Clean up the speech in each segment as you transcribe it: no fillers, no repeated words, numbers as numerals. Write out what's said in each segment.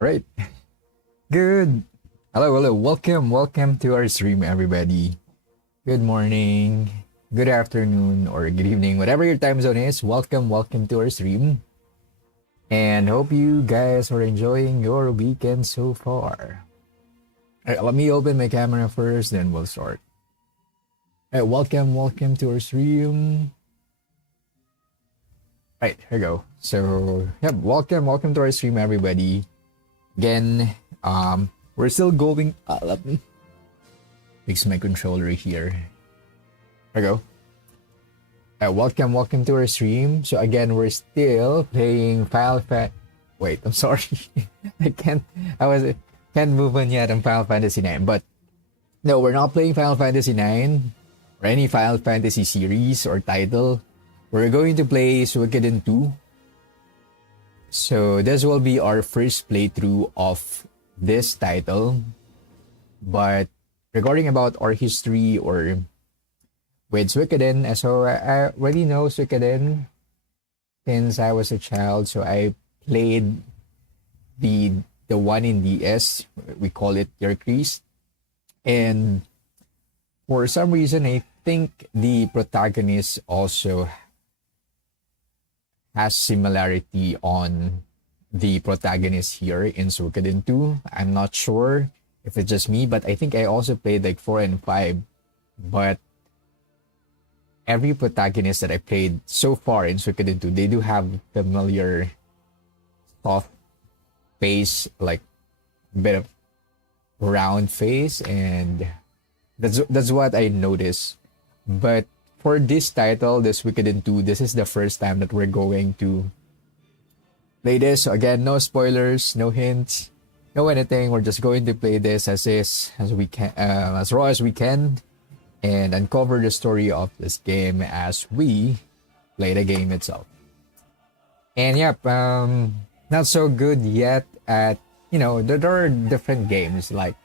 Right. Good. Hello. Welcome to our stream, everybody. Good morning, good afternoon, or good evening, whatever your time zone is. Welcome to our stream. And hope you guys are enjoying your weekend so far. All right, let me open my camera first, then we'll start. All right, welcome to our stream. Right, here we go. So, yep, welcome to our stream, everybody. Again, we're still going. Let me fix my controller here. There we go. Welcome to our stream. So again, we're still playing Final Fantasy. Wait, I'm sorry. I can't. Can't move on yet on Final Fantasy 9. But no, we're not playing Final Fantasy 9 or any Final Fantasy series or title. We're going to play Suikoden 2. So this will be our first playthrough of this title. But regarding about our history or with Suikoden, so I already know Suikoden since I was a child. So I played the one in DS. We call it Yerkris. And for some reason, I think the protagonist also has similarity on the protagonist here in Suikoden 2. I'm not sure if it's just me, but I think I also played like 4 and 5. But every protagonist that I played so far in Suikoden 2, they do have familiar soft face, like a bit of round face, and that's what I noticed. But for this title, this Suikoden 2, this is the first time that we're going to play this. So again, no spoilers, no hints, no anything. We're just going to play this as is, as we can, as raw as we can, and uncover the story of this game as we play the game itself. And yep, not so good yet at, there are different games like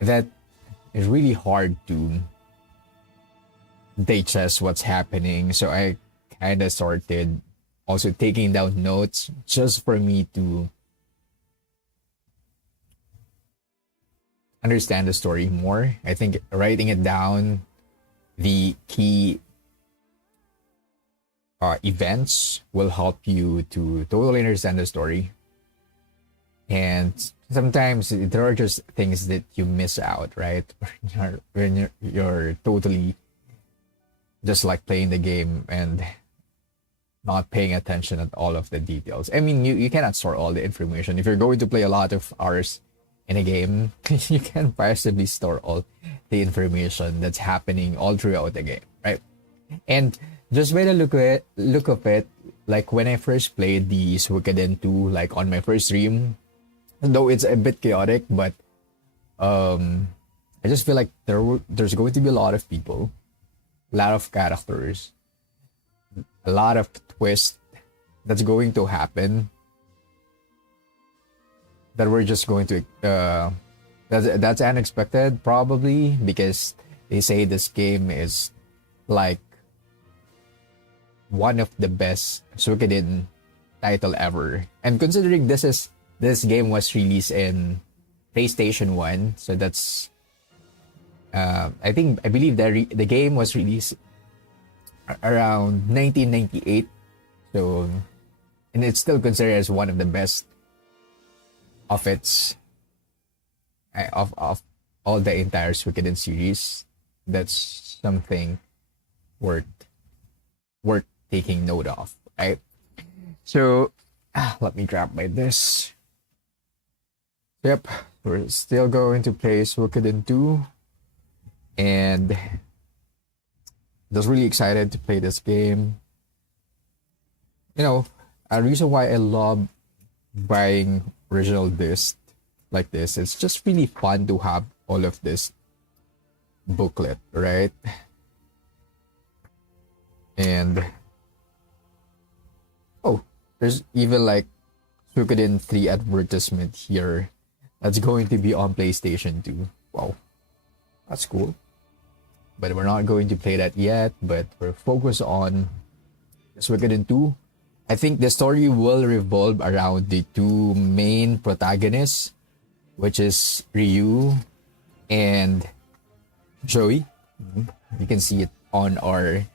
that. It's really hard to digest what's happening. So I kind of started also taking down notes just for me to understand the story more. I think writing it down, the key events will help you to totally understand the story. And sometimes there are just things that you miss out, right? When you're totally just like playing the game and not paying attention at all of the details. I mean, you cannot store all the information. If you're going to play a lot of hours in a game, you can possibly store all the information that's happening all throughout the game, right? And just by the look of it, like when I first played the Suikoden 2, like on my first stream, though it's a bit chaotic, but I just feel like there's going to be a lot of people, a lot of characters, a lot of twists that's going to happen that we're just going to that's unexpected, probably because they say this game is like one of the best Suikoden title ever. And considering this game was released in PlayStation 1, so that's I believe the game was released around 1998. So, and it's still considered as one of the best of its of all the entire Suikoden series. That's something worth taking note of, right? So let me grab my this. Yep, we're still going to play Suikoden 2, and just really excited to play this game. A reason why I love buying original disc like this, it's just really fun to have all of this booklet, right? And there's even like Suikoden 3 advertisement here that's going to be on PlayStation 2. Wow, that's cool. But we're not going to play that yet, but we're focused on Suikoden 2. I think the story will revolve around the two main protagonists, which is Ryu and Joey. You can see it on our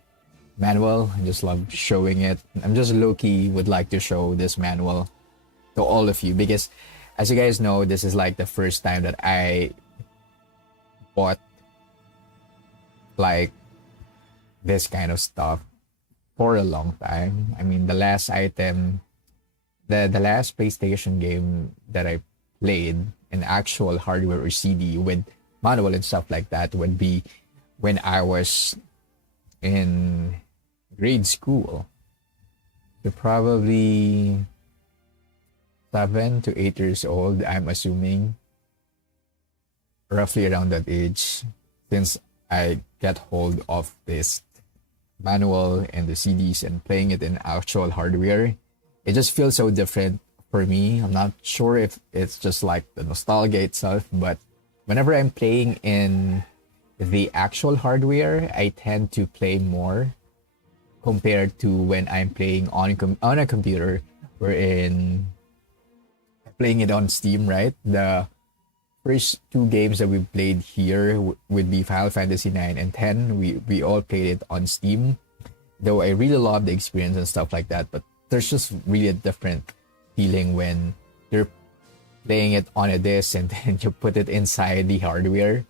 manual. I just love showing it. I'm just low key would like to show this manual to all of you because, as you guys know, this is like the first time that I bought like this kind of stuff for a long time. I mean, the last item, the last PlayStation game that I played in actual hardware or CD with manual and stuff like that would be when I was in grade school. So probably 7 to 8 years old, I'm assuming. Roughly around that age, since I get hold of this manual and the CDs and playing it in actual hardware, it just feels so different for me. I'm not sure if it's just like the nostalgia itself, but whenever I'm playing in the actual hardware, I tend to play more compared to when I'm playing on a computer. We're in playing it on Steam, right? The first two games that we played here would be Final Fantasy 9 and 10. We all played it on Steam, though I really love the experience and stuff like that. But there's just really a different feeling when you're playing it on a disc and then you put it inside the hardware.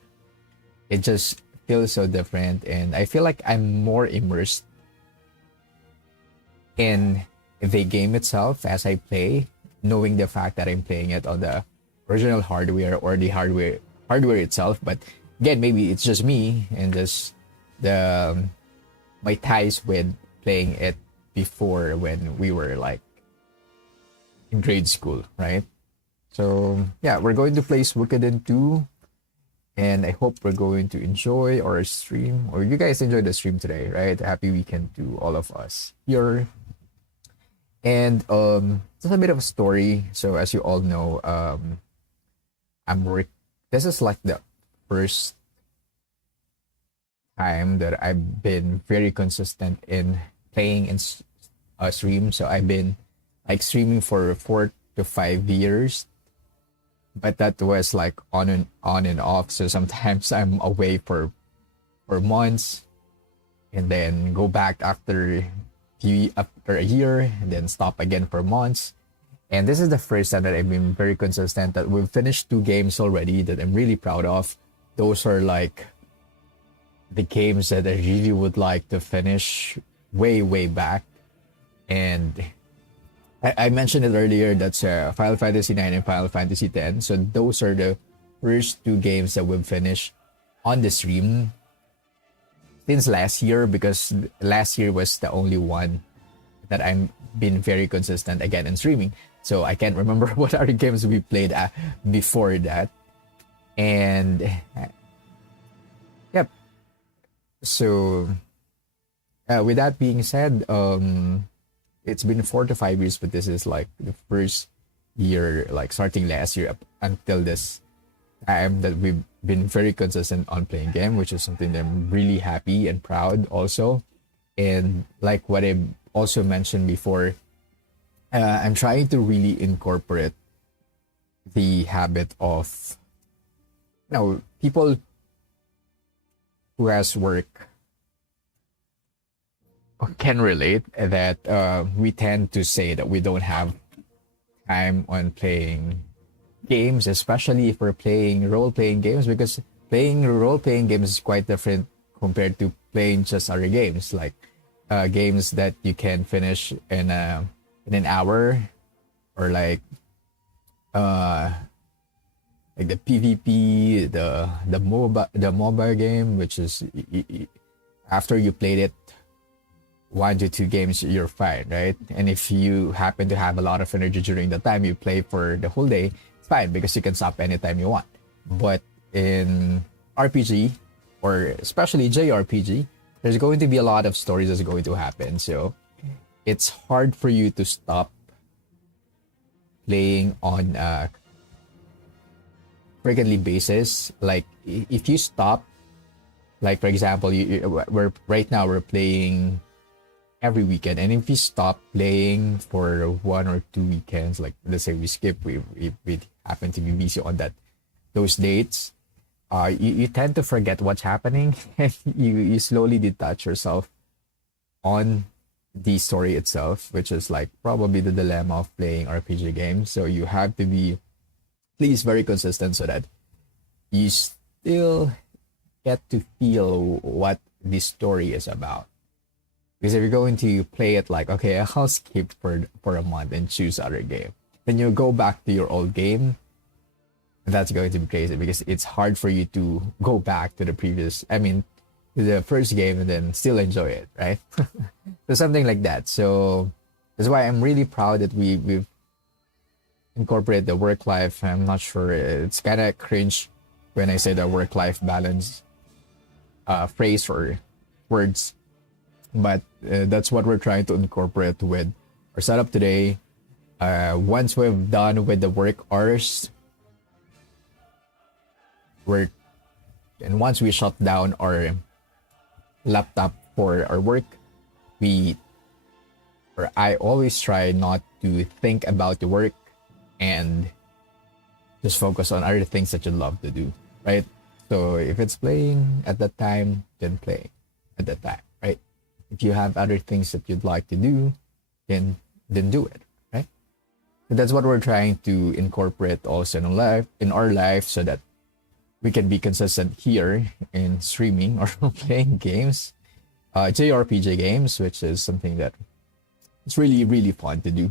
It just feels so different, and I feel like I'm more immersed in the game itself as I play, knowing the fact that I'm playing it on the original hardware or the hardware itself. But again, maybe it's just me and just the my ties with playing it before when we were like in grade school, right? So yeah, we're going to play Suikoden 2, and I hope we're going to enjoy our stream, or you guys enjoy the stream today, right? Happy weekend to all of us here. And just a bit of a story. So as you all know, this is like the first time that I've been very consistent in playing in a stream. So I've been like streaming for 4 to 5 years, but that was like on and off. So sometimes I'm away for months, and then go back after a year, and then stop again for months. And this is the first time that I've been very consistent, that we've finished 2 games already that I'm really proud of. Those are like the games that I really would like to finish way back. And I mentioned it earlier, that's Final Fantasy 9 and Final Fantasy 10. So those are the first 2 games that we've finished on the stream since last year, because last year was the only one that I'm been very consistent again in streaming. So I can't remember what other games we played before that. And yep. So with that being said, it's been 4 to 5 years, but this is like the first year, like starting last year up until this time, that we've been very consistent on playing game, which is something that I'm really happy and proud also. And like what I also mentioned before, I'm trying to really incorporate the habit of, people who has work can relate that we tend to say that we don't have time on playing games, especially if we're playing role-playing games, because playing role-playing games is quite different compared to playing just other games, like games that you can finish in an hour, or like the PvP, the mobile game, which is after you played it 1 to 2 games, you're fine, right? And if you happen to have a lot of energy during the time you play for the whole day, it's fine because you can stop anytime you want. But in RPG, or especially JRPG, there's going to be a lot of stories that's going to happen. So it's hard for you to stop playing on a frequently basis. Like if you stop, like for example, we're right now we're playing every weekend. And if we stop playing for 1 or 2 weekends, like let's say we skip, we happen to be busy on those dates, you tend to forget what's happening, and you slowly detach yourself on the story itself, which is like probably the dilemma of playing RPG games. So you have to be at least very consistent so that you still get to feel what the story is about. Because if you're going to play it like, okay, I'll skip for a month and choose other game, then you go back to your old game, that's going to be crazy because it's hard for you to go back to the previous, I mean, to the first game and then still enjoy it, right? So something like that. So that's why I'm really proud that we've incorporated the work life. I'm not sure, it's kind of cringe when I say the work life balance phrase or words, but that's what we're trying to incorporate with our setup today. Once we've done with the work hours, work, and once we shut down our laptop for our work, we or I always try not to think about the work and just focus on other things that you love to do, right? So if it's playing at that time, then play at that time, right? If you have other things that you'd like to do, then do it, right? So that's what we're trying to incorporate also in our life, so that we can be consistent here in streaming or playing games, JRPG games, which is something that it's really, really fun to do.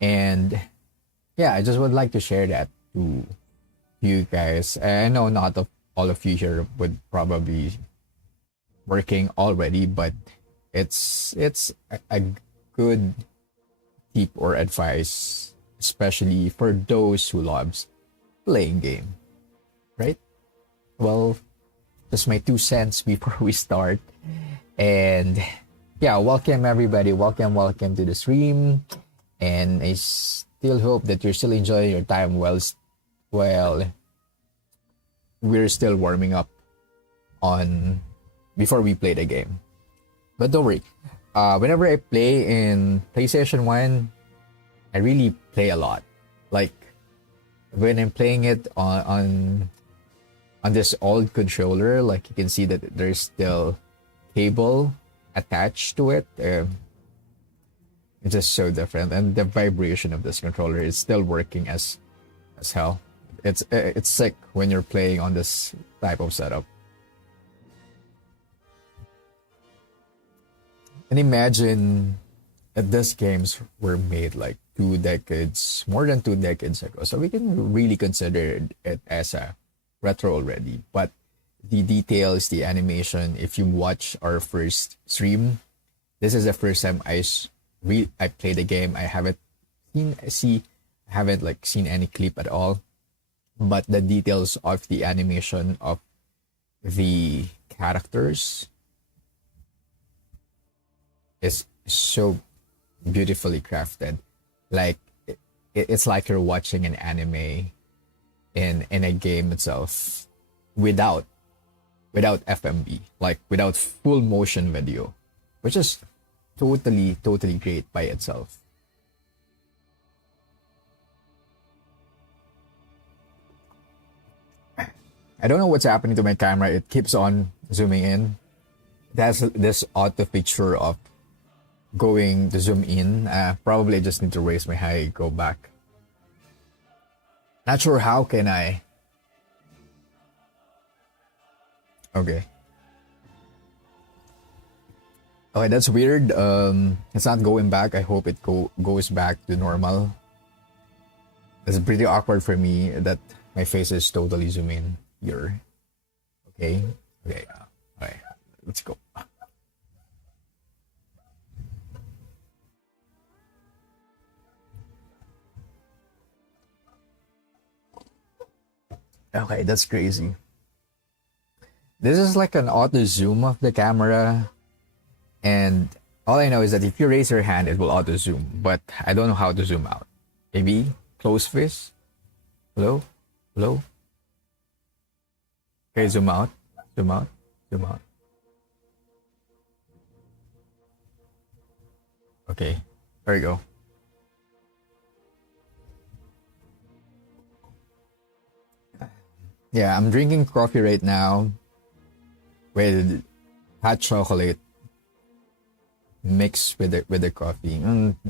And yeah, I just would like to share that to you guys. I know not all of you here would probably working already, but it's a good tip or advice, especially for those who loves playing game, right? Well, just my 2 cents before we start. And yeah, welcome everybody. Welcome to the stream. And I still hope that you're still enjoying your time while we're still warming up on before we play the game. But don't worry. Whenever I play in PlayStation 1, I really play a lot. Like when I'm playing it on this old controller, like you can see that there's still cable attached to it. It's just so different, and the vibration of this controller is still working as hell. It's sick when you're playing on this type of setup. And imagine that these games were made like more than 2 decades ago, so we can really consider it as a retro already. But the details, the animation, if you watch our first stream, this is the first time I played the game. I haven't seen any clip at all, but the details of the animation of the characters is so beautifully crafted. Like it's like you're watching an anime in a game itself without FMV, like without full motion video, which is totally great by itself. I don't know what's happening to my camera. It keeps on zooming in. It has this auto feature of going to zoom in. Probably I just need to raise my height, go back. Not sure how can I. Okay. Okay, that's weird. It's not going back. I hope it goes back to normal. It's pretty awkward for me that my face is totally zoom in here. Okay. Alright. Let's go. Okay, that's crazy. This is like an auto zoom of the camera, and all I know is that if you raise your hand, it will auto zoom, but I don't know how to zoom out. Maybe close fist. Hello. Okay, zoom out. Okay, there you go. Yeah, I'm drinking coffee right now with hot chocolate mixed with the coffee.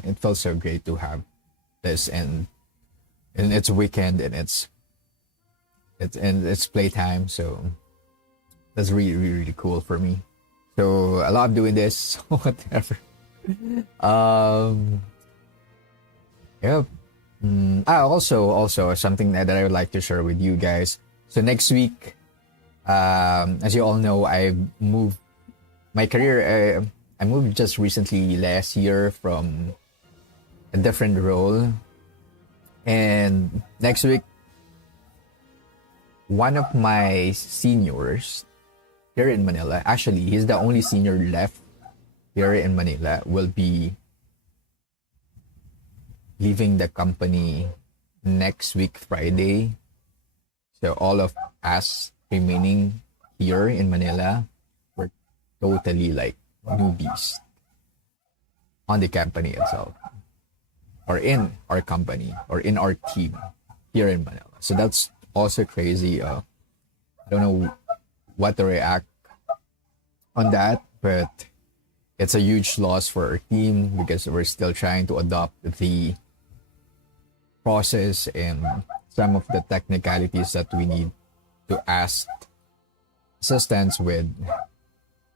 It felt so great to have this, and it's weekend, and it's playtime, so that's really really really cool for me. So I love doing this. Whatever. Um. Yeah. Also something that I would like to share with you guys. So next week, as you all know, I moved my career. I moved just recently last year from a different role, and next week, one of my seniors here in Manila, actually, he's the only senior left here in Manila, will be leaving the company next week, Friday. So all of us remaining here in Manila, we're totally like newbies on the company itself, or in our company, or in our team here in Manila. So that's also crazy. I don't know what to react on that, but it's a huge loss for our team because we're still trying to adopt the process and some of the technicalities that we need to ask assistance with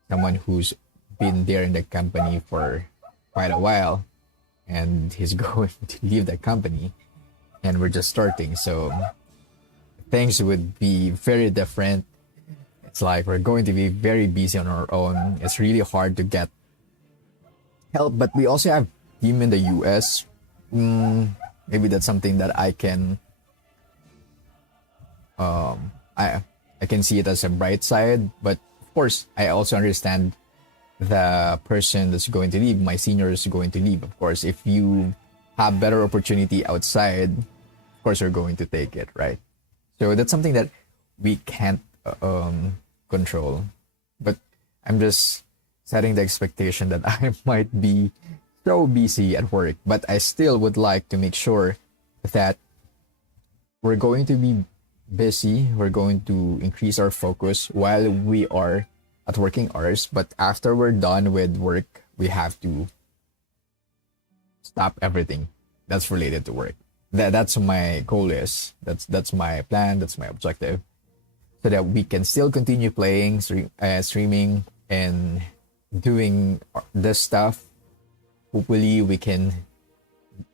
someone who's been there in the company for quite a while, and he's going to leave the company, and we're just starting. So things would be very different. It's like we're going to be very busy on our own. It's really hard to get help, but we also have team in the US. Maybe that's something that I can I can see it as a bright side, but of course I also understand the person that's going to leave. My senior is going to leave. Of course, if you have better opportunity outside, of course you're going to take it, right? So that's something that we can't control. But I'm just setting the expectation that I might be so busy at work, but I still would like to make sure that we're going to be busy. We're going to increase our focus while we are at working hours. But after we're done with work, we have to stop everything that's related to work. That's my goal is. That's my plan. That's my objective, so that we can still continue playing, streaming, and doing this stuff. Hopefully, we can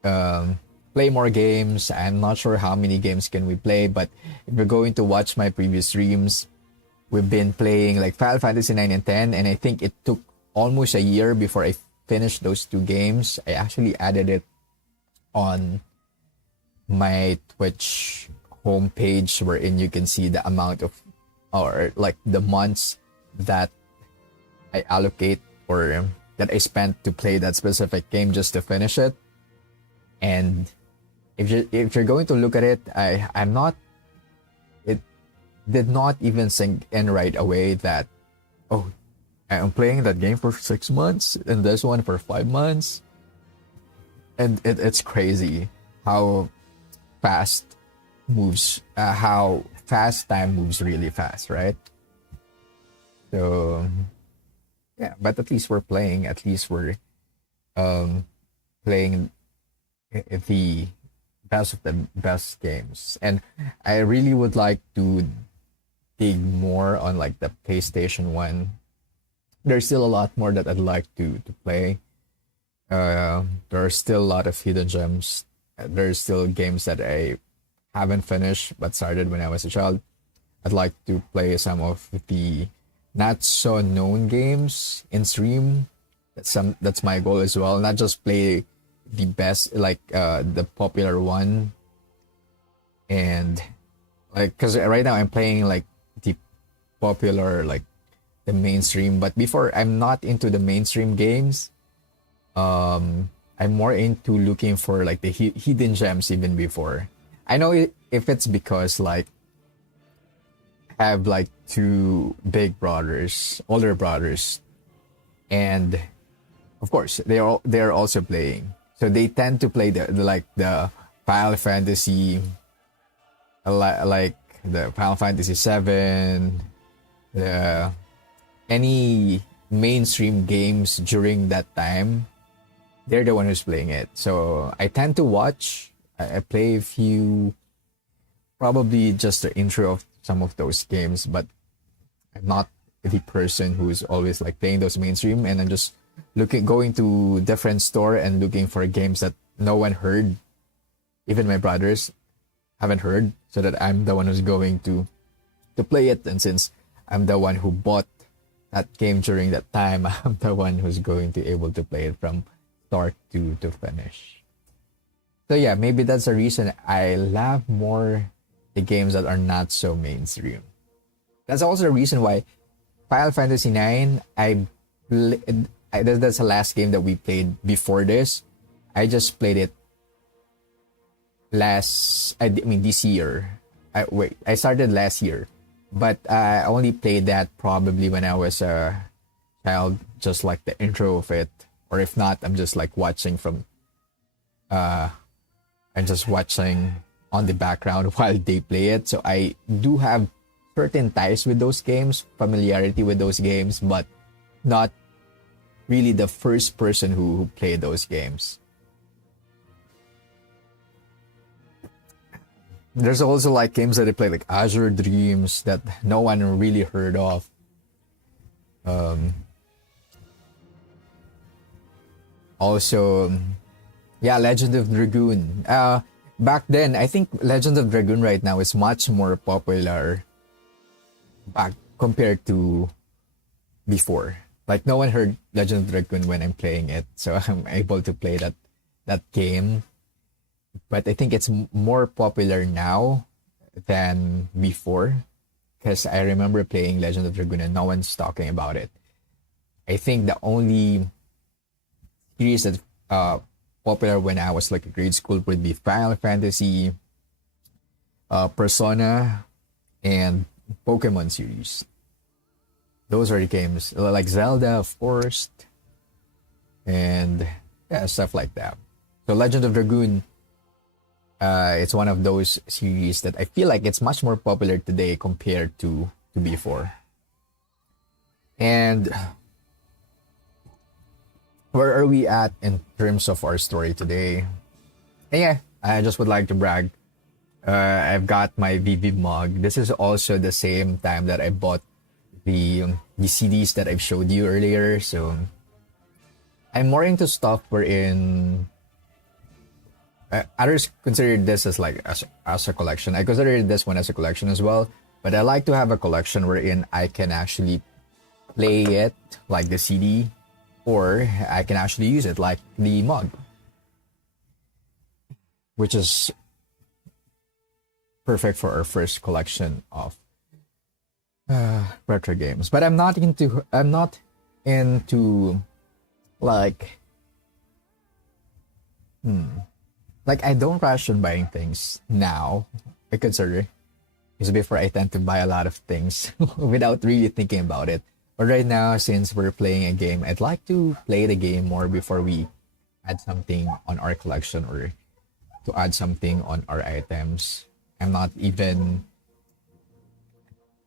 play more games. I'm not sure how many games can we play, but if you're going to watch my previous streams, we've been playing like Final Fantasy 9 and 10, and I think it took almost a year before I finished those two games. I actually added it on my Twitch homepage, wherein you can see the amount of, or like the months that I allocate, or that I spent to play that specific game just to finish it. And if you're going to look at it, I'm not, it did not even sink in right away that, oh, I'm playing that game for 6 months and this one for 5 months. And it's crazy how fast how fast time moves really fast, right? So yeah, but at least we're playing. At least we're playing the best of the best games. And I really would like to dig more on like the PlayStation 1. There's still a lot more that I'd like to play. There are still a lot of hidden gems. There's still games that I haven't finished but started when I was a child. I'd like to play some of the not so known games in stream. That's my goal as well. Not just play the best, like the popular one, and like, because right now I'm playing like the popular, like the mainstream. But before, I'm not into the mainstream games. I'm more into looking for like the hidden gems even before. I know if it's because like I have like two big brothers, older brothers, and of course, they're also playing. So they tend to play the Final Fantasy, like the Final Fantasy 7, the any mainstream games during that time. They're the one who's playing it. So I tend to watch. I play a few, probably just the intro of some of those games, but I'm not the person who's always like playing those mainstream, and I'm just going to different store and looking for games that no one heard, even my brothers haven't heard, so that I'm the one who's going to play it. And since I'm the one who bought that game during that time, I'm the one who's going to able to play it from start to finish. So yeah, maybe that's the reason I love more the games that are not so mainstream. That's also the reason why Final Fantasy 9, that's the last game that we played before this. I just played it this year. I started last year, but I only played that probably when I was a child, just like the intro of it. Or if not, I'm just like watching I'm just watching on the background while they play it. So I do have certain ties with those games, familiarity with those games, but not really the first person who played those games. There's also like games that I play, like Azure Dreams, that no one really heard of. Also, yeah, Legend of Dragoon. Back then, I think Legend of Dragoon right now is much more popular back compared to before. Like no one heard Legend of Dragoon when I'm playing it, so I'm able to play that game. But I think it's more popular now than before, because I remember playing Legend of Dragoon and no one's talking about it. I think the only series that popular when I was like a grade school would be Final Fantasy, Persona, and Pokemon series. Those are the games, like Zelda, of course, and yeah, stuff like that. So Legend of Dragoon, it's one of those series that I feel like it's much more popular today compared to before. And where are we at in terms of our story today? And yeah, I just would like to brag. I've got my VV mug. This is also the same time that I bought the CDs that I've showed you earlier. So I'm more into stuff wherein others consider this as like as a collection. I consider this one as a collection as well. But I like to have a collection wherein I can actually play it like the CD, or I can actually use it like the mug, which is perfect for our first collection of retro games. But I'm not into like like I don't rush on buying things now. I consider, because before I tend to buy a lot of things without really thinking about it. But right now, since we're playing a game, I'd like to play the game more before we add something on our collection or to add something on our items. I'm not even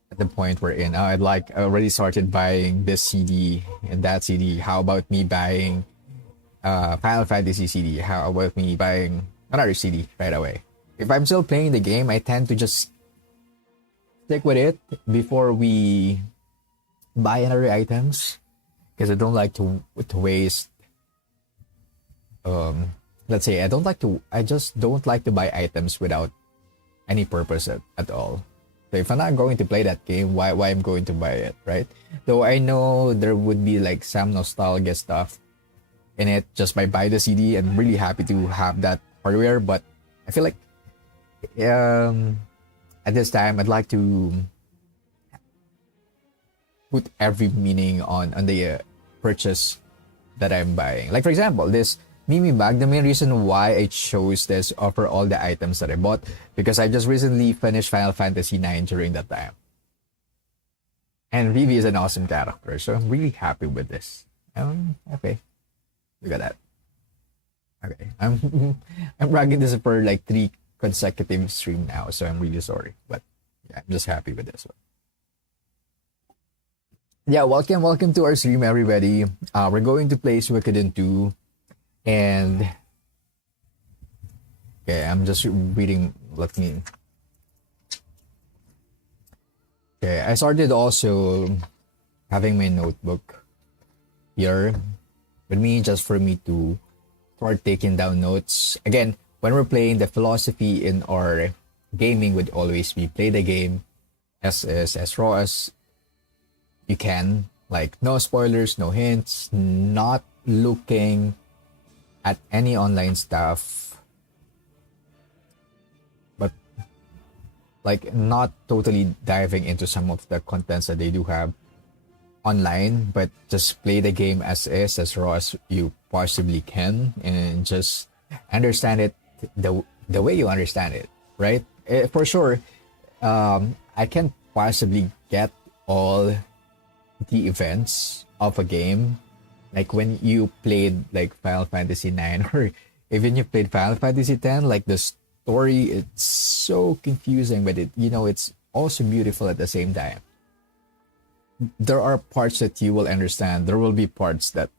at the point we're in. I already started buying this CD and that CD. How about me buying Final Fantasy CD? How about me buying another CD right away? If I'm still playing the game, I tend to just stick with it before we buy another items, because I don't like to waste. Let's say I just don't like to buy items without any purpose at all. So if I'm not going to play that game, why I'm going to buy it, right? Though I know there would be like some nostalgia stuff in it just by buying the CD. I'm really happy to have that hardware, but I feel like at this time I'd like to put every meaning on the purchase that I'm buying. Like for example, this Mimi bag, the main reason why I chose this over all the items that I bought, because I just recently finished Final Fantasy 9 during that time. And Vivi is an awesome character, so I'm really happy with this. Okay. Look at that. Okay, I'm I'm bragging this for like 3 consecutive stream now, so I'm really sorry, but yeah, I'm just happy with this one. Yeah, welcome to our stream, everybody. We're going to play Suikoden 2, and okay, I'm just reading. Let me. Okay, I started also having my notebook here with me just for me to start taking down notes. Again, when we're playing, the philosophy in our gaming would always be play the game as raw as you can. Like no spoilers, no hints, not looking at any online stuff, but like not totally diving into some of the contents that they do have online, but just play the game as is, as raw as you possibly can, and just understand it the way you understand it, right? For sure, I can't possibly get all the events of a game, like when you played like Final Fantasy 9 or even you played Final Fantasy 10, like the story, it's so confusing, but it's also beautiful at the same time. There are parts that you will understand. There will be parts that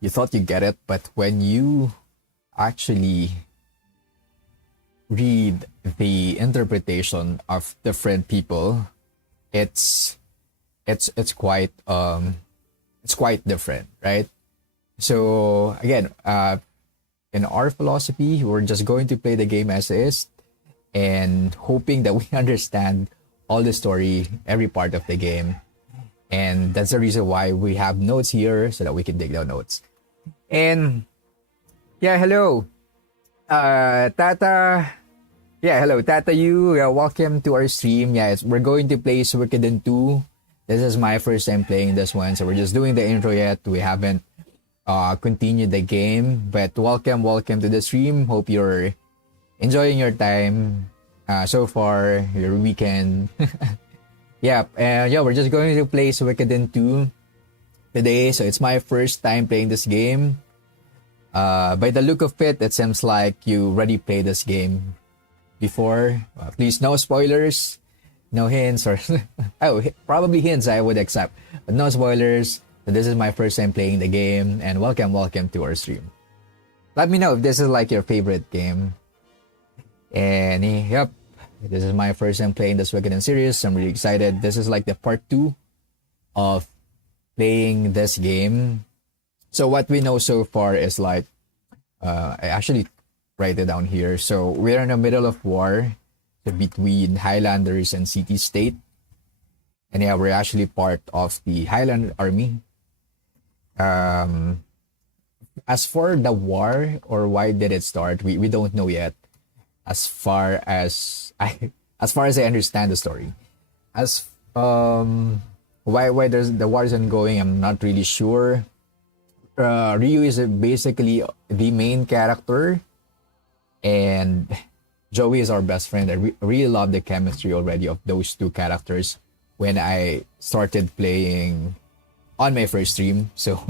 you thought you get it, but when you actually read the interpretation of different people, it's quite different, right? So again, in our philosophy, we're just going to play the game as is and hoping that we understand all the story, every part of the game. And that's the reason why we have notes here so that we can take down notes. And yeah, hello. Tata. Yeah, hello, Tata you. Welcome to our stream. Yeah, we're going to play Suikoden 2. This is my first time playing this one, so we're just doing the intro yet. We haven't continued the game, but welcome to the stream. Hope you're enjoying your time so far, your weekend. Yeah, we're just going to play Suikoden 2 today. So it's my first time playing this game. By the look of it, it seems like you already played this game before. Please, no spoilers, no hints, or probably hints I would accept, but no spoilers. So this is my first time playing the game, and welcome to our stream. Let me know if this is like your favorite game. And yep, this is my first time playing the Suikoden series. I'm really excited. This is like the part 2 of playing this game. So what we know so far is like, I actually write it down here. So we're in the middle of war between Highlanders and City State. And yeah, we're actually part of the Highland Army. As for the war or why did it start, we don't know yet. As far as I understand the story, as why there's the war is ongoing, I'm not really sure. Ryu is basically the main character, and Joey is our best friend. I really love the chemistry already of those two characters when I started playing on my first stream. So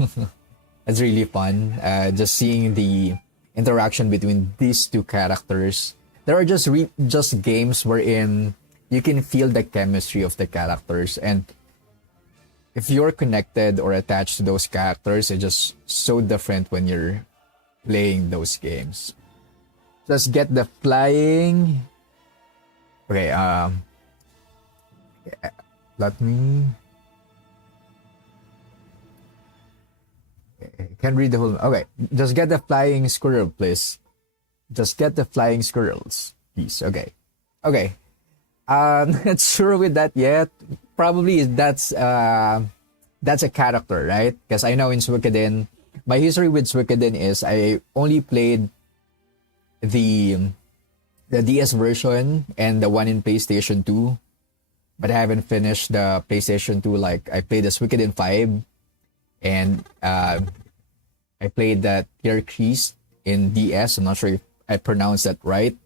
it's really fun. Just seeing the interaction between these two characters. There are just games wherein you can feel the chemistry of the characters, and if you're connected or attached to those characters, it's just so different when you're playing those games. Just get the flying. Okay, let me. Can't read the whole. Okay, just get the flying squirrel, please. Just get the flying squirrels, please. Okay. Not sure with that yet. Probably that's a character, right? Because I know in Suikoden, my history with Suikoden is I only played the DS version and the one in PlayStation 2, but I haven't finished the PlayStation 2. Like I played the Suikoden 5, and I played that Tier Crease in DS. I'm not sure if I pronounced that right.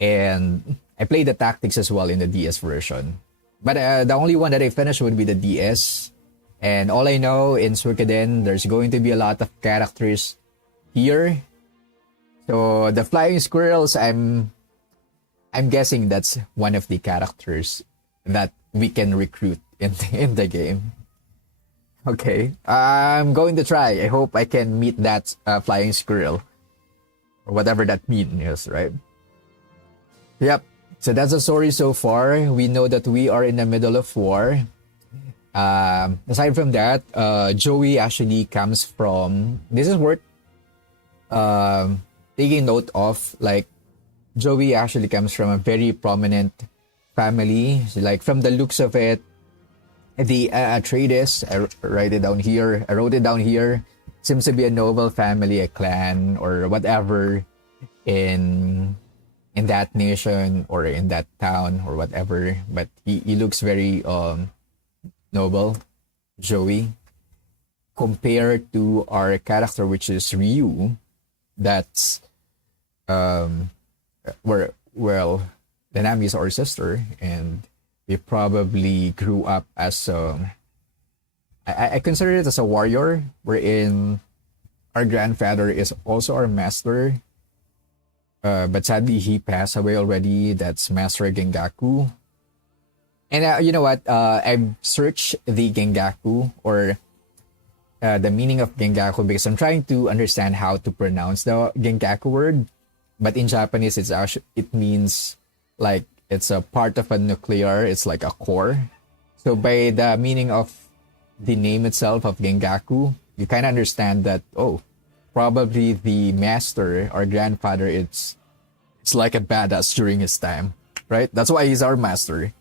And I played the tactics as well in the DS version. But the only one that I finished would be the DS. And all I know in Suikoden, there's going to be a lot of characters here. So the flying squirrels, I'm guessing that's one of the characters that we can recruit in the game. Okay, I'm going to try. I hope I can meet that flying squirrel or whatever that means, right? Yep. So that's the story so far. We know that we are in the middle of war. Aside from that, Joey actually comes from. This is worth taking note of. Like, Joey actually comes from a very prominent family. So, like, from the looks of it, the Atreides, I write it down here. I wrote it down here. Seems to be a noble family, a clan, or whatever in that nation or in that town or whatever. But he looks very noble, Joey, compared to our character, which is Ryu. That's well, Nanami is our sister, and we probably grew up as I consider it as a warrior, wherein our grandfather is also our master. But sadly, he passed away already. That's Master Gengaku. And you know what? I've searched the Gengaku or the meaning of Gengaku because I'm trying to understand how to pronounce the Gengaku word. But in Japanese, it means like it's a part of a nuclear. It's like a core. So by the meaning of the name itself of Gengaku, you kind of understand that, oh, probably the master or grandfather, it's like a badass during his time, right? That's why he's our master.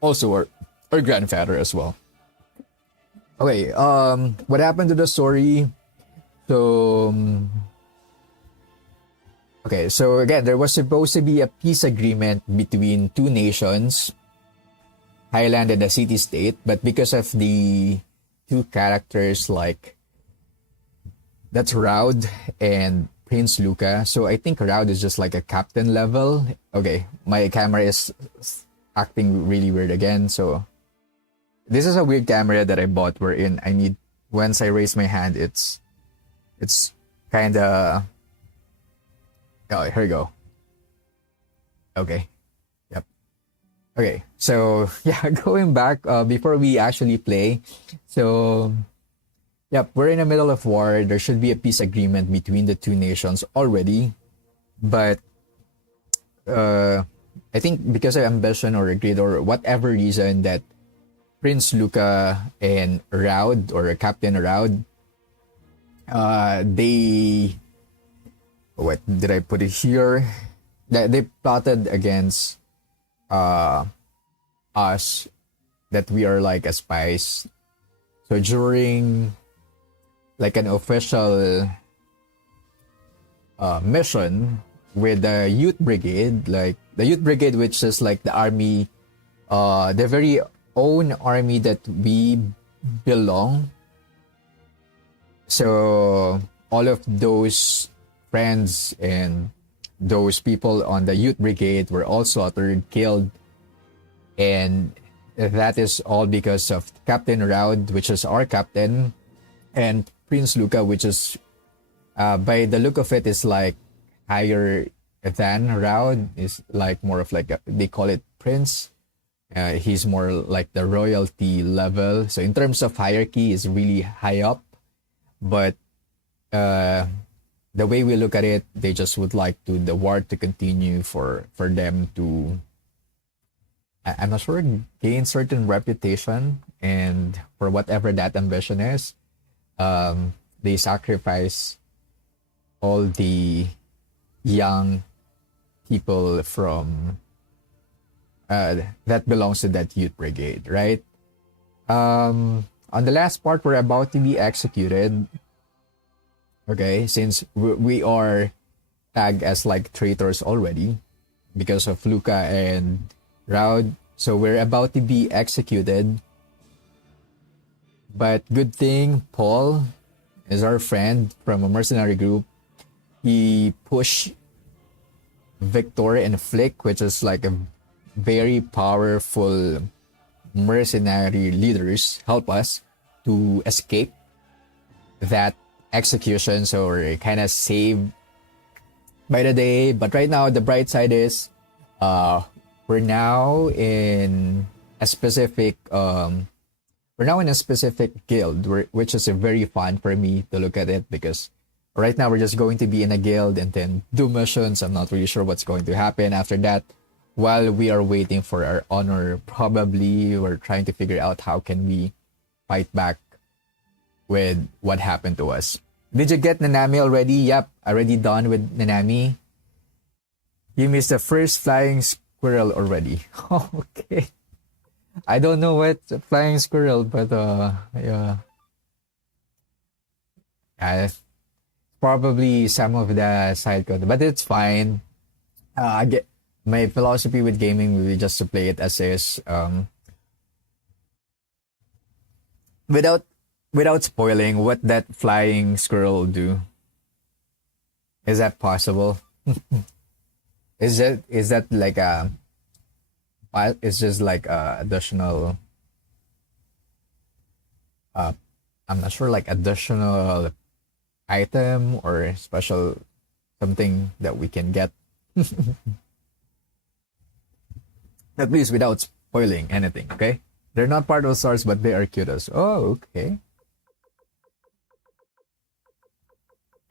Also our grandfather as well. Okay, what happened to the story? So, okay, so again, there was supposed to be a peace agreement between two nations, Highland and the city-state, but because of the two characters like that's Raud and Prince Luca. So I think Raud is just like a captain level. Okay, my camera is acting really weird again. So this is a weird camera that I bought wherein I need, once I raise my hand, it's kind of, oh, here we go. Okay. Yep. Okay. So yeah, going back before we actually play. So yep, we're in the middle of war. There should be a peace agreement between the two nations already. But I think because of ambition or greed or whatever reason that Prince Luca and Raud or Captain Raud, they, what did I put it here? They plotted against us, that we are like a spies. So during like an official mission with the youth brigade, like the youth brigade, which is like the army, the very own army that we belong. So all of those friends and those people on the youth brigade were all slaughtered, killed, and that is all because of Captain Raud, which is our captain, and Prince Luca, which is by the look of it is like higher than Raud, is like more of like they call it prince. He's more like the royalty level. So in terms of hierarchy, is really high up. But the way we look at it, they just would like to the war to continue for them to, I'm not sure, gain certain reputation, and for whatever that ambition is, they sacrifice all the young people from that belongs to that youth brigade, right? On the last part, we're about to be executed. Okay, since we are tagged as like traitors already because of Luca and Raud, so we're about to be executed. But good thing Paul is our friend from a mercenary group. He pushed Victor and Flick, which is like a very powerful mercenary leaders, help us to escape that execution, so we're kind of saved by the day. But right now, the bright side is uh, we're now in a specific guild, which is very fun for me to look at it, because right now we're just going to be in a guild and then do missions. I'm not really sure what's going to happen after that. While we are waiting for our honor, probably we're trying to figure out how can we fight back with what happened to us. Did you get Nanami already? Yep, already done with Nanami. You missed the first flying squirrel already. Okay. I don't know what flying squirrel, but yeah. Probably some of the side code, but it's fine. I get my philosophy with gaming will be just to play it as is, without spoiling what that flying squirrel do. Is that possible? Is that like a it's just like a additional I'm not sure, like additional item or special something that we can get. But please, without spoiling anything, okay? They're not part of the stars, but they are cutos. Oh, okay.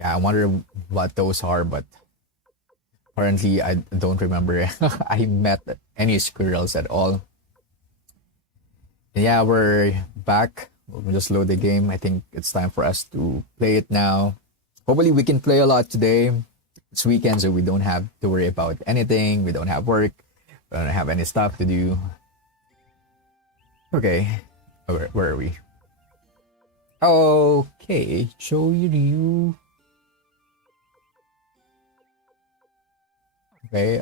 Yeah, I wonder what those are, but apparently I don't remember I met any squirrels at all. Yeah, we're back. We'll just load the game. I think it's time for us to play it now. Hopefully we can play a lot today. It's weekend, so we don't have to worry about anything. We don't have work. We don't have any stuff to do. Okay. Where are we? Okay. Joey Ryu. Okay.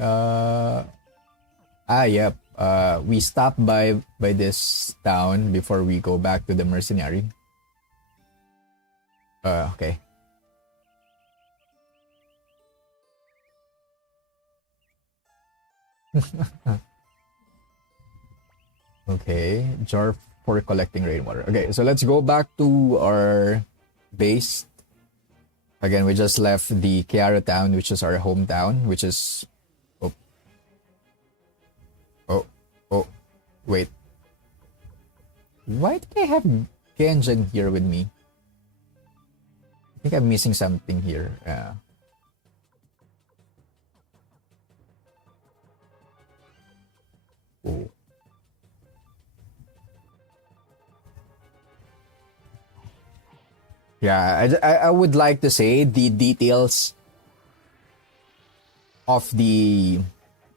Yep. We stopped by this town before we go back to the mercenary. Okay. Okay, jar for collecting rainwater. Okay, so let's go back to our base. Again, we just left the Keara town, which is our hometown, which is... Oh, wait. Why did I have Genjin here with me? I think I'm missing something here. Oh. Yeah, I would like to say the details of the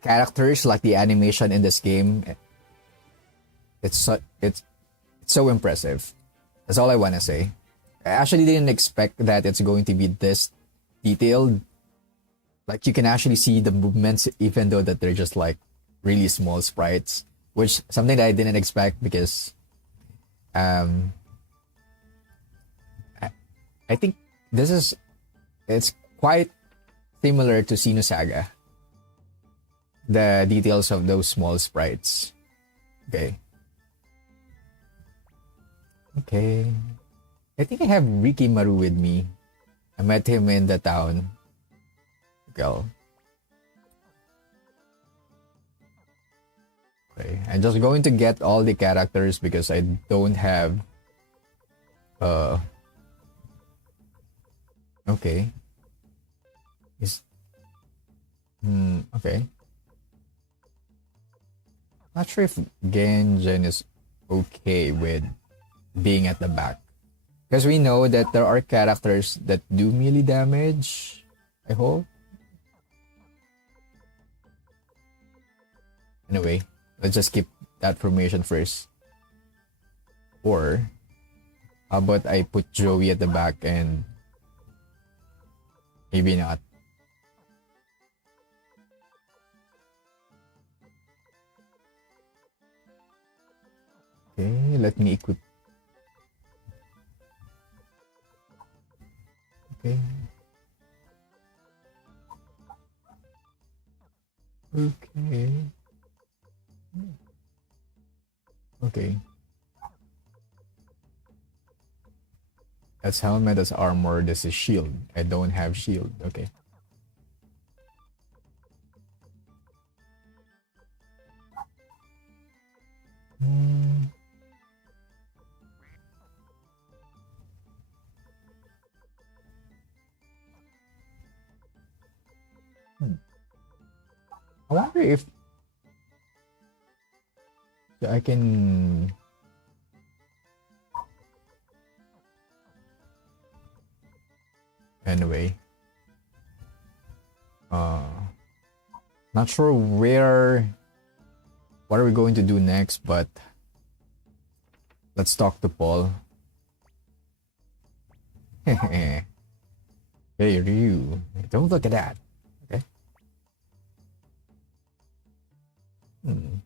characters, like the animation in this game, it's so impressive. That's all I want to say. I actually didn't expect that it's going to be this detailed. Like, you can actually see the movements even though that they're just like really small sprites, which something that I didn't expect, because I think it's quite similar to Xenosaga. The details of those small sprites. Okay. I think I have Rikimaru with me. I met him in the town. Girl. Okay. I'm just going to get all the characters because I don't have okay. Okay. Not sure if Genjin is okay with being at the back, because we know that there are characters that do melee damage, I hope. Anyway, let's just keep that formation first. Or how about I put Joey at the back and maybe not. Okay, let me equip. Okay. Okay. That's helmet, that's armor, this is shield. I don't have shield. Okay. Hmm. I wonder if I can. Anyway, uh, not sure where. What are we going to do next? But let's talk to Paul. Hey, Ryu, don't look at that. Okay. Hmm.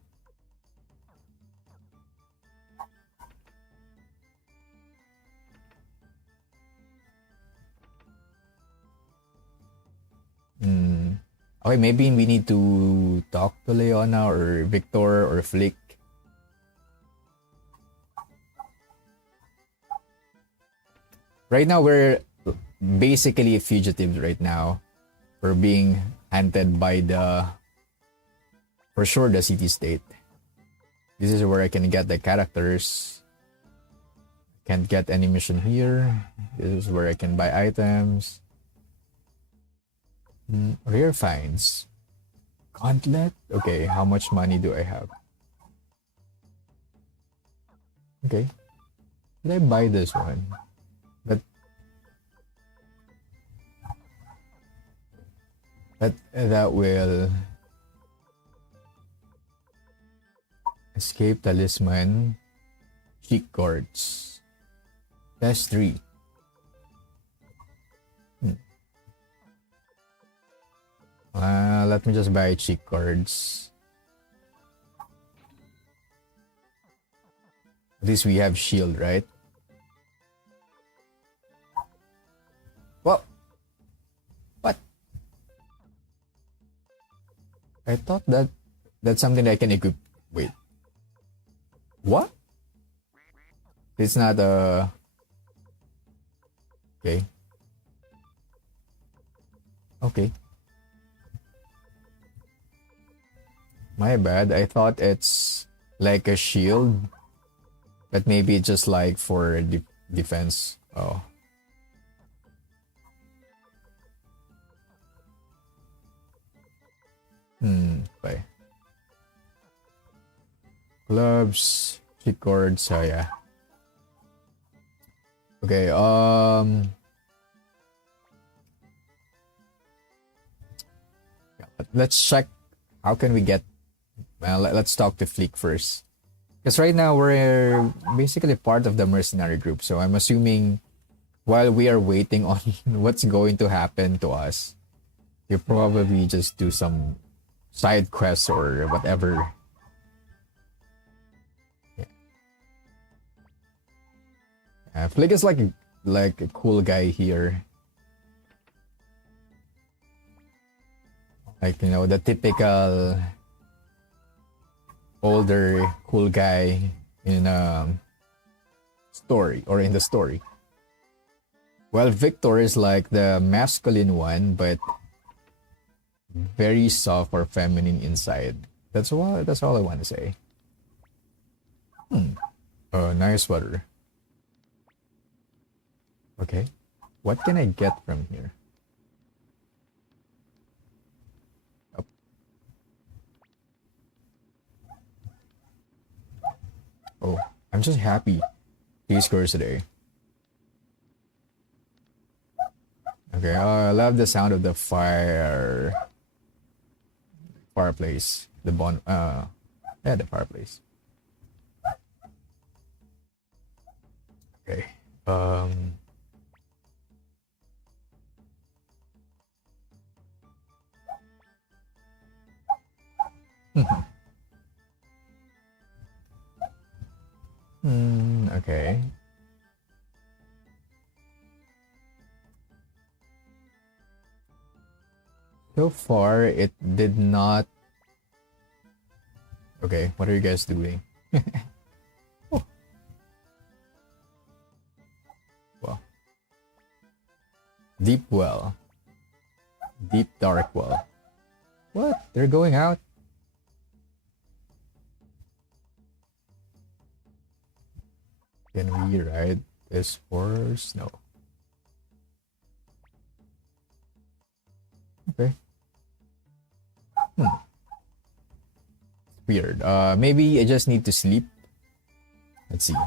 Hmm. Okay, maybe we need to talk to Leona or Victor or Flick. Right now, we're basically fugitives right now. We're being hunted by for sure, the city state. This is where I can get the characters. Can't get any mission here. This is where I can buy items. Rare finds. Gauntlet? Okay, how much money do I have? Okay. Did I buy this one? But that will escape talisman, cheek cords. That's 3. Let me just buy cheek cords. At least we have shield, right? Well, what? I thought that's something that I can equip. Wait. What? It's not a... Okay. Okay. My bad. I thought it's like a shield. But maybe just like for defense. Oh. Okay. Gloves, cheat cords. Oh yeah. Okay. Let's check. How can we get? Well, let's talk to Fleek first. Because right now we're basically part of the mercenary group. So I'm assuming while we are waiting on what's going to happen to us, you probably just do some side quests or whatever. Yeah. Flick is like a cool guy here. Like, you know, the typical older cool guy in a story or in the story. Well, Victor is like the masculine one, but very soft or feminine inside. That's all I want to say. Oh, nice sweater. Okay. What can I get from here? Oh. Oh, I'm just happy. These scores today. Okay, I love the sound of the fireplace. Yeah, the fireplace. Okay. Okay. So far, it did not. Okay, what are you guys doing? Oh. Well, Deep well. Deep dark well. What? They're going out? Can we ride this horse? No. Okay. Weird. Maybe I just need to sleep. Let's see.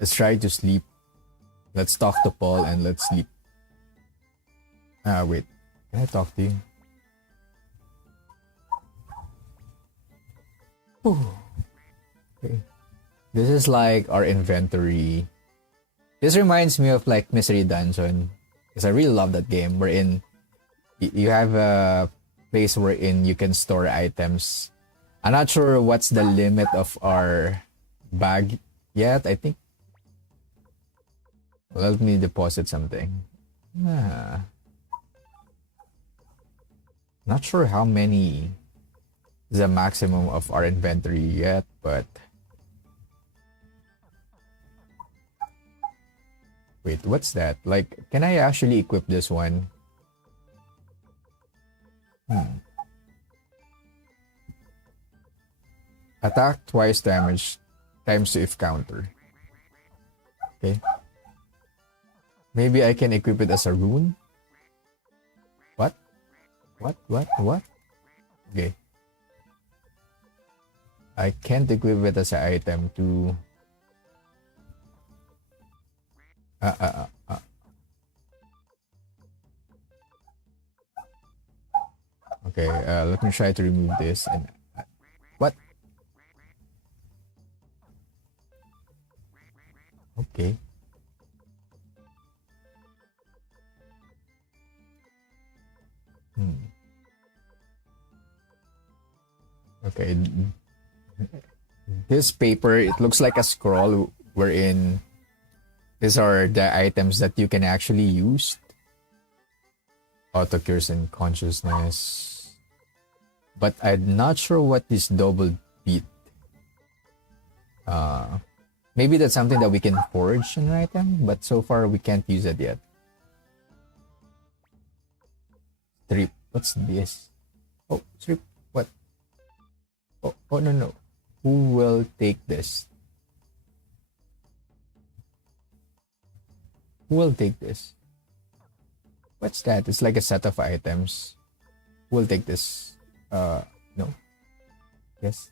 Let's try to sleep. Let's talk to Paul and let's sleep. Wait. Can I talk to you? Whew. Okay. This is like our inventory. This reminds me of like Mystery Dungeon. Because I really love that game. Wherein you have a place wherein you can store items. I'm not sure what's the limit of our bag yet. I think. Let me deposit something. Not sure how many is the maximum of our inventory yet, but wait, what's that? Like, can I actually equip this one? Attack twice damage times 2 if counter. Okay. Maybe I can equip it as a rune? What? What? Okay. I can't equip it as an item to... Okay, let me try to remove this and... What? Okay. Okay. This paper, it looks like a scroll wherein these are the items that you can actually use. Auto cures and consciousness. But I'm not sure what this double beat. Maybe that's something that we can forge an item, but so far we can't use it yet. Strip. What's this? Oh, strip. What? Oh, no. Who will take this? Who will take this? What's that? It's like a set of items. Who will take this? No. Yes.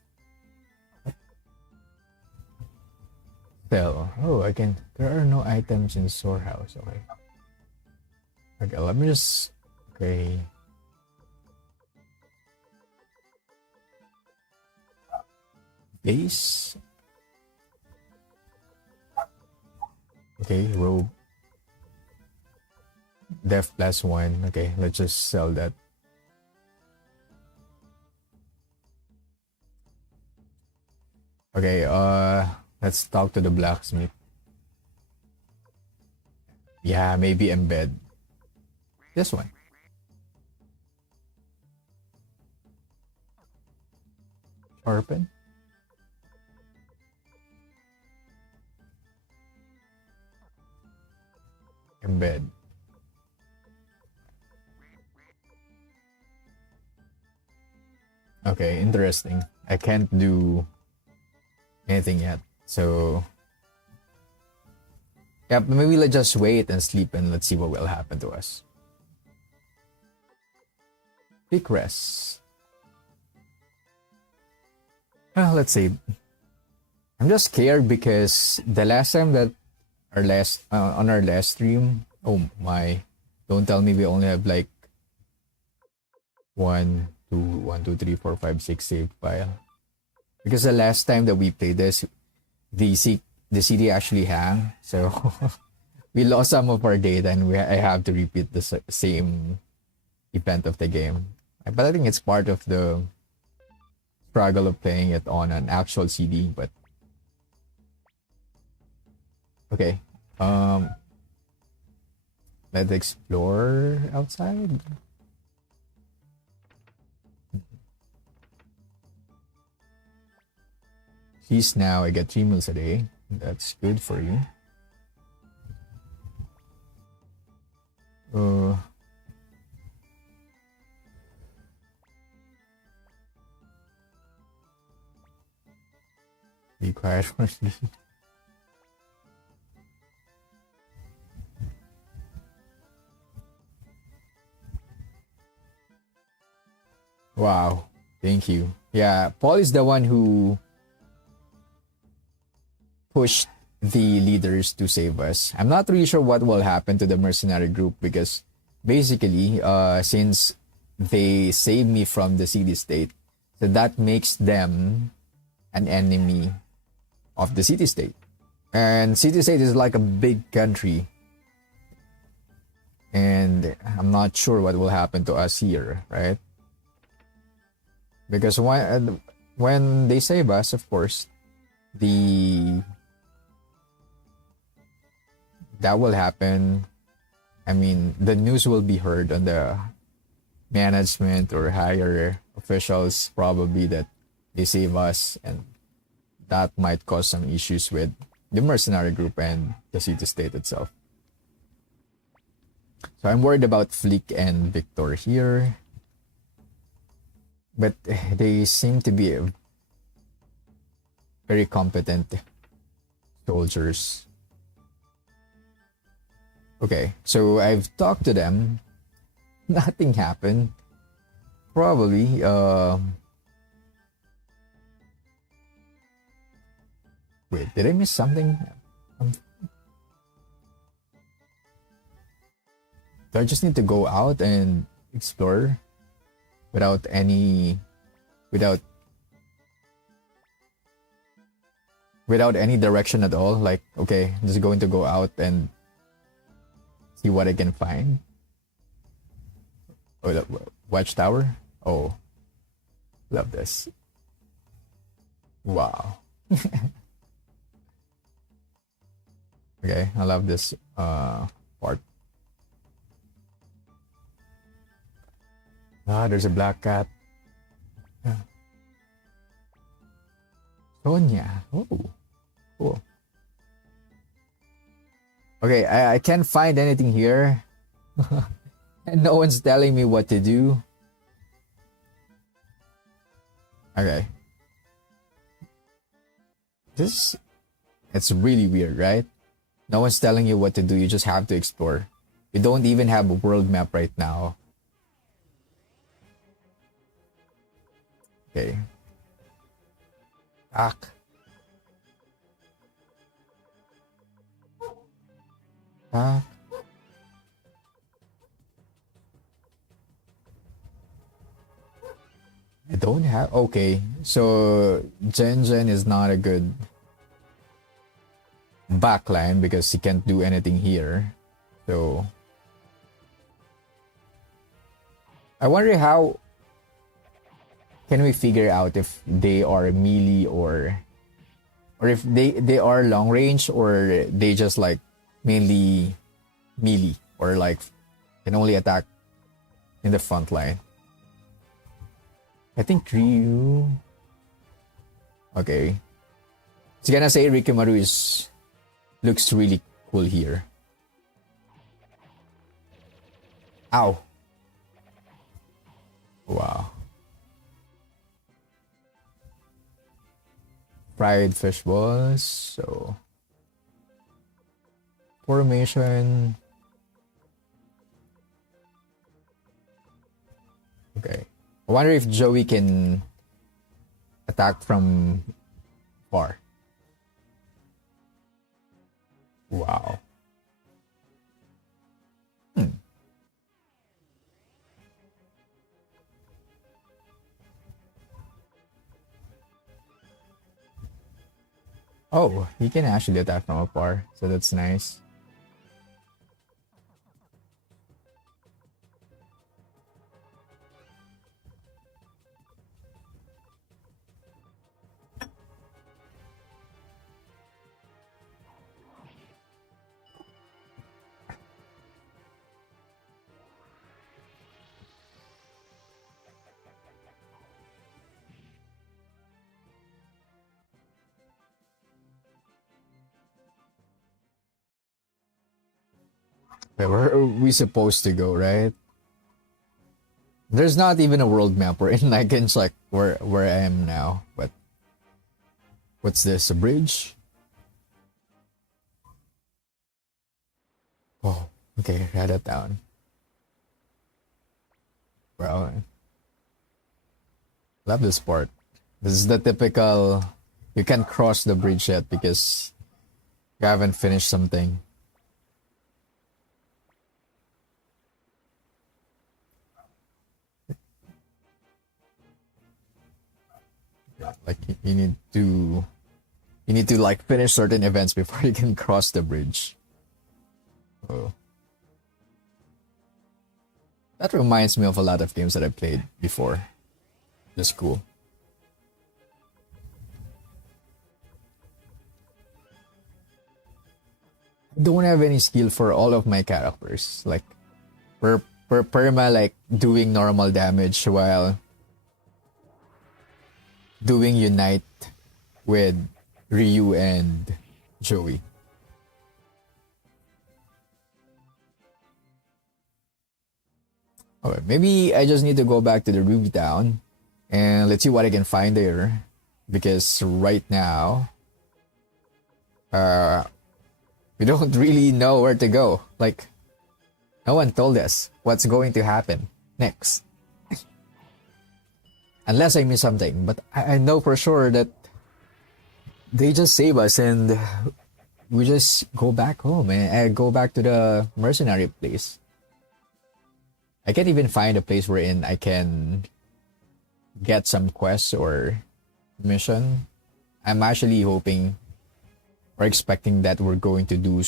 Sell. Oh, I can. There are no items in storehouse. Okay. Okay, let me just. Okay. Base. Okay, robe. Def +1. Okay, let's just sell that. Okay, let's talk to the blacksmith. Yeah, maybe embed. This one. Sharpen. Embed. Okay, interesting. I can't do anything yet. So, yeah, maybe let's just wait and sleep and let's see what will happen to us. Quick rest. Let's see. I'm just scared because the last time that on our last stream, oh my, don't tell me we only have like 1, 2, 3, 4, 5, 6 saved file. Because the last time that we played this, the CD actually hung, so we lost some of our data and I have to repeat the same event of the game. But I think it's part of the struggle of playing it on an actual CD. But okay, let's explore outside. Feast now, I get 3 meals a day. That's good for you. Be quiet for me. Wow. Thank you. Yeah, Paul is the one who pushed the leaders to save us. I'm not really sure what will happen to the mercenary group because basically, since they saved me from the city state, so that makes them an enemy of the city state. And city state is like a big country. And I'm not sure what will happen to us here, right? Because when they save us, of course, the that will happen. I mean, the news will be heard on the management or higher officials probably that they save us, and that might cause some issues with the mercenary group and the city state itself. So I'm worried about Flick and Victor here. But they seem to be very competent soldiers. Okay, so I've talked to them. Nothing happened. Probably, wait, did I miss something? Um, Do I just need to go out and explore without any, without without any direction at all? Like, okay, I'm just going to go out and see what I can find. Oh, the watchtower. Oh, love this. Wow. Okay, I love this part. Ah, there's a black cat. Yeah. Sonia. Oh, cool. Okay, I can't find anything here. And no one's telling me what to do. Okay. It's really weird, right? No one's telling you what to do. You just have to explore. We don't even have a world map right now. Okay. Back. Back. I don't have. Okay. So Jen is not a good backline because he can't do anything here. So I wonder how can we figure out if they are melee or if they are long range or they just like mainly melee or like can only attack in the front line. I think Ryu. Okay. I was gonna say Rikimaru looks really cool here. Ow. Wow. Fried fish balls. So formation. Okay. I wonder if Joey can attack from far. Wow. Oh, he can actually attack from afar, so that's nice. Where are we supposed to go, right? There's not even a world map. We're in like where I am now, but What's this? A bridge? Oh, okay. Write that down. Well, love this part. This is the typical. You can't cross the bridge yet because you haven't finished something. Yeah, like you need to like finish certain events before you can cross the bridge. Oh. That reminds me of a lot of games that I played before. Just cool. I don't have any skill for all of my characters. Like per perma like doing normal damage while doing unite with Ryu and Joey. Okay, maybe I just need to go back to the Ruby Town and let's see what I can find there. Because right now, uh, we don't really know where to go. Like, no one told us what's going to happen next. Unless I miss something. But I know for sure that they just save us and we just go back home and go back to the mercenary place. I can't even find a place wherein I can get some quests or mission. I'm actually hoping or expecting that we're going to do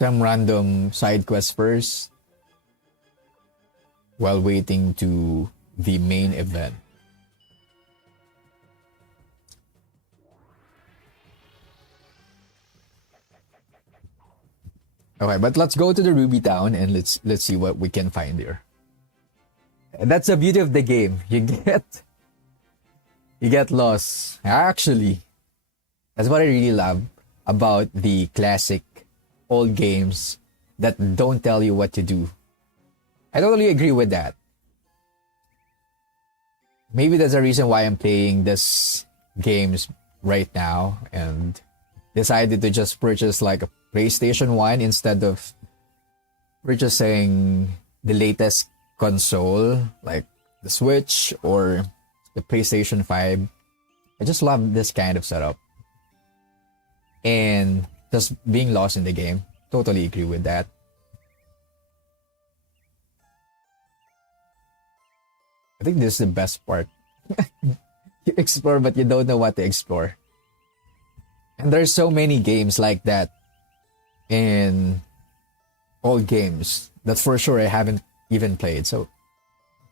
some random side quest first while waiting to the main event. Okay, but let's go to the Ruby Town and let's see what we can find there. That's the beauty of the game. You get lost. Actually, that's what I really love about the classic old games that don't tell you what to do. I totally agree with that. Maybe that's the reason why I'm playing this games right now and decided to just purchase like a PlayStation 1 instead of purchasing the latest console like the Switch or the PlayStation 5. I just love this kind of setup. And just being lost in the game. Totally agree with that. I think this is the best part. You explore but you don't know what to explore. And there's so many games like that in old games that for sure I haven't even played. So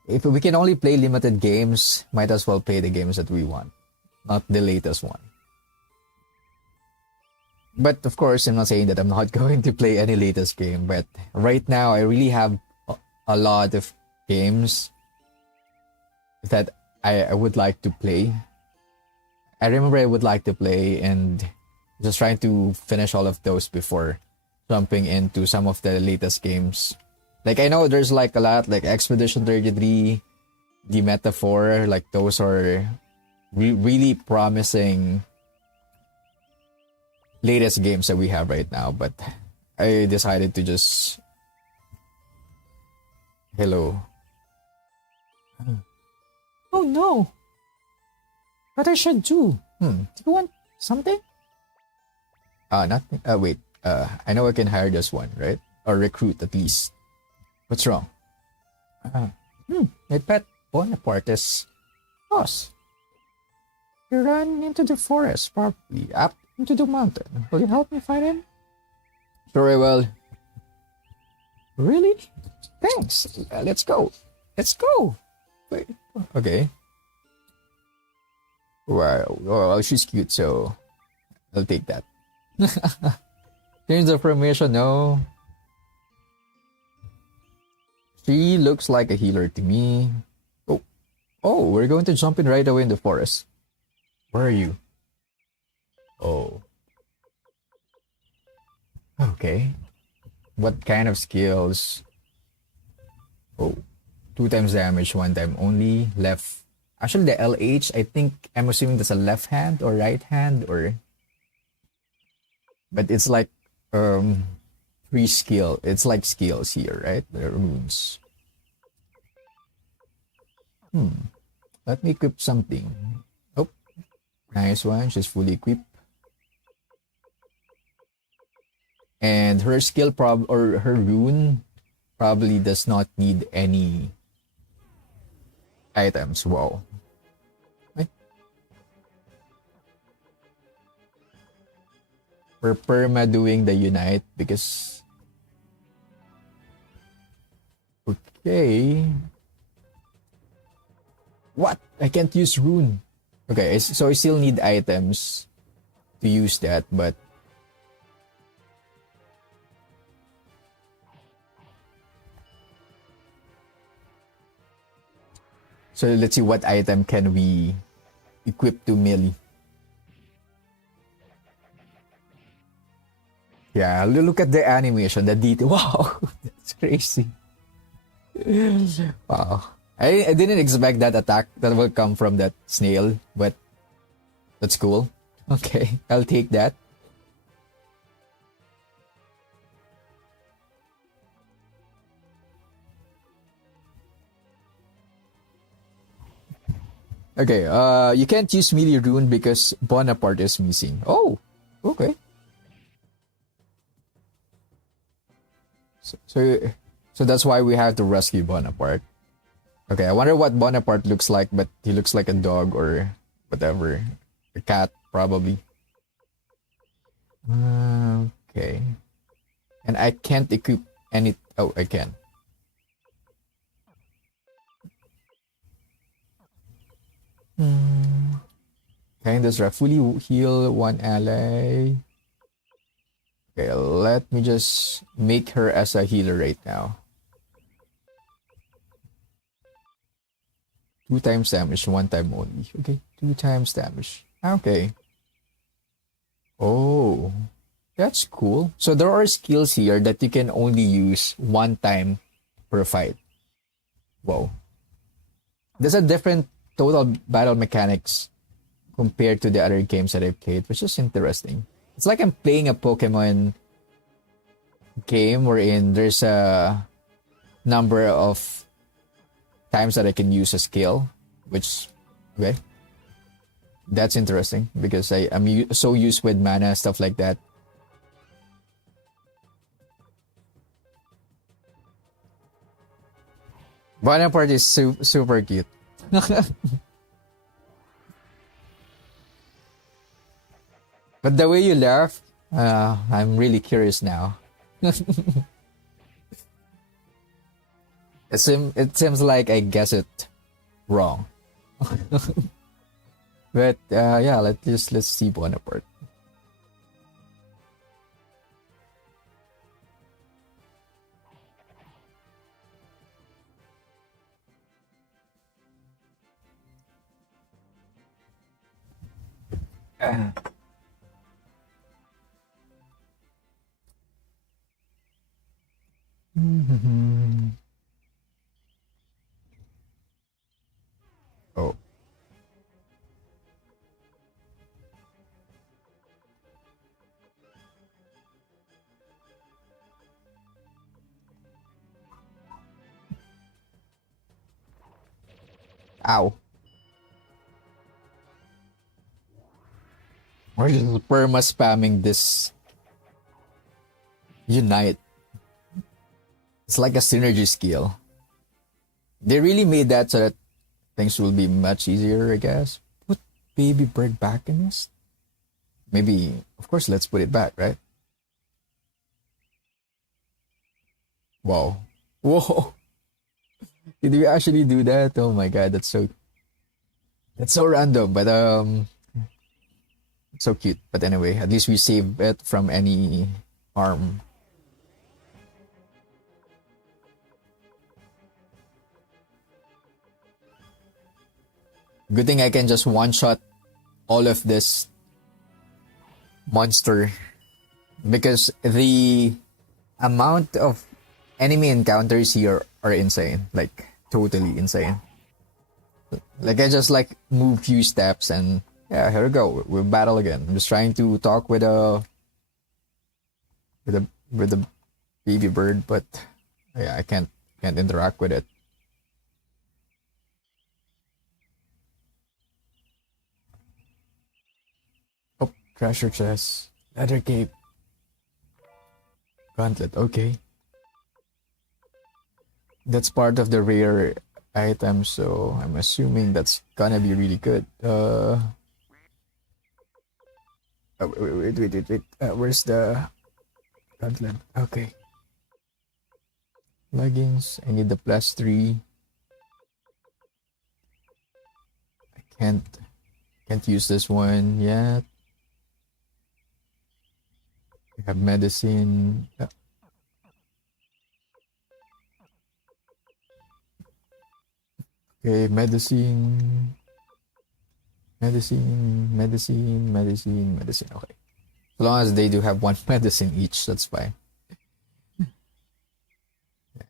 if we can only play limited games, might as well play the games that we want, not the latest one. But of course, I'm not saying that I'm not going to play any latest game. But right now, I really have a lot of games that I would like to play. I remember I would like to play and just trying to finish all of those before jumping into some of the latest games. Like I know there's like a lot like Expedition 33, The Metaphor, like those are really promising latest games that we have right now, but I decided to just hello. Oh no. What I should do? Do you want something? Nothing. Wait. I know I can hire just one, right? Or recruit at least. What's wrong? My pet Bonaparte is lost. He ran into the forest, probably up into the mountain. Will you help me find him? Sure, I will. Really? Thanks. Let's go. Let's go. Wait. Okay. Wow. Well, she's cute, so I'll take that. Change the formation, no. She looks like a healer to me. Oh, we're going to jump in right away in the forest. Where are you? Oh. Okay. What kind of skills? Oh. 2 times damage, 1 time only. Left Actually, the LH, I think I'm assuming that's a left hand or right hand, or but it's like um three skill. It's like skills here, right? The runes. Let me equip something. Oh, nice one. She's fully equipped. And her skill or her rune probably does not need any items. Wow. Right? We're perma doing the unite because okay. What? I can't use rune. Okay, so I still need items to use that, but so let's see what item can we equip to melee. Yeah, look at the animation, the detail. Wow, that's crazy. Wow. I didn't expect that attack that will come from that snail, but that's cool. Okay, I'll take that. Okay, you can't use melee rune because Bonaparte is missing. Oh, okay. So that's why we have to rescue Bonaparte. Okay, I wonder what Bonaparte looks like, but he looks like a dog or whatever. A cat, probably. Okay. And I can't equip any... Oh, I can. Kind of fully heal one ally. Okay, let me just make her as a healer right now. 2 times damage, 1 time only. Okay, 2 times damage. Okay. Oh, that's cool. So there are skills here that you can only use 1 time per fight. Wow. There's a different total battle mechanics compared to the other games that I've played, which is interesting. It's like I'm playing a Pokemon game wherein there's a number of times that I can use a skill, which, okay, that's interesting because I'm so used with mana, stuff like that. Bonaparte is super cute. But the way you laugh, I'm really curious now. It seems like I guess it wrong. But yeah, let's see Bonaparte. Oh. Ow. We're just perma spamming this unite. It's like a synergy skill. They really made that so that things will be much easier, I guess. Put baby bird back in this? Maybe, of course, let's put it back, right? Wow. Whoa. Did we actually do that? Oh my god, that's so random, but so cute. But anyway, at least we save it from any harm. Good thing I can just one-shot all of this monster because the amount of enemy encounters here are insane. Like, totally insane. Like I just like move few steps and yeah, here we go. We'll battle again. I'm just trying to talk with a with a baby bird, but yeah, I can't interact with it. Oh, treasure chest, leather cape, gauntlet. Okay, that's part of the rare item, so I'm assuming that's gonna be really good. Wait. Where's the gauntlet? Okay, leggings. I need the +3. I can't use this one yet. I have medicine. Okay, medicine. Okay. As long as they do have one medicine each, that's fine.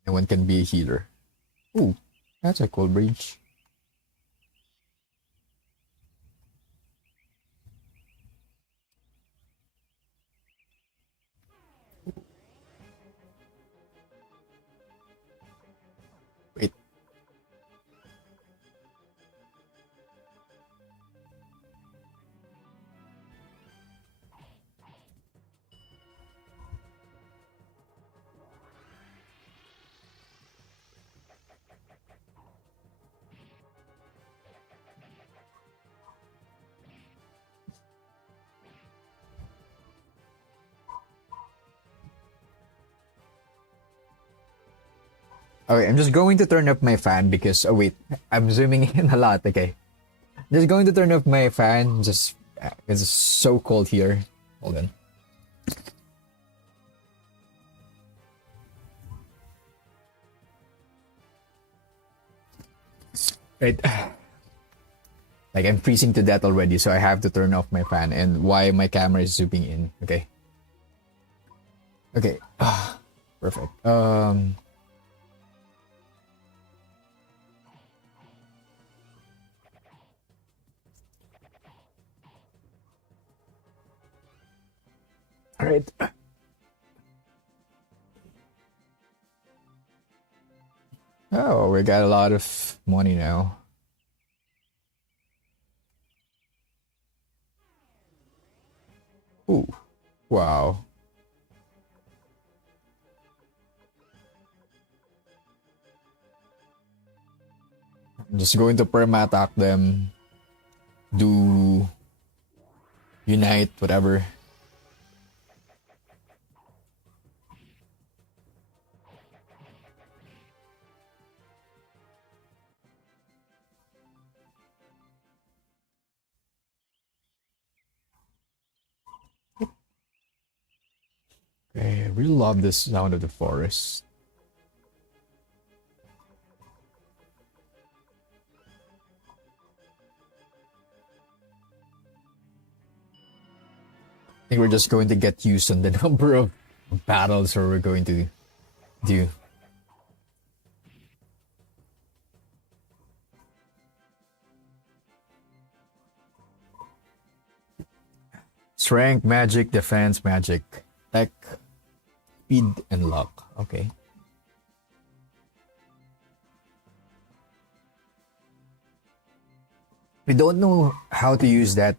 And one can be a healer. Ooh, that's a cool breach. Wait. Okay, I'm just going to turn up my fan because oh wait, I'm zooming in a lot. Okay, just going to turn up my fan. Just it's so cold here. Hold on. Right. Like I'm freezing to death already, so I have to turn off my fan. And why my camera is zooming in? Okay. Okay. Perfect. All right. Oh, we got a lot of money now. Ooh. Wow. I'm just going to perma attack them. Do unite, whatever. Okay, I really love this sound of the forest. I think we're just going to get used on the number of battles we're going to do. Strength, magic, defense, magic, tech, speed, and luck. Okay. We don't know how to use that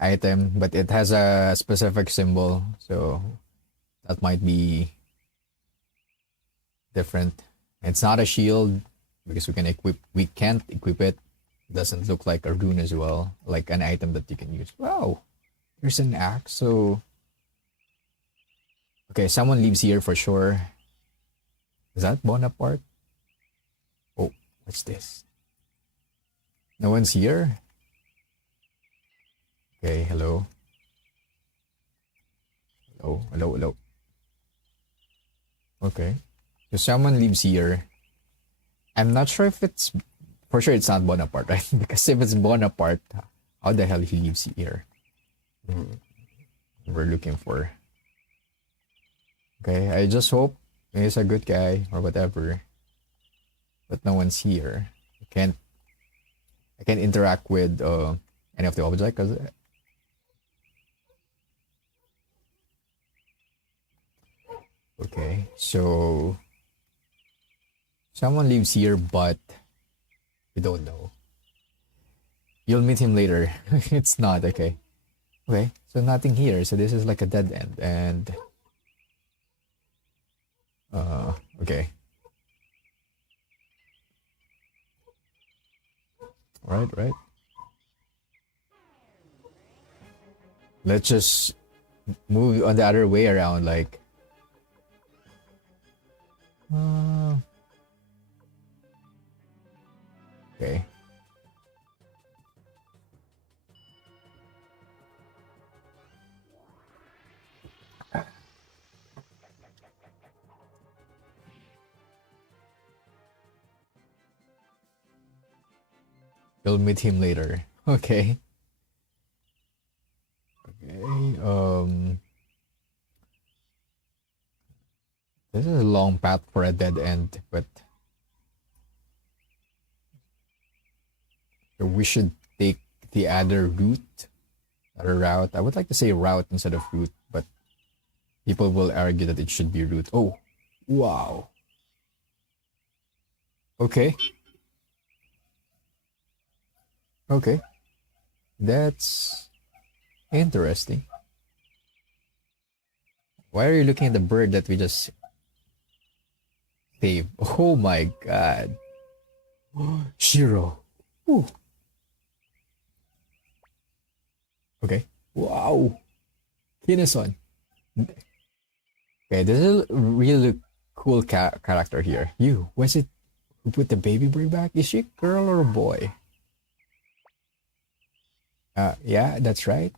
item, but it has a specific symbol, so that might be different. It's not a shield because we can't equip it. Doesn't look like a rune as well, like an item that you can use. Wow, there's an axe. So okay, someone lives here for sure. Is that Bonaparte? Oh, what's this? No one's here. Okay, hello. Hello. Okay. So someone lives here. I'm not sure if it's for sure it's not Bonaparte, right? Because if it's Bonaparte, how the hell he lives here? We're looking for. Okay, I just hope he's a good guy or whatever. But no one's here. I can't I can interact with any of the objects. Okay, so someone lives here, but we don't know. You'll meet him later. It's not okay. Okay, so nothing here. So this is like a dead end, and okay. Right, right. Let's just move on the other way around, like. Uh, okay. You'll meet him later. Okay. Okay. This is a long path for a dead end, but we should take the other route, other route. I would like to say route instead of route, but people will argue that it should be route. Oh, wow. Okay. Okay. That's interesting. Why are you looking at the bird that we just saved? Oh my god. Shiro. Ooh. Okay. Wow. Kineson. Okay, this is a really cool character here. You, was it who put the baby bird back? Is she a girl or a boy? Yeah, that's right.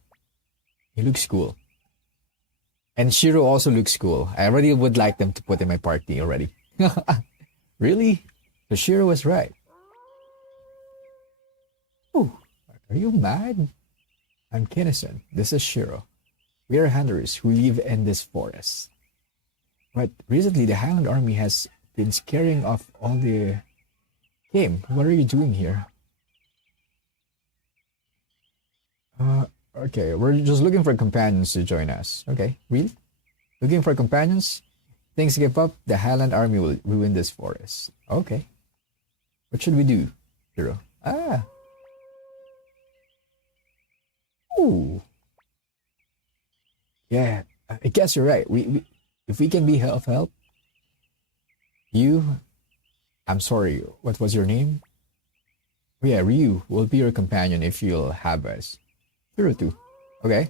He looks cool. And Shiro also looks cool. I already would like them to put in my party already. Really? So Shiro was right. Oh, are you mad? I'm Kineson. This is Shiro. We are hunters who live in this forest. But recently the Highland Army has been scaring off all the game. What are you doing here? Okay, we're just looking for companions to join us. Okay, really? Looking for companions? Things give up, the Highland Army will ruin this forest. Okay. What should we do, Hero? Ah. Ooh. Yeah, I guess you're right. We if we can be of help. You, I'm sorry, what was your name? Oh, yeah, Ryu will be your companion if you'll have us. Hero too. Okay.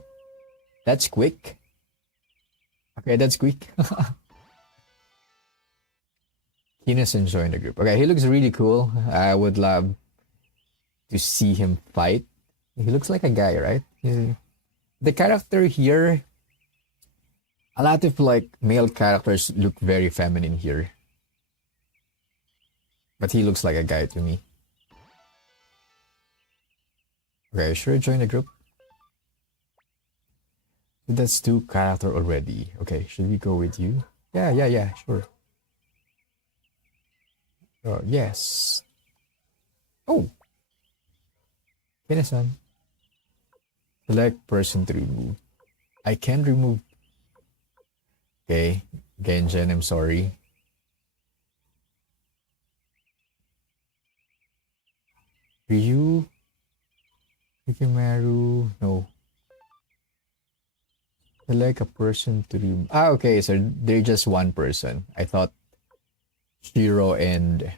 That's quick. Okay, that's quick. Kineson joined the group. Okay, he looks really cool. I would love to see him fight. He looks like a guy, right? The character here, a lot of like male characters look very feminine here. But he looks like a guy to me. Okay, sure, join the group. That's two character already. Okay, should we go with you? Yeah, sure. Yes. Oh, Kinesan. Select person to remove. I can remove. Okay, Genjen, I'm sorry. Ryu, Rikimaru, no. Select a person to remove. Ah, okay, so they're just one person. I thought Shiro and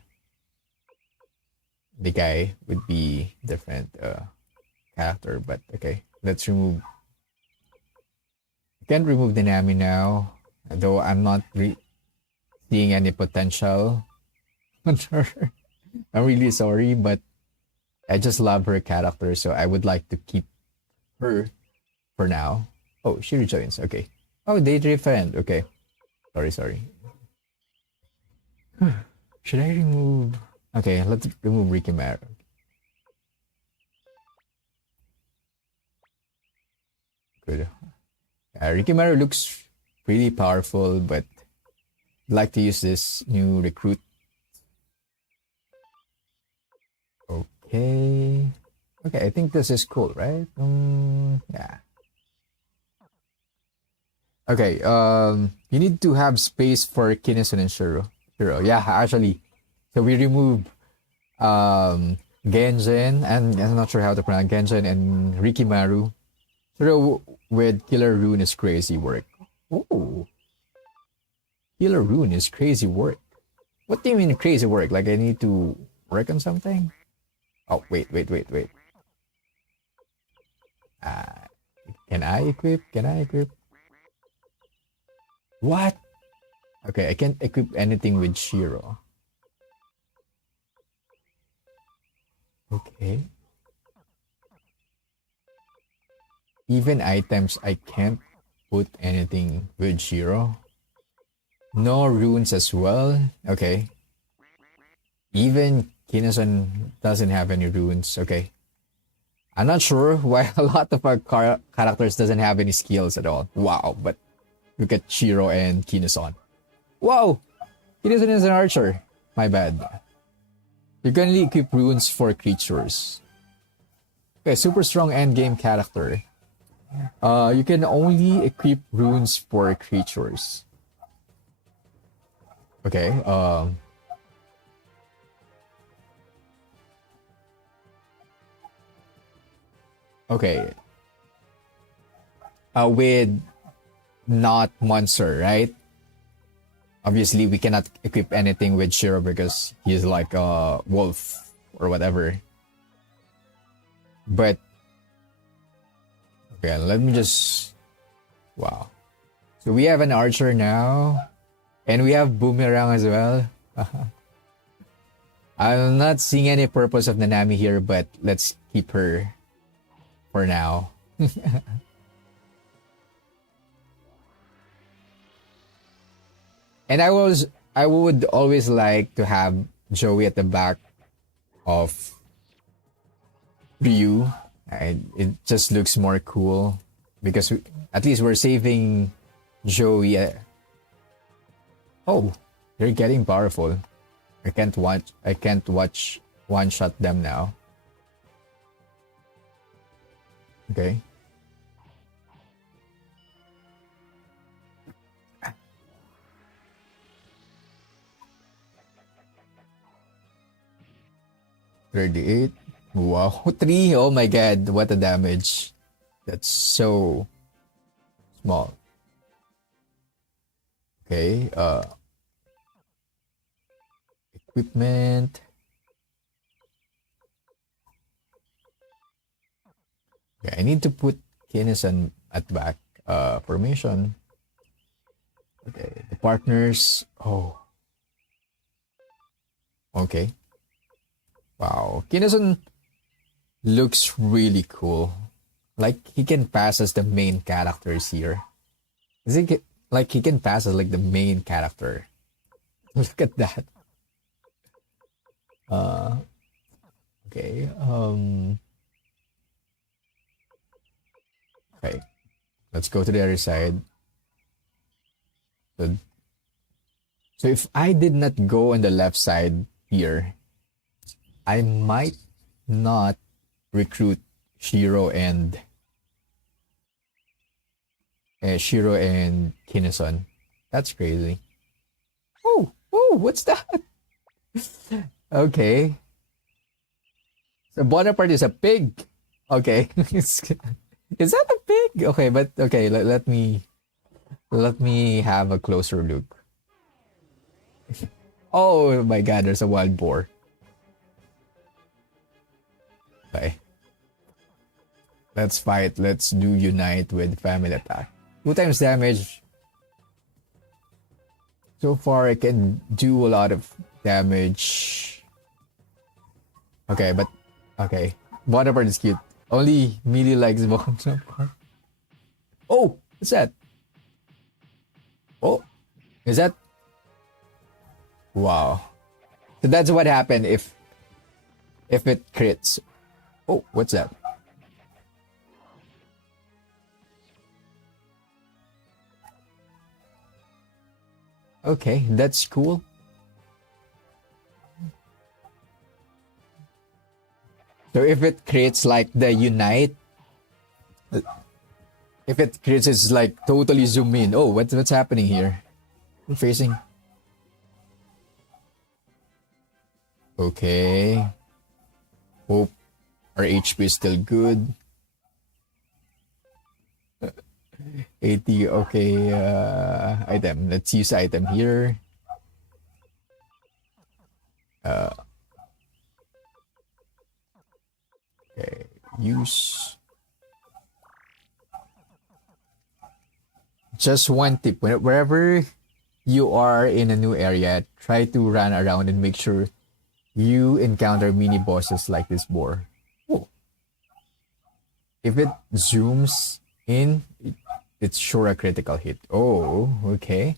the guy would be different character, but okay. Let's remove. I can't remove the Nami now, though I'm not seeing any potential on her. I'm really sorry, but I just love her character, so I would like to keep her for now. Oh, she rejoins. Okay. Oh, they defend. Okay. Sorry. Should I remove? Okay, let's remove Rikimaru. Good. Rikimaru looks pretty powerful, but I'd like to use this new recruit. Okay. Okay, I think this is cool, right? Yeah. Okay, you need to have space for Kinesun and Shiro. Shiro. Yeah, actually. So we remove Genjin, and I'm not sure how to pronounce Genjin and Rikimaru. Shiro with Killer Rune is crazy work. Oh, Killer Rune is crazy work. What do you mean crazy work? Like I need to work on something? Oh, wait. Uh, can I equip? Can I equip? What? Okay, I can't equip anything with Shiro. Okay. Even items, I can't put anything with Shiro. No runes as well. Okay. Even Kineson doesn't have any runes. Okay. I'm not sure why a lot of our characters doesn't have any skills at all. Wow, but look at Shiro and Kineson. Wow! Kineson is an archer. My bad. You can only equip runes for creatures. Okay, super strong endgame character. You can only equip runes for creatures. Okay, okay. With not monster, right? Obviously, we cannot equip anything with Shiro because he's like a wolf or whatever. But okay, let me just. Wow. So we have an archer now, and we have boomerang as well. I'm not seeing any purpose of Nanami here, but let's keep her for now. And I would always like to have Joey at the back of Ryu. It just looks more cool because at least we're saving Joey. Oh, they're getting powerful. I can't watch. I can't watch one shot them now. Okay. $38. Wow. 3. Oh my god. What a damage. That's so small. Okay. Equipment. Okay, I need to put Kineson at back. Formation. Okay. The partners. Oh. Okay. Wow. Kineson looks really cool. Like he can pass as the main characters here. Is it like he can pass as like the main character? Look at that. Uh okay. Okay. Let's go to the other side. So, so if I did not go on the left side here, I might not recruit Shiro and Shiro and Kineson. That's crazy. Oh, what's that? Okay. So Bonaparte is a pig. Okay. Is that a pig? Okay, but okay, let me have a closer look. Oh my god, there's a wild boar. Okay. Let's fight. Let's do unite with family attack. 2 times damage. So far, I can do a lot of damage. Okay, but okay. Bonaparte is cute. Only melee likes Bonaparte. Oh, what's that? Oh, is that? Wow. So that's what happened if it crits. Oh, what's that? Okay, that's cool. So if it creates like the unite, if it creates it's like totally zoom in. Oh, what's happening here? I'm facing. Okay. Hope our HP is still good. 80. Okay. Item. Let's use item here. Okay. Use. Just one tip. Wherever you are in a new area, try to run around and make sure you encounter mini bosses like this boar. Oh. If it zooms in, it's sure a critical hit. Oh, okay.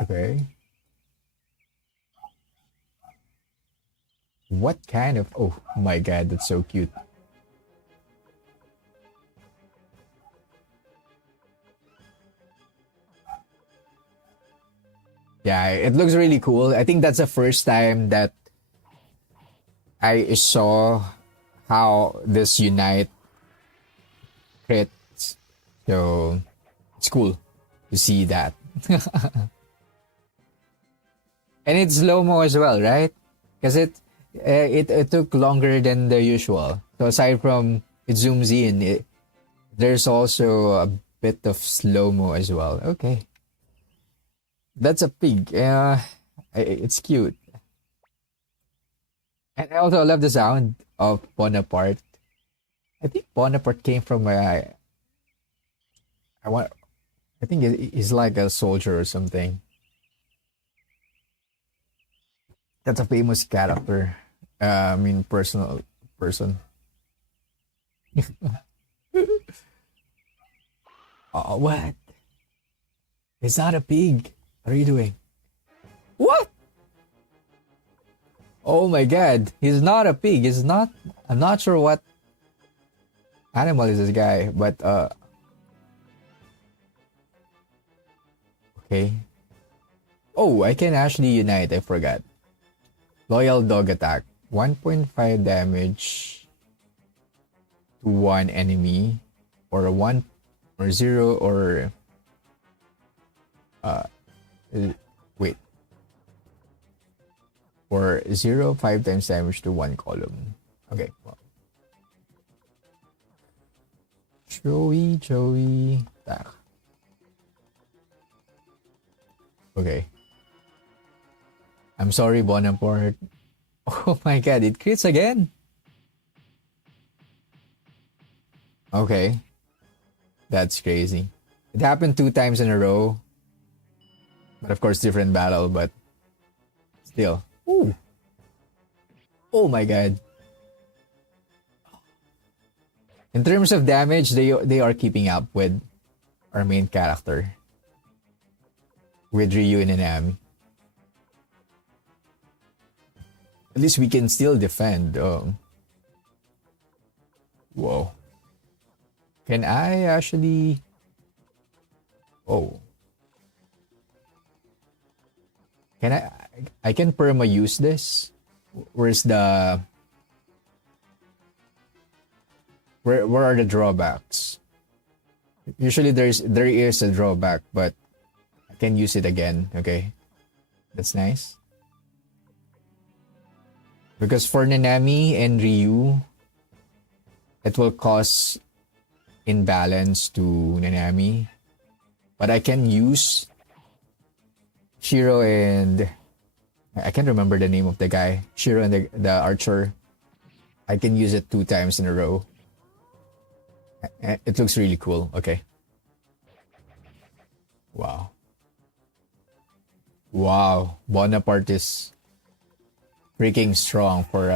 Okay. What kind of... Oh my god, that's so cute. Yeah, it looks really cool. I think that's the first time that I saw how this unite crits. So it's cool to see that. And it's slow-mo as well, right? Because it took longer than the usual. So aside from it zooms in, there's also a bit of slow-mo as well. Okay. That's a pig. It's cute. And I also love the sound of Bonaparte. I think Bonaparte came from I want I think he's like a soldier or something. That's a famous character. I mean personal person. Oh, what? It's not a pig. What are you doing? What? Oh my god. He's not a pig. He's not. I'm not sure what animal is this guy, but okay. Oh, I can actually unite. I forgot. Loyal dog attack. 1.5 damage to one enemy, or 1 or 0 or uh wait. Or 0, 5 times damage to one column. Okay. Well. Joey. Tak. Okay. I'm sorry, Bonaparte. Oh my god, it crits again. Okay. That's crazy. It happened 2 times in a row. But of course, different battle, but still. Ooh. Oh my god. In terms of damage, they are keeping up with our main character. With Ryu and Nanami. At least we can still defend. Whoa. Can I actually... Oh. Can I can perma use this? Where's the... Where are the drawbacks? Usually there is a drawback, but I can use it again. Okay. That's nice. Because for Nanami and Ryu, it will cause imbalance to Nanami. But I can use Shiro and... I can't remember the name of the guy. Shiro and the archer. I can use it 2 times in a row. It looks really cool. Okay. Wow. Wow. Bonaparte is freaking strong for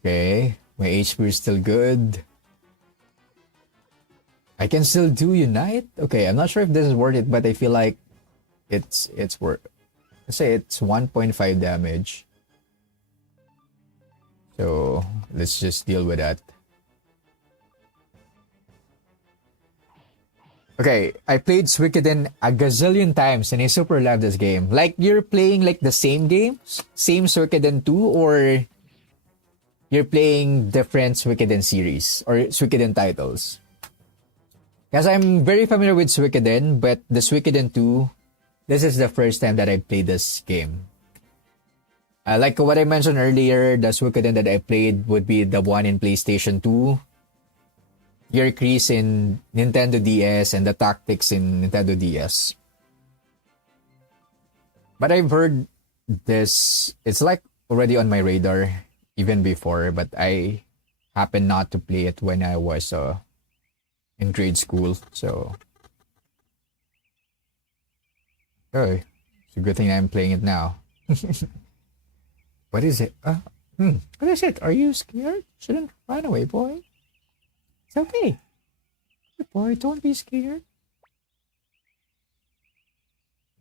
Okay. My HP is still good. I can still do Unite? Okay, I'm not sure if this is worth it, but I feel like it's worth... Let's say it's 1.5 damage. So, let's just deal with that. Okay, I played Suikoden a gazillion times and I super love this game. Like, you're playing like the same game, same Suikoden 2, or you're playing different Suikoden series or Suikoden titles? Because I'm very familiar with Suikoden, but the Suikoden 2, this is the first time that I played this game. Like what I mentioned earlier, the Suikoden that I played would be the one in PlayStation 2, Gear Crease in Nintendo DS, and the Tactics in Nintendo DS. But I've heard this, it's like already on my radar even before, but I happened not to play it when I was in grade school. So, oh, it's a good thing I'm playing it now. What is it? What is it? Are you scared? Shouldn't run away, boy. It's okay. Good boy, don't be scared.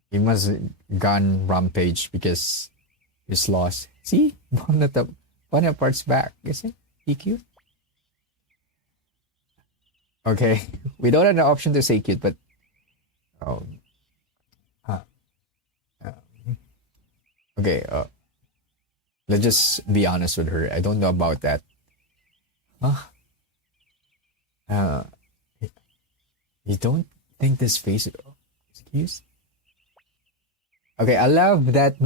He must have gone rampage because he's lost. See? Bonaparte's back. Isn't he cute? Okay. We don't have the option to say cute, but... okay, let's just be honest with her. I don't know about that. Huh? You don't think this face is cute? Okay, I love that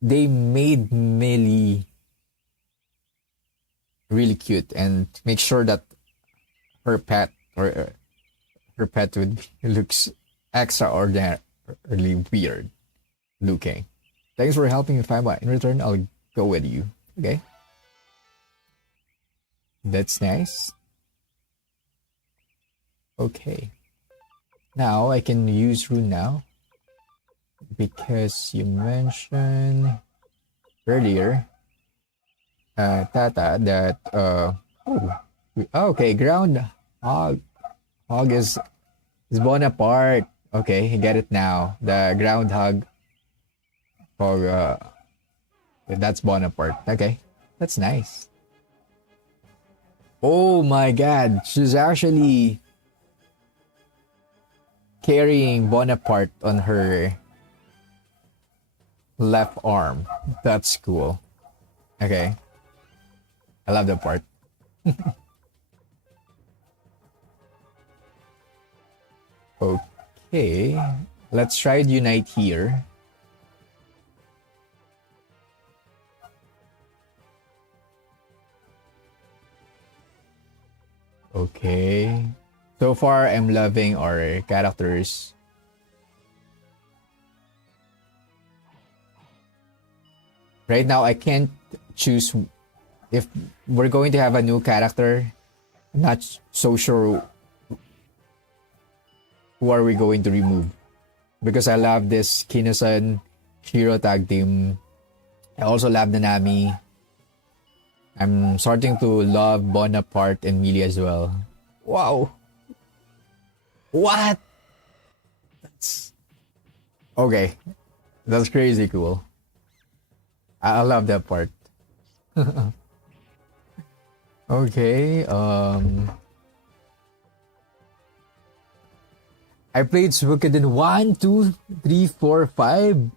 they made Millie really cute and make sure that her pet looks extraordinarily weird looking. Thanks for helping me find one. In return, I'll go with you. Okay? That's nice. Okay. Now I can use rune now. Because you mentioned earlier, Tata, that okay, ground hog is Bonaparte. Okay, I get it now. The groundhog hog, that's Bonaparte. Okay, that's nice. Oh my God, she's actually carrying Bonaparte on her left arm. That's cool. Okay. I love that part. Okay. Let's try to unite here. Okay. So far, I'm loving our characters. Right now, I can't choose if we're going to have a new character. I'm not so sure who are we going to remove. Because I love this Kinosan Shiro tag team. I also love Nanami. I'm starting to love Bonaparte and Millie as well. Wow. What? That's... okay. That's crazy cool. I love that part. Okay, I played Suikoden 1, 2, 3, 4, 5.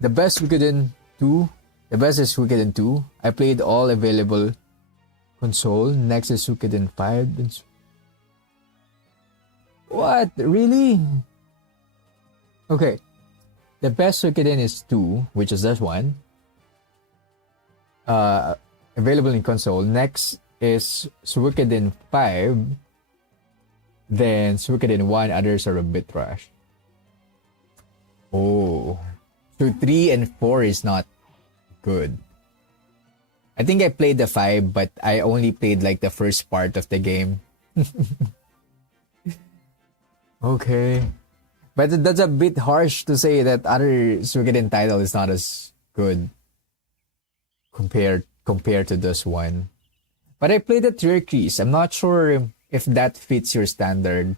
The best Suikoden 2. The best is Suikoden 2. I played all available console. Next is Suikoden 5. What? Really? Okay. The best Suikoden is 2, which is this one. Available in console. Next is Suikoden 5. Then Suikoden 1, others are a bit trash. Oh. So 3 and 4 is not good. I think I played the 5, but I only played like the first part of the game. Okay. But that's a bit harsh to say that other Suikoden title is not as good compared to this one. But I played the Gear Crease. I'm not sure if that fits your standard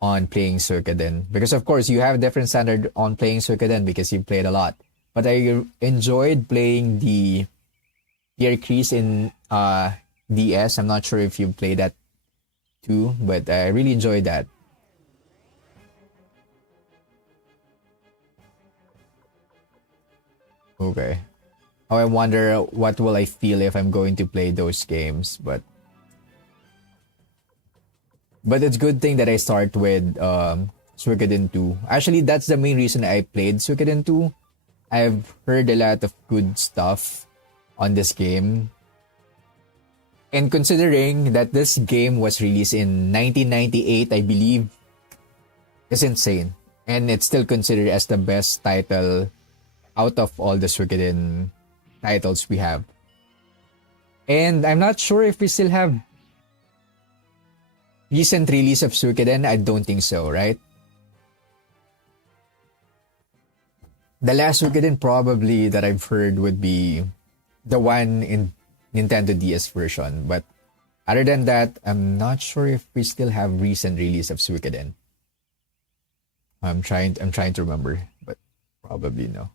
on playing Suikoden. Because of course, you have a different standard on playing Suikoden because you played a lot. But I enjoyed playing the Gear Crease in DS. I'm not sure if you played that II, but I really enjoyed that. Okay. Oh, I wonder what will I feel if I'm going to play those games, but it's good thing that I start with Suikoden 2. Actually, that's the main reason I played Suikoden 2. I've heard a lot of good stuff on this game. And considering that this game was released in 1998, I believe, is insane. And it's still considered as the best title out of all the Suikoden titles we have. And I'm not sure if we still have recent release of Suikoden. I don't think so, right? The last Suikoden probably that I've heard would be the one in Nintendo DS version. But other than that, I'm not sure if we still have recent release of Suikoden. I'm trying to remember, but probably no.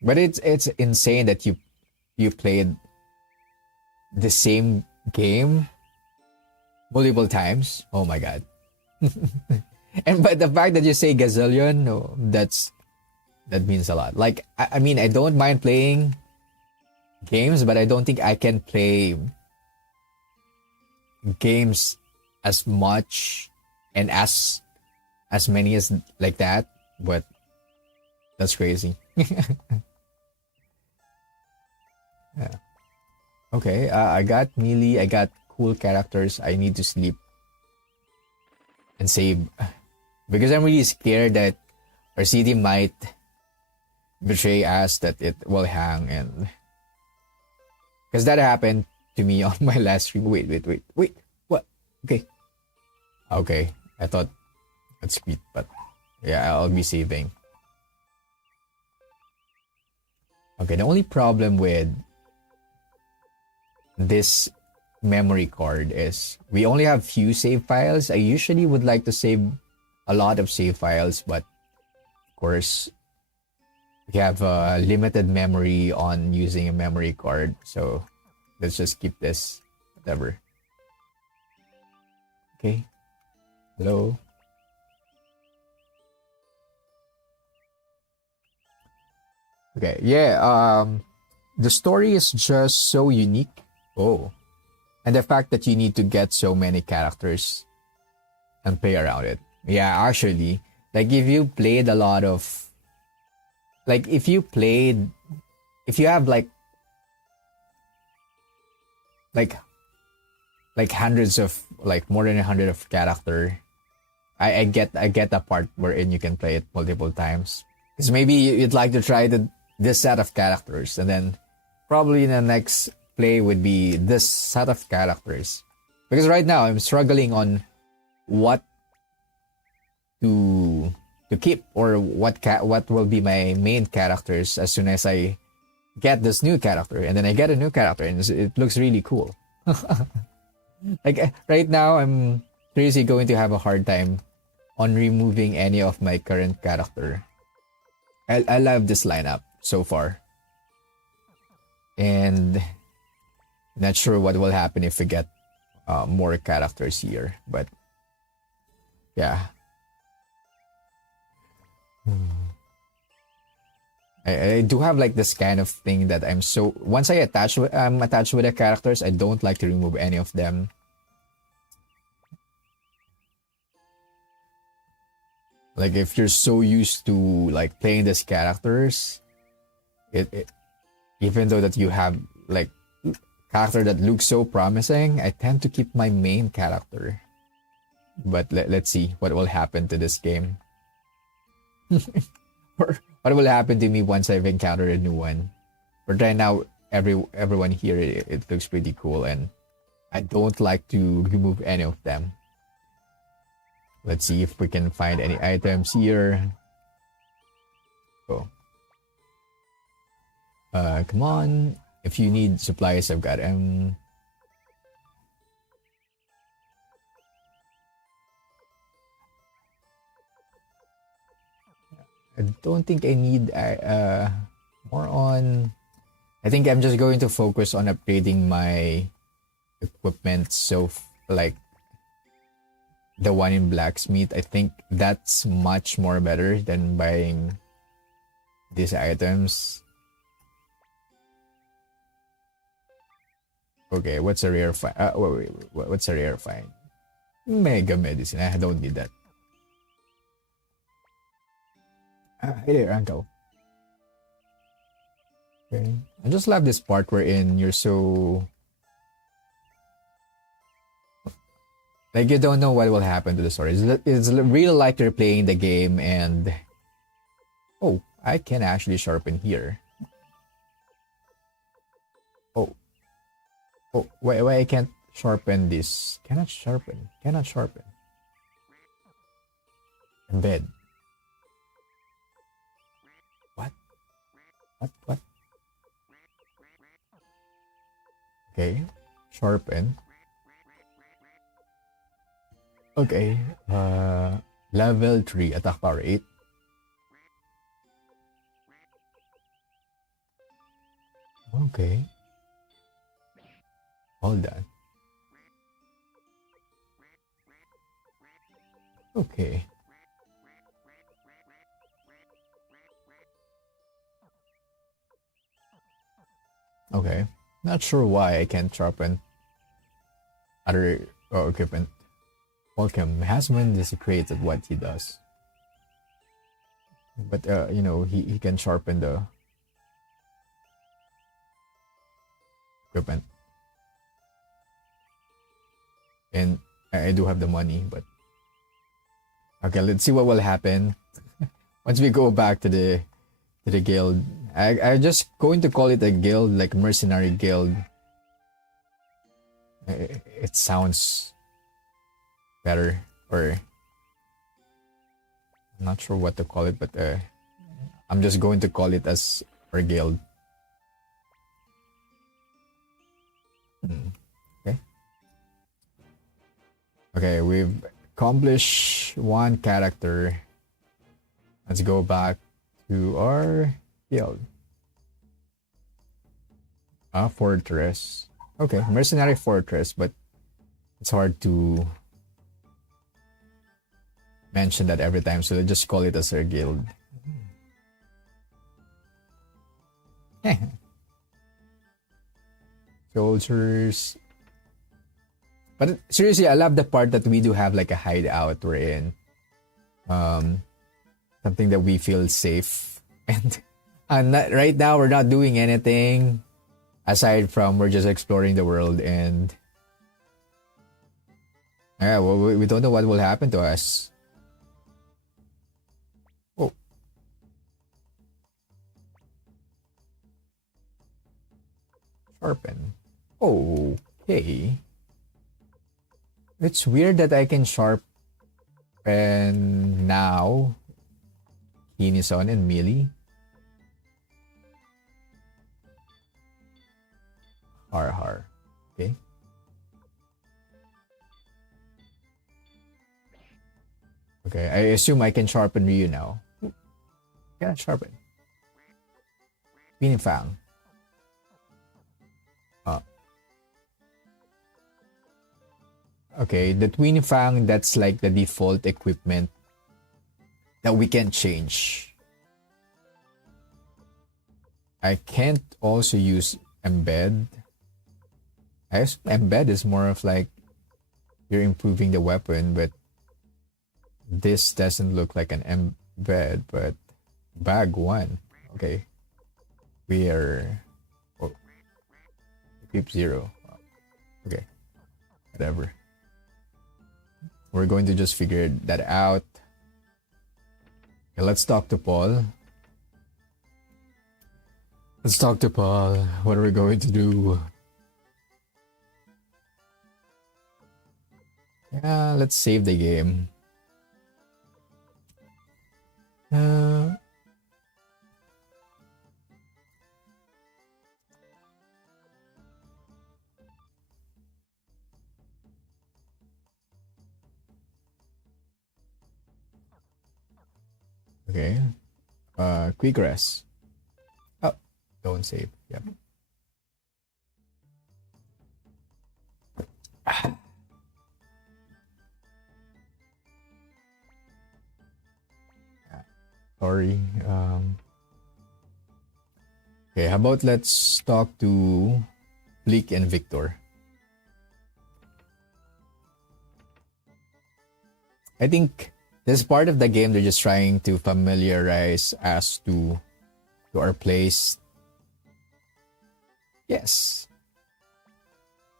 But it's insane that you played the same game multiple times. Oh my god. And but the fact that you say gazillion, no, that means a lot. Like I mean, I don't mind playing games, but I don't think I can play games as much and as many as like that. But that's crazy. Yeah. Okay. I got melee. I got cool characters. I need to sleep and save because I'm really scared that our city might betray us, that it will hang, and because that happened to me on my last stream. Wait. What? Okay. Okay. I thought that's sweet, but yeah, I'll be saving. Okay. The only problem with this memory card is we only have few save files. I usually would like to save a lot of save files, but of course we have a limited memory on using a memory card, so let's just keep this whatever. Okay. Hello. Okay. Yeah, the story is just so unique. Oh, and the fact that you need to get so many characters and play around it. Yeah, actually, like if you played a lot of, like if you have like like hundreds of, like more than 100 of character, I get the part wherein you can play it multiple times. Because maybe you'd like to try this set of characters, and then probably the next play would be this set of characters. Because right now I'm struggling on what to keep, or what will be my main characters as soon as I get this new character, and then I get a new character and it looks really cool. Like right now I'm seriously going to have a hard time on removing any of my current character. I love this lineup so far, and not sure what will happen if we get more characters here, but yeah. I do have like this kind of thing that once I'm attached with the characters, I don't like to remove any of them. Like if you're so used to like playing these characters, it even though that you have like character that looks so promising, I tend to keep my main character. But let's see what will happen to this game. Or what will happen to me once I've encountered a new one. But right now, everyone here, it looks pretty cool, and I don't like to remove any of them. Let's see if we can find any items here. Oh. Come on. If you need supplies, I've got them. I don't think I need more on. I think I'm just going to focus on upgrading my equipment. So like the one in blacksmith, I think that's much more better than buying these items. Okay, what's a rare find? What's a rare find? Mega medicine. I don't need that. Hey there, uncle. Okay. I just love this part wherein you're so like you don't know what will happen to the story. It's real like you're playing the game and oh, I can actually sharpen here. Oh, oh, why I can't sharpen this? Cannot sharpen. Cannot sharpen. Embed. What? What? Okay. Sharpen. Okay. Level 3 attack power 8. Okay. Hold on. Okay. Okay. Not sure why I can't sharpen other equipment. Welcome. Hasman desecrated what he does. But you know, he can sharpen the equipment. And I do have the money, but okay, let's see what will happen once we go back to the guild. I just going to call it a guild, like mercenary guild. It sounds better, or I'm not sure what to call it, but I'm just going to call it as our guild. Okay. Okay, we've accomplished one character. Let's go back to our guild. A fortress. Okay, mercenary fortress, but it's hard to mention that every time, so let's just call it as our guild. Soldiers. But seriously, I love the part that we do have like a hideout we're in. Something that we feel safe. And right now we're not doing anything aside from we're just exploring the world, and yeah, well, we don't know what will happen to us. Oh. Sharpen. Okay. It's weird that I can sharpen now. Keen is on and melee. Har. Okay. Okay, I assume I can sharpen Ryu now. Yeah, sharpen. Twin Fang. Okay, the Twin Fang, that's like the default equipment that we can change. I can't also use embed. I guess embed is more of like you're improving the weapon, but this doesn't look like an embed, but bag 1. Okay. We are equip 0. Okay. Whatever. We're going to just figure that out. Okay, let's talk to Paul. Let's talk to Paul. What are we going to do? Yeah, let's save the game. Okay. Quick rest. Oh, don't save. Yep. Sorry. Okay, how about let's talk to Bleak and Victor. I think this part of the game they're just trying to familiarize us to our place. Yes.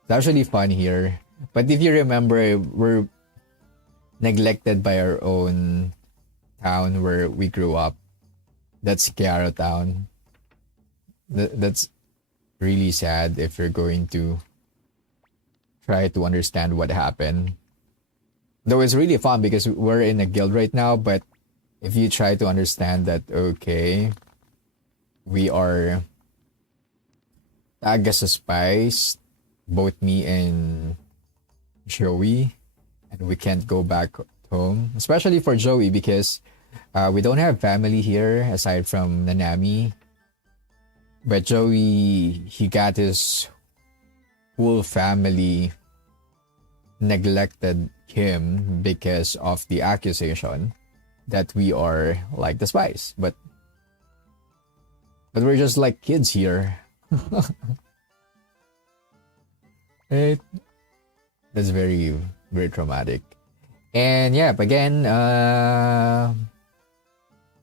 It's actually fun here. But if you remember, we're neglected by our own town where we grew up. That's Kiaro Town. That's really sad if you're going to try to understand what happened. Though it's really fun because we're in a guild right now, but if you try to understand that, okay, we are tagged as a spies, both me and Joey, and we can't go back home, especially for Joey because we don't have family here aside from Nanami. But Joey, he got his whole family neglected him because of the accusation that we are like the spies. But we're just like kids here. Right? That's very, very traumatic. And yeah, again,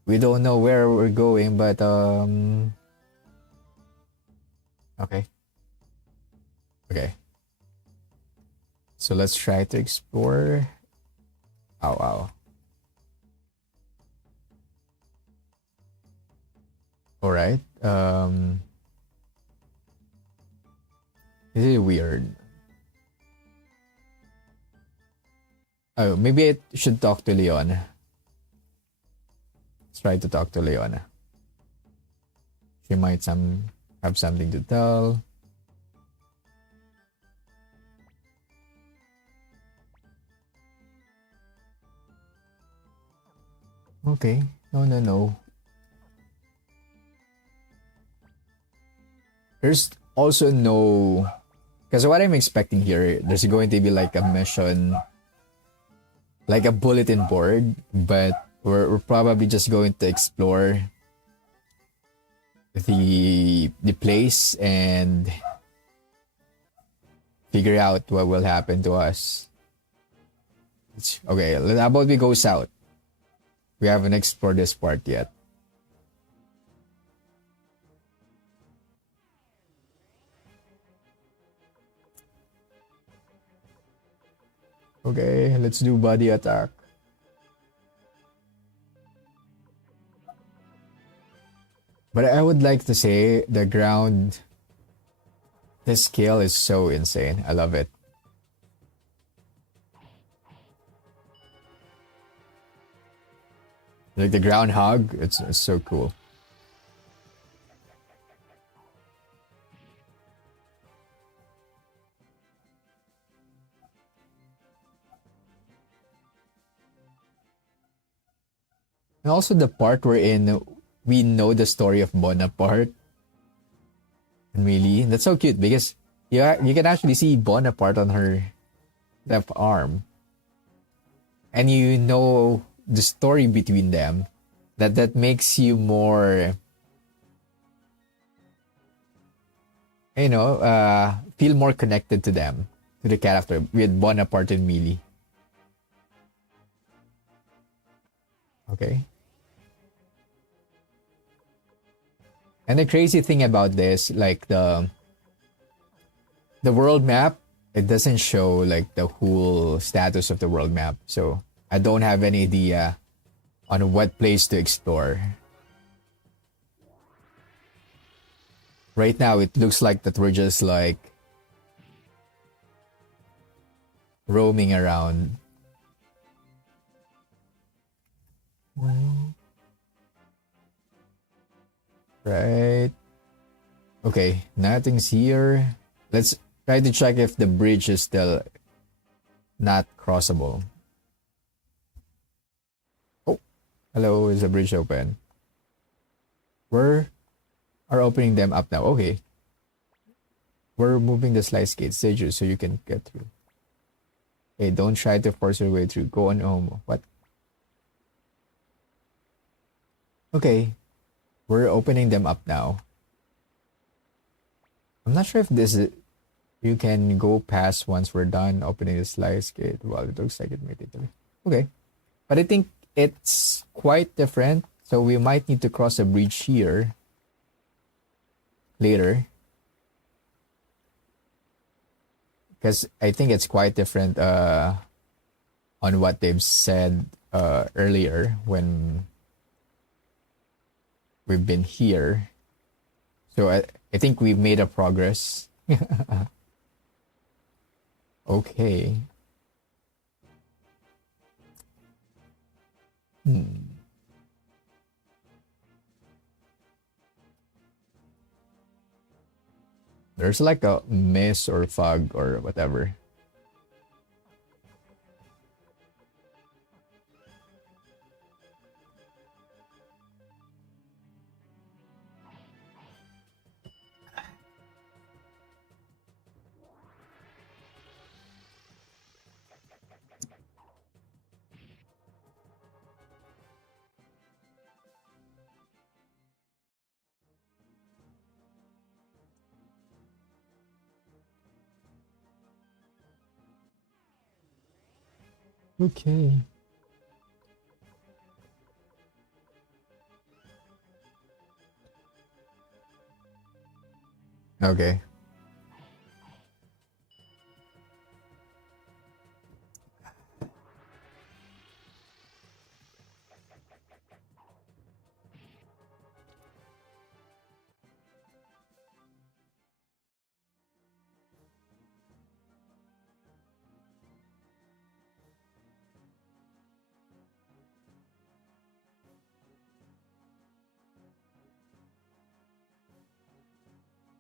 we don't know where we're going, but okay. Okay. So let's try to explore. Ow, ow. All right. This is weird. Oh, maybe I should talk to Leon. Let's try to talk to Leon. She might have something to tell. Okay. No. There's also no... Because what I'm expecting here, there's going to be like a mission, like a bulletin board, but we're probably just going to explore the place and figure out what will happen to us. Okay, how about we go south? We haven't explored this part yet. Okay, let's do body attack. But I would like to say the ground, the scale is so insane. I love it. Like the groundhog, it's so cool. And also the part wherein we know the story of Bonaparte. And really, that's so cute because you can actually see Bonaparte on her left arm. And you know the story between them. That makes you more, feel more connected to them, to the character with Bonaparte and Millie. Okay. And the crazy thing about this, like the world map, it doesn't show like the whole status of the world map. So I don't have any idea on what place to explore. Right now, it looks like that we're just like roaming around. Right. Okay, nothing's here. Let's try to check if the bridge is still not crossable. Oh, hello, is the bridge open? We are opening them up now. Okay. We're moving the slice gate stages so you can get through. Hey, don't try to force your way through. Go on home. What? Okay, we're opening them up now. I'm not sure if this is, you can go past once we're done opening the slice gate. Well, it looks like it made it. Okay, but I think it's quite different. So we might need to cross a bridge here later. Because I think it's quite different on what they've said earlier when we've been here. So I think we've made a progress. Okay. There's like a mist or fog or whatever. Okay. Okay.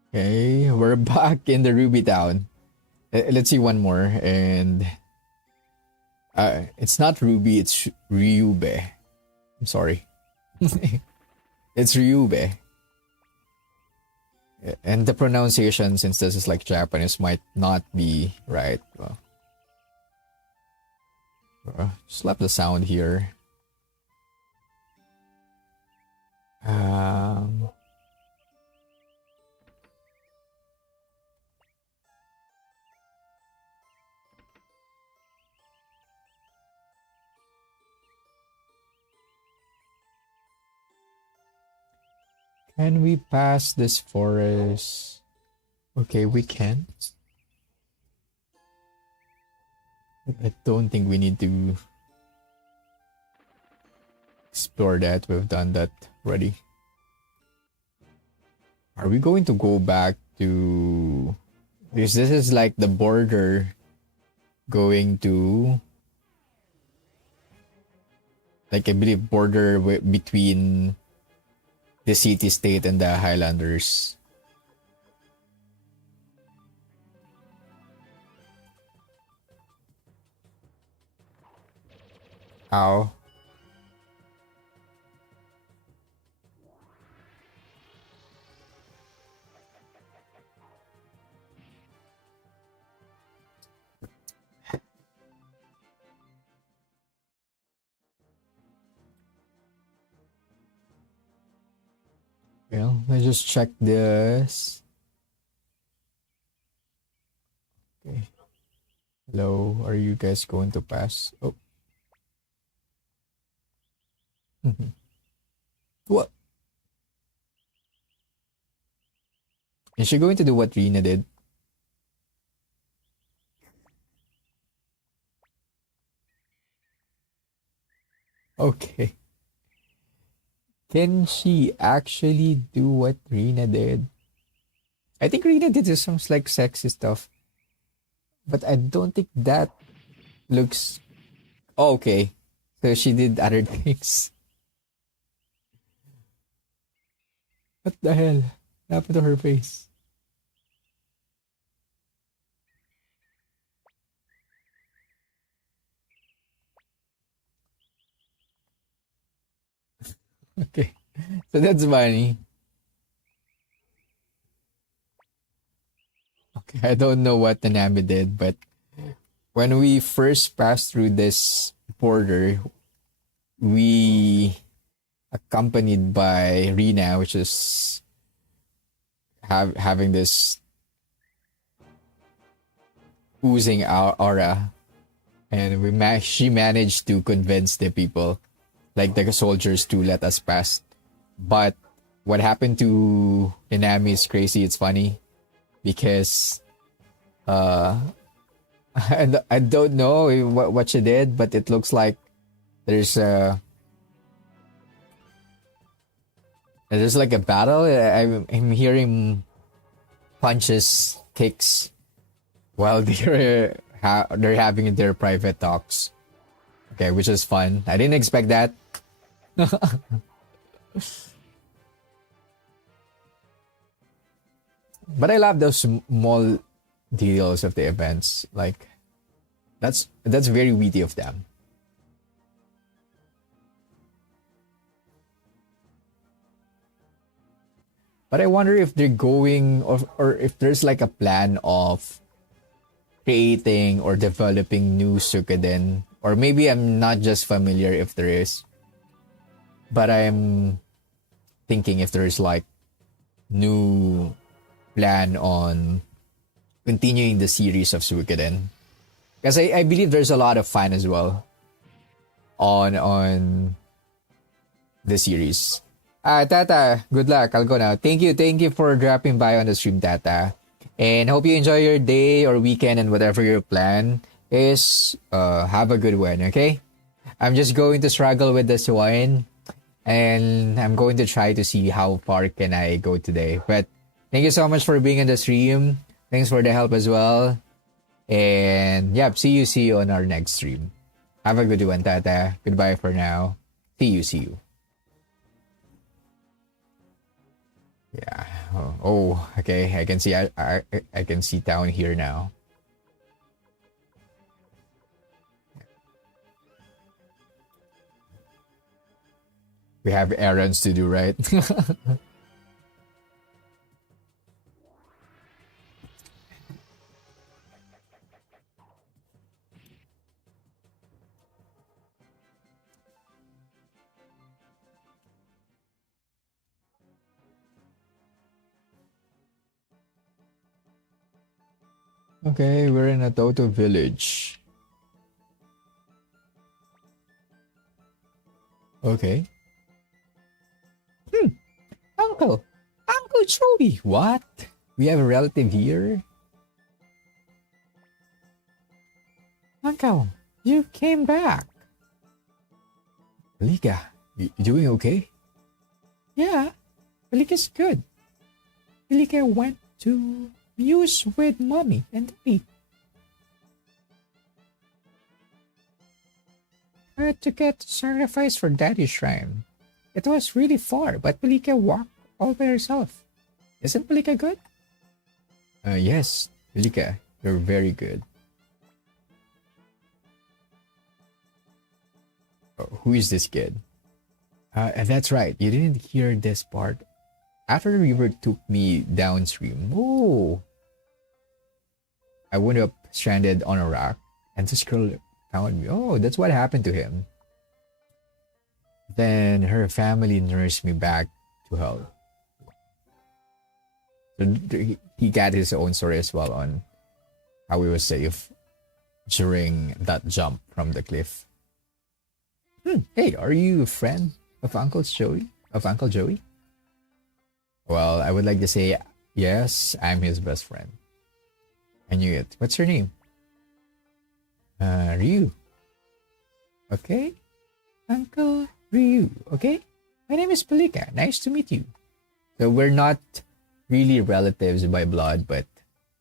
Okay, we're back in the Ruby Town. Let's see one more, and it's not Ruby, it's Ryube. I'm sorry. It's Ryube. And the pronunciation, since this is like Japanese, might not be right. Slap the sound here. Um, can we pass this forest? Okay, we can. I don't think we need to explore that. We've done that already. Are we going to go back to this is like the border going to, like, I believe border between the city state and the Highlanders. How? Well, let's just check this. Okay. Hello, are you guys going to pass? Oh. What? Is she going to do what Rina did? Okay. Can she actually do what Rina did? I think Rina did some like sexy stuff, but I don't think that looks okay. So she did other things. What the hell happened to her face? Okay, so that's funny. Okay, I don't know what Nanami did, but when we first passed through this border, we accompanied by Rina, which is having this oozing aura, and she managed to convince the people, like the soldiers, to let us pass. But what happened to Inami is crazy. It's funny because uh, I don't know what she did, but it looks like there's a there's like a battle. I'm hearing punches, kicks, while they're having their private talks. Okay, which is fun. I didn't expect that. But I love those small details of the events. Like that's very witty of them. But I wonder if they're going, or if there's like a plan of creating or developing new Suikoden. Or maybe I'm not just familiar if there is. But I'm thinking if there's like new plan on continuing the series of Suikoden. Because I believe there's a lot of fan as well on the series. Tata, good luck. I'll go now. Thank you for dropping by on the stream, Tata. And hope you enjoy your day or weekend and whatever your plan is. Have a good one, okay? I'm just going to struggle with this one. And I'm going to try to see how far can I go today. But thank you so much for being on the stream. Thanks for the help as well. And yeah, see you on our next stream. Have a good one, Tata. Goodbye for now. See you. Yeah. Okay. I can see. I can see down here now. We have errands to do, right? Okay, we're in a Toto village. Okay. Uncle! Uncle Joey! What? We have a relative here? Uncle, you came back. Malika, you doing okay? Yeah, Malika's good. Malika went to Muse with mommy and daddy. I had to get sacrifice for daddy's shrine. It was really far, but Malika walked all by herself. Isn't Malika good? Yes, Malika, you're very good. Who is this kid? That's right. You didn't hear this part. After the river took me downstream, I wound up stranded on a rock, and this girl found me. Oh, that's what happened to him. Then her family nursed me back to health. So he got his own story as well on how he was safe during that jump from the cliff. Hey, are you a friend of Uncle Joey? Well, I would like to say yes, I'm his best friend. I knew it. What's your name? Ryu. Okay. Uncle Ryu. Okay. My name is Palika. Nice to meet you. So we're not really relatives by blood, but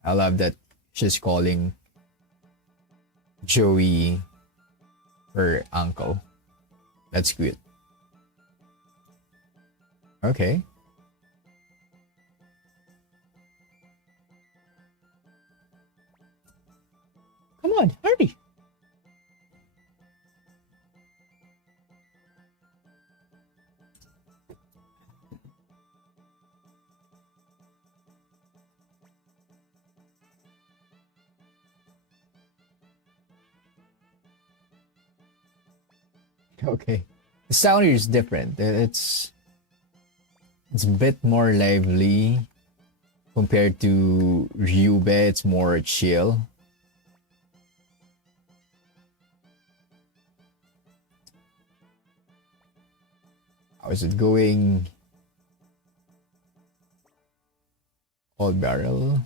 I love that she's calling Joey her uncle. That's good. Okay. Come on, hurry. Okay. The sound here is different. It's a bit more lively compared to Ryube. It's more chill. How is it going? All barrel.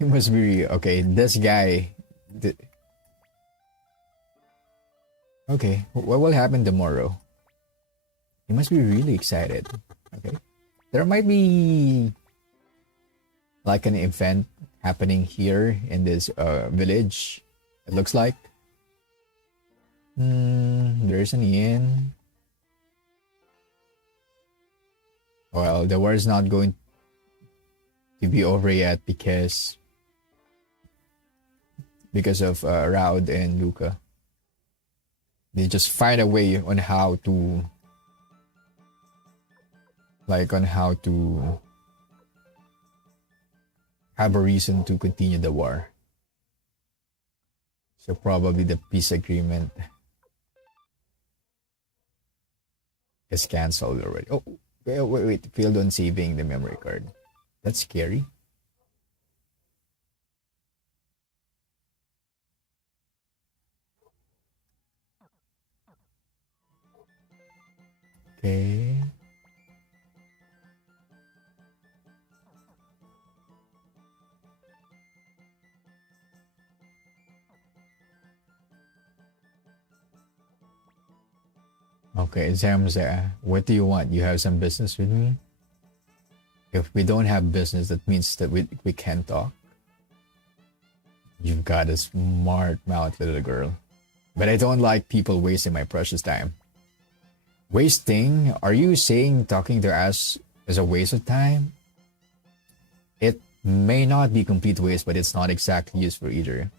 It must be okay. This guy. Okay, what will happen tomorrow? He must be really excited. Okay, there might be like an event happening here in this village. It looks like. There's an inn. Well, the war is not going to be over yet because of Raud and Luca. They just find a way on how to have a reason to continue the war. So probably the peace agreement is cancelled already. Oh, wait, failed on saving the memory card. That's scary. Okay. Okay, Zamza, what do you want? You have some business with me? If we don't have business, that means that we can't talk. You've got a smart mouth, little girl. But I don't like people wasting my precious time. Wasting? Are you saying talking to us is a waste of time? It may not be complete waste, but it's not exactly useful either.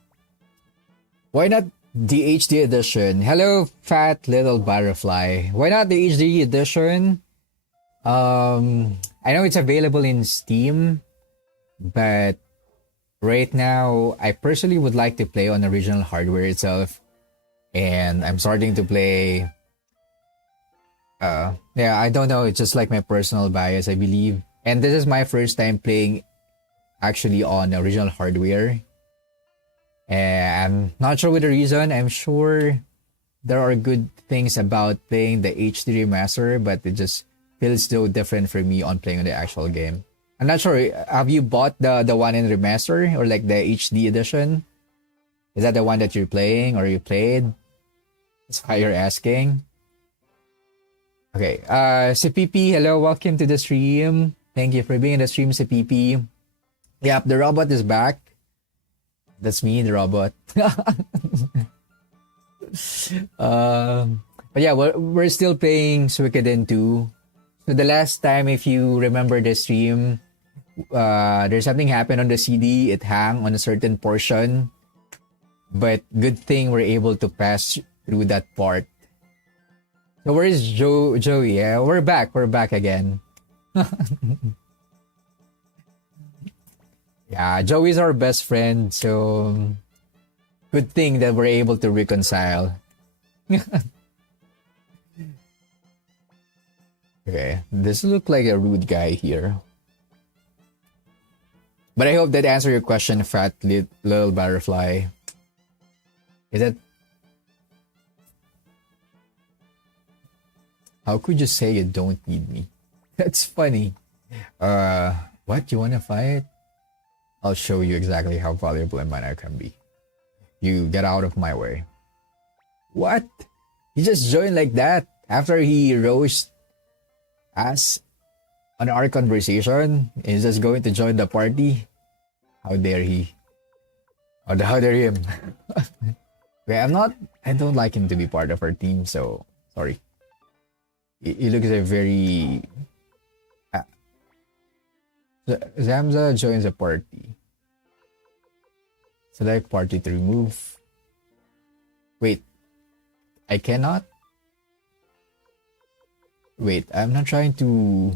Why not the HD edition? Hello, fat little butterfly. Why not the HD edition? I know it's available in Steam, but right now, I personally would like to play on original hardware itself. And I'm starting to play. Yeah, I don't know. It's just like my personal bias, I believe. And this is my first time playing actually on original hardware. And I'm not sure with the reason. I'm sure there are good things about playing the HD remaster, but it just feels so different for me on playing on the actual game. I'm not sure. Have you bought the one in remaster or like the HD edition? Is that the one that you're playing or you played? That's why you're asking. Okay. CPP, hello, welcome to the stream. Thank you for being in the stream, CPP. Yep, the robot is back. That's me, the robot. But yeah, we're still playing Suikoden II. So the last time, if you remember the stream, there's something happened on the CD. It hung on a certain portion. But good thing we're able to pass through that part. So where is Joey? Yeah, we're back. We're back again. Yeah, Joey's our best friend. So good thing that we're able to reconcile. Okay, this looks like a rude guy here. But I hope that answered your question, fat little butterfly. Is that... How could you say you don't need me? That's funny. What? You wanna fight? I'll show you exactly how valuable a man I can be. You get out of my way. What? He just joined like that after he roast us on our conversation? He's just going to join the party? How dare he? How dare him? Okay, I don't like him to be part of our team, so sorry. He looks a very... Zamza joins a party. Select party to remove. Wait, I cannot? Wait, I'm not trying to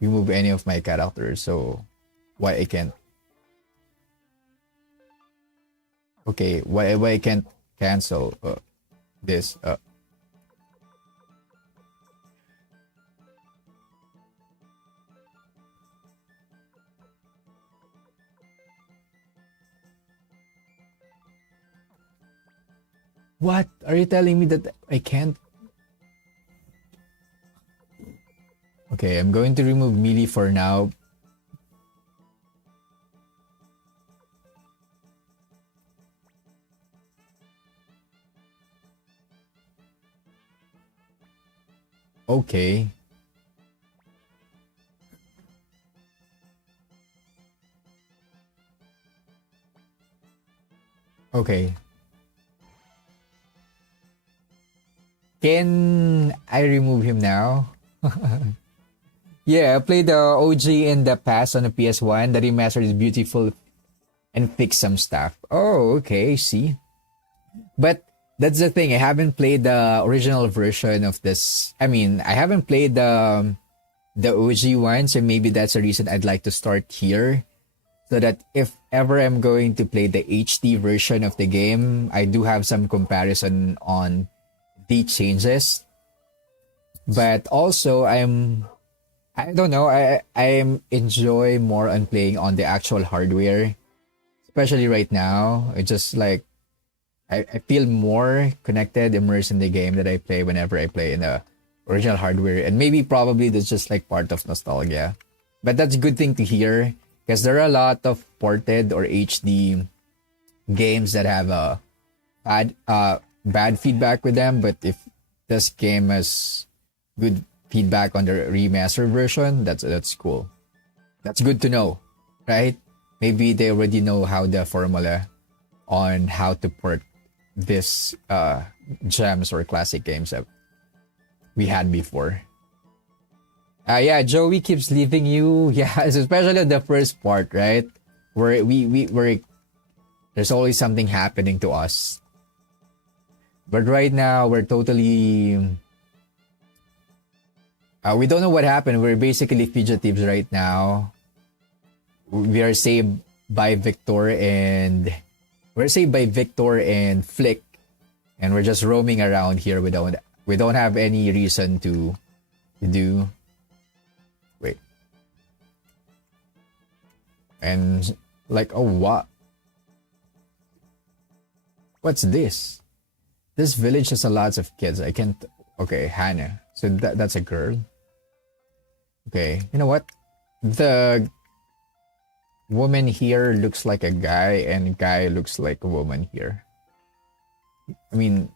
remove any of my characters, so why I can't? Okay, why I can't cancel this? What are you telling me that I can't? Okay, I'm going to remove melee for now. Okay. Okay. Can I remove him now? Yeah, I played the OG in the past on the PS1. The remaster is beautiful and fix some stuff. Oh, okay, see. But that's the thing. I haven't played the original version of this. I mean, I haven't played the OG one, so maybe that's a reason I'd like to start here. So that if ever I'm going to play the HD version of the game, I do have some comparison on the changes. But also I don't know, I enjoy more on playing on the actual hardware. Especially right now. It just like I feel more connected, immersed in the game that I play whenever I play in the original hardware. And maybe probably that's just like part of nostalgia. But that's a good thing to hear because there are a lot of ported or HD games that have a bad feedback with them. But if this game has good feedback on the remastered version, that's cool. That's good to know, right? Maybe they already know how the formula on how to port this gems or classic games that we had before. Yeah, Joey keeps leaving you. Yeah, especially the first part, right? Where where there's always something happening to us. But right now we're totally we don't know what happened. We're basically fugitives right now. We are saved by Victor and Flick, and we're just roaming around here. We don't have any reason to do. Wait, and like, oh, what's this? This village has a lots of kids. I can't. Okay, Hannah. So that's a girl. Okay, you know what? The woman here looks like a guy, and guy looks like a woman here. I mean,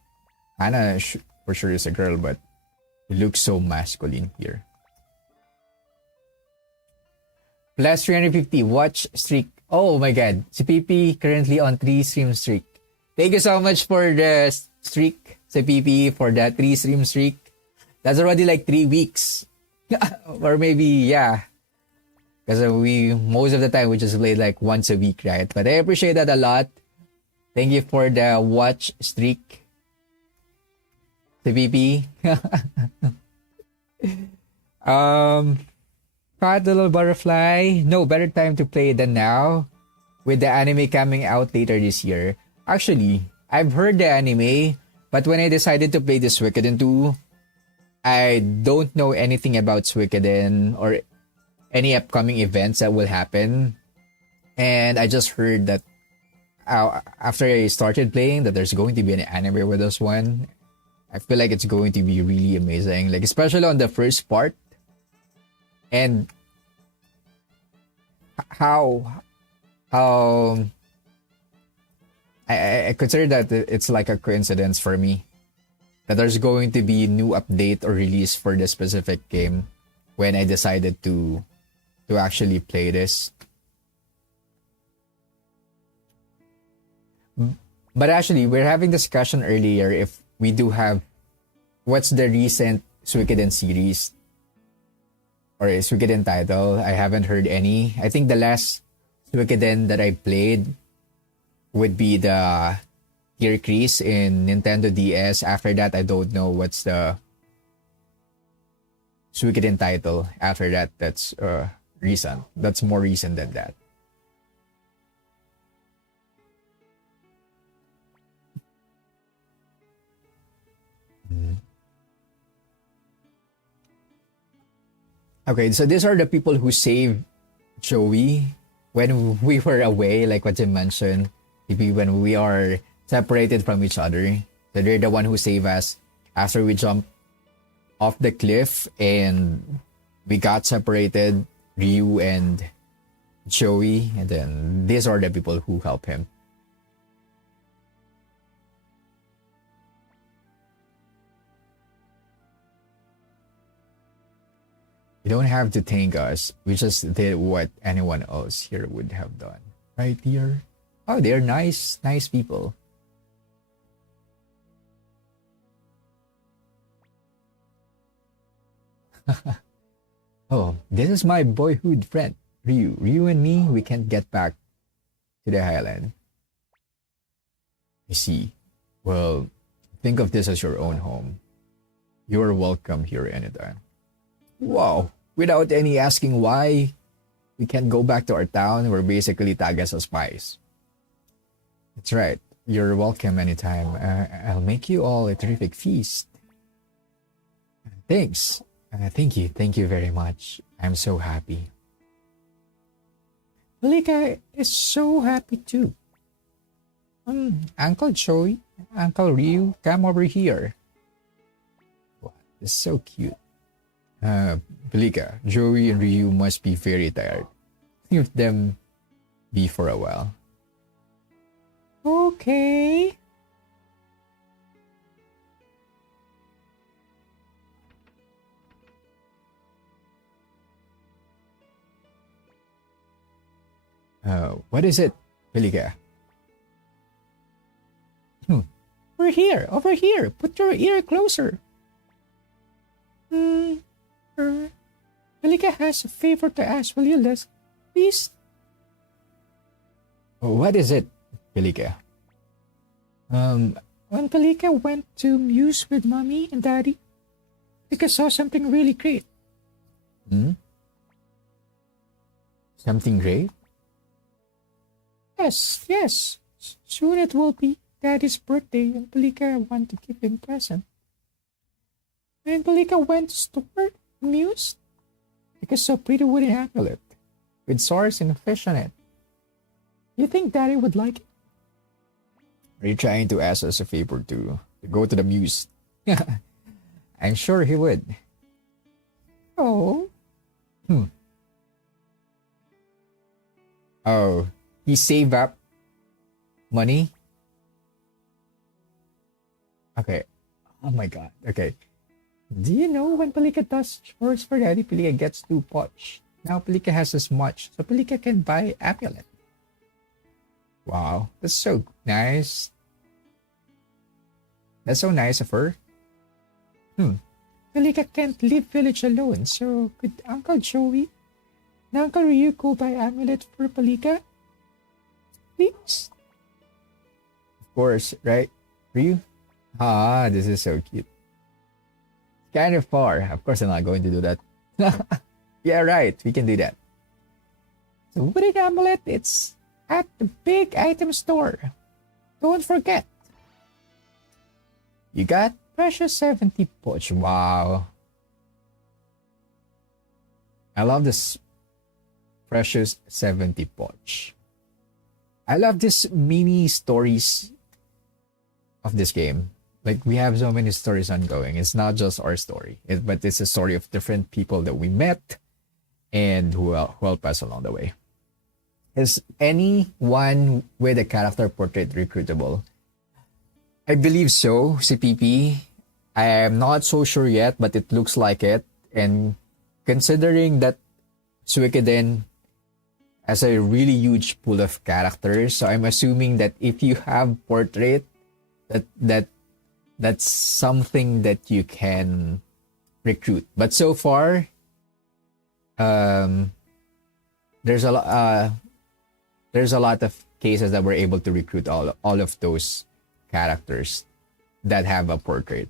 Hannah for sure is a girl, but it looks so masculine here. Plus 350 watch streak. Oh my god. Si PP currently on 3 stream streak. Thank you so much for the streak, si PP, for that 3 stream streak. That's already like 3 weeks. Or maybe, yeah. Because we, most of the time, we just play like once a week, right? But I appreciate that a lot. Thank you for the watch streak, si PP. Fat little butterfly. No better time to play than now, with the anime coming out later this year. Actually, I've heard the anime, but when I decided to play the Suikoden II, I don't know anything about Suikoden or any upcoming events that will happen. And I just heard that after I started playing that there's going to be an anime with this one. I feel like it's going to be really amazing. Like, especially on the first part. And how I consider that it's like a coincidence for me that there's going to be a new update or release for the specific game when I decided to actually play this. But actually, we're having discussion earlier if we do have what's the recent Suikoden series or Suikoden title. I haven't heard any. I think the last Suikoden that I played would be the Gear Crease in Nintendo DS. After that, I don't know what's the Suikoden title after that. That's recent. That's more recent than that. Mhm. Okay, so these are the people who saved Joey when we were away, like what you mentioned. Maybe when we are separated from each other. So they're the one who saved us after we jumped off the cliff and we got separated, Ryu and Joey, and then these are the people who help him. You don't have to thank us. We just did what anyone else here would have done. Right here. Oh, they're nice, nice people. Oh, this is my boyhood friend, Ryu. Ryu and me, we can't get back to the highland. I see. Well, think of this as your own home. You're welcome here anytime. Wow. Without any asking why we can't go back to our town, we're basically tagged as spies. That's right. You're welcome anytime. I'll make you all a terrific feast. Thanks. Thank you. Thank you very much. I'm so happy. Malika is so happy too. Uncle Joey, Uncle Ryu, come over here. Wow, this is so cute. Malika, Joey and Ryu must be very tired. Leave them be for a while. Okay. What is it, Malika? We're here, over here. Put your ear closer. Malika has a favor to ask. Will you listen, please? What is it, Malika? When Malika went to Muse with Mommy and Daddy, Malika saw something really great. Something great? Yes, yes. Soon it will be Daddy's birthday, and Malika want to give him present. And Malika went to store Muse because so pretty wooden amulet with stars and fish on it. You think Daddy would like it? Are you trying to ask us a favor to go to the Muse? I'm sure he would. Oh. Oh, he saved up money? Okay. Oh my god. Okay. Do you know when Palika does chores for Daddy, Palika gets 2 poch. Now Palika has as much, so Palika can buy amulet. Wow, that's so nice. That's so nice of her. Palika can't leave village alone, so could Uncle Joey and Uncle Ryu go buy amulet for Palika? Please? Of course, right, Ryu? Ah, this is so cute. Kind of far. Of course, I'm not going to do that. Yeah, right. We can do that. So, wooden amulet, it's at the big item store. Don't forget. You got precious 70 poch. Wow. I love this precious 70 poch. I love this mini stories of this game. Like, we have so many stories ongoing. It's not just our story, but it's a story of different people that we met and who helped us along the way. Is anyone with a character portrait recruitable? I believe so, CPP. I am not so sure yet, but it looks like it. And considering that Suikoden has a really huge pool of characters, so I'm assuming that if you have portrait, that's something that you can recruit. But so far, there's a lot of cases that we're able to recruit all of those characters that have a portrait.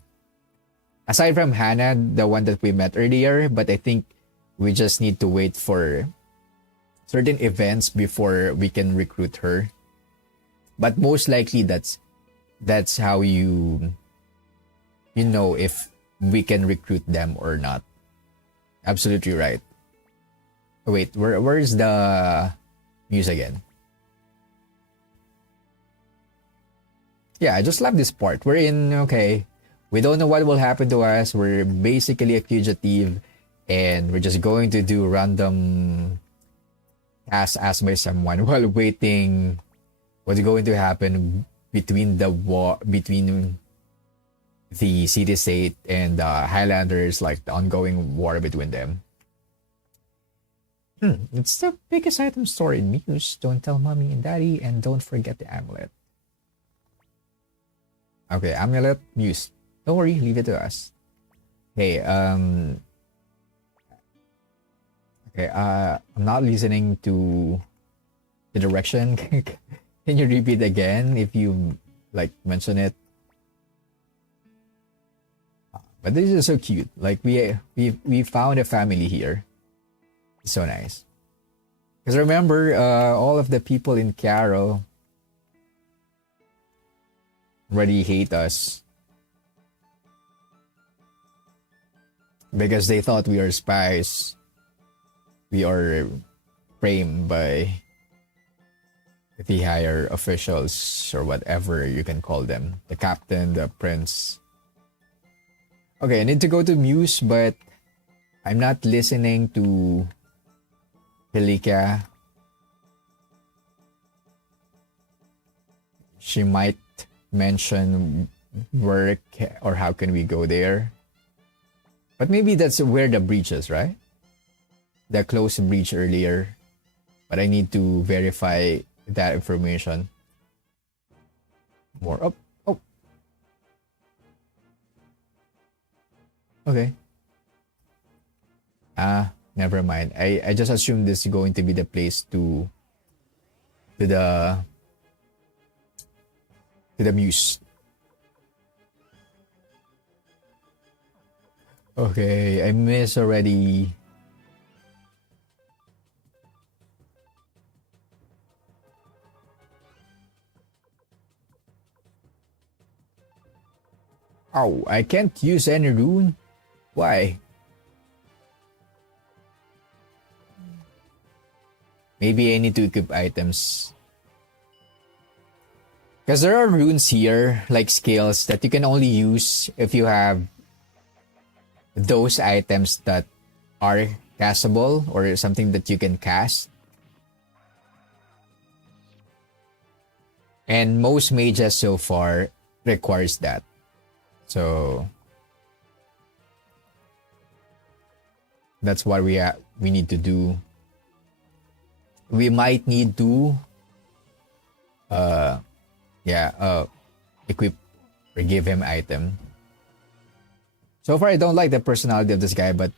Aside from Hannah, the one that we met earlier, but I think we just need to wait for certain events before we can recruit her. But most likely that's how you know if we can recruit them or not. Absolutely right. Oh, wait, where's the news again? Yeah, I just love this part. We're in, okay, we don't know what will happen to us. We're basically a fugitive and we're just going to do random tasks asked by someone while waiting what's going to happen between the war between the city state and the Highlanders, like the ongoing war between them. It's the biggest item store in Muse. Don't tell mommy and daddy, and don't forget the amulet. Okay, amulet, Muse. Don't worry, leave it to us. Hey, okay, I'm not listening to the direction. Can you repeat again if you like mention it? But this is so cute. Like we found a family here. It's so nice. Because remember, all of the people in Caro already hate us because they thought we are spies. We are framed by the higher officials or whatever you can call them. The captain, the prince. Okay, I need to go to Muse, but I'm not listening to Pelika. She might mention work or how can we go there. But maybe that's where the breach is, right? The close breach earlier. But I need to verify that information. More up. Oh. Okay. Never mind. I just assumed this is going to be the place to the Muse. Okay, I miss already. Oh, I can't use any rune? Why? Maybe I need to equip items. Because there are runes here, like skills, that you can only use if you have those items that are castable or something that you can cast. And most mages so far requires that. So that's what we need to do. We might need to equip or give him item. So far I don't like the personality of this guy, but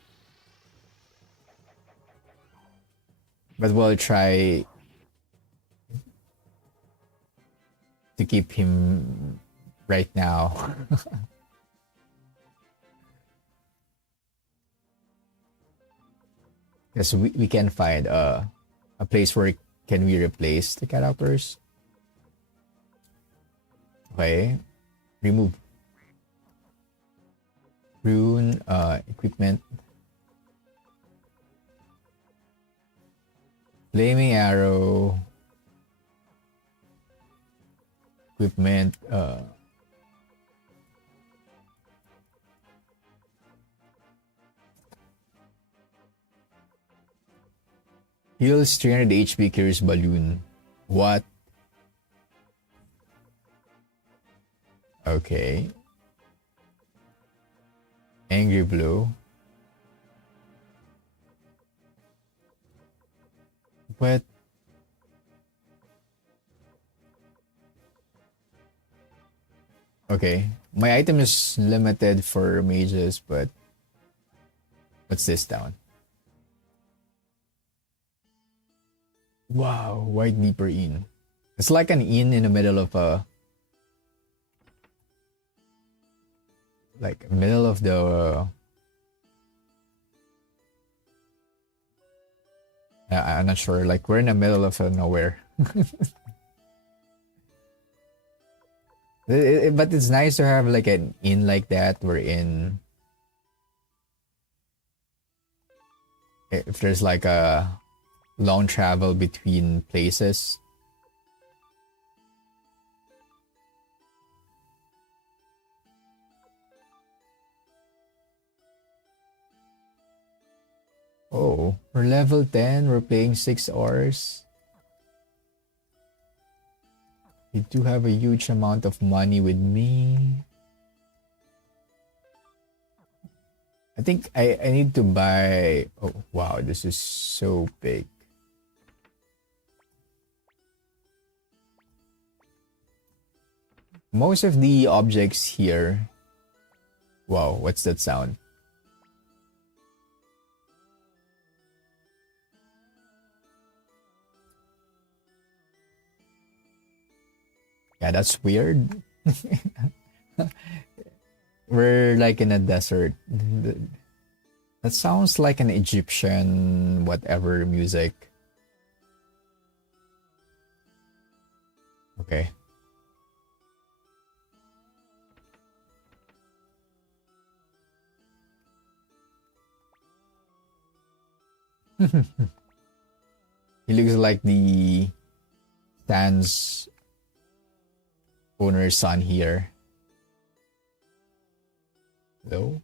we'll try to keep him right now. Because we can find a place where can we replace the characters. Okay, remove rune, equipment, flaming arrow, equipment, heals 300 HP, carries balloon. What? Okay. Angry blow. What? Okay. My item is limited for mages, but what's this down? Wow, White Deeper Inn. It's like an inn in the middle of a like middle of the. I'm not sure. Like we're in the middle of nowhere. But it's nice to have like an inn like that. We're in. If there's like a long travel between places. Oh, we're level 10. We're playing 6 hours. We do have a huge amount of money with me. I think I need to buy... Oh, wow. This is so big. Most of the objects here... Wow, what's that sound? Yeah, that's weird. We're like in a desert. That sounds like an Egyptian whatever music. Okay. He looks like the Stan's owner's son here. Hello?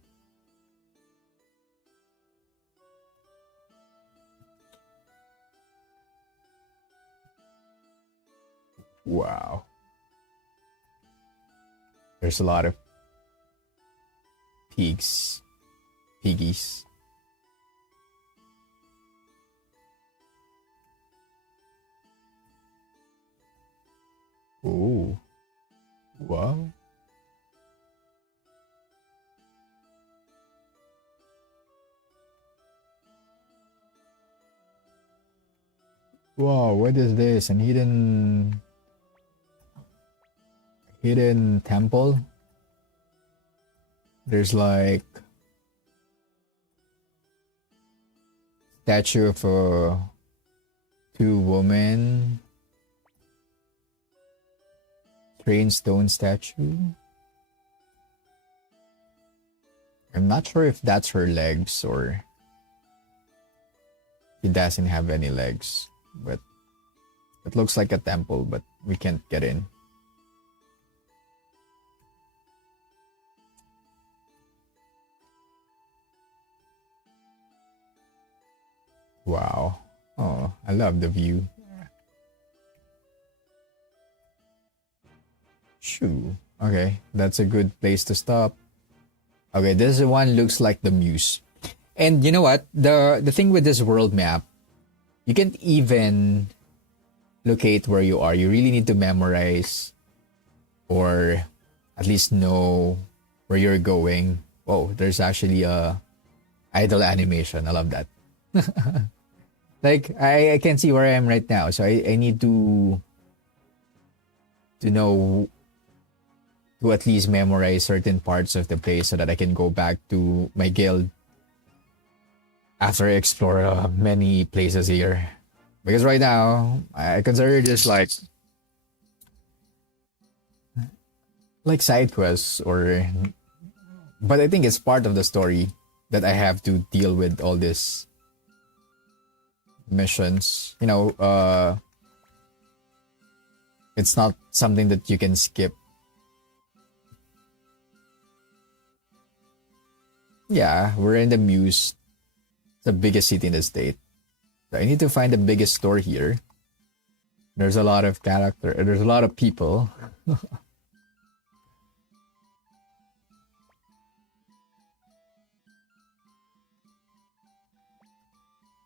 Wow. There's a lot of pigs. Piggies. Oh. Wow. Wow, what is this? An hidden temple? There's like statue of two women. Train stone statue. I'm not sure if that's her legs or she doesn't have any legs, but it looks like a temple, but we can't get in. Wow. Oh, I love the view. Shoo. Okay, that's a good place to stop. Okay, this one looks like the Muse. And you know what? The thing with this world map, you can't even locate where you are. You really need to memorize or at least know where you're going. Whoa, there's actually a idle animation. I love that. Like I can see where I am right now. So I need to know to at least memorize certain parts of the place so that I can go back to my guild after I explore many places here. Because right now, I consider this like side quests or... But I think it's part of the story that I have to deal with all these missions. You know, it's not something that you can skip. Yeah, we're in the Muse, the biggest city in the state. So I need to find the biggest store here. There's a lot of character. There's a lot of people.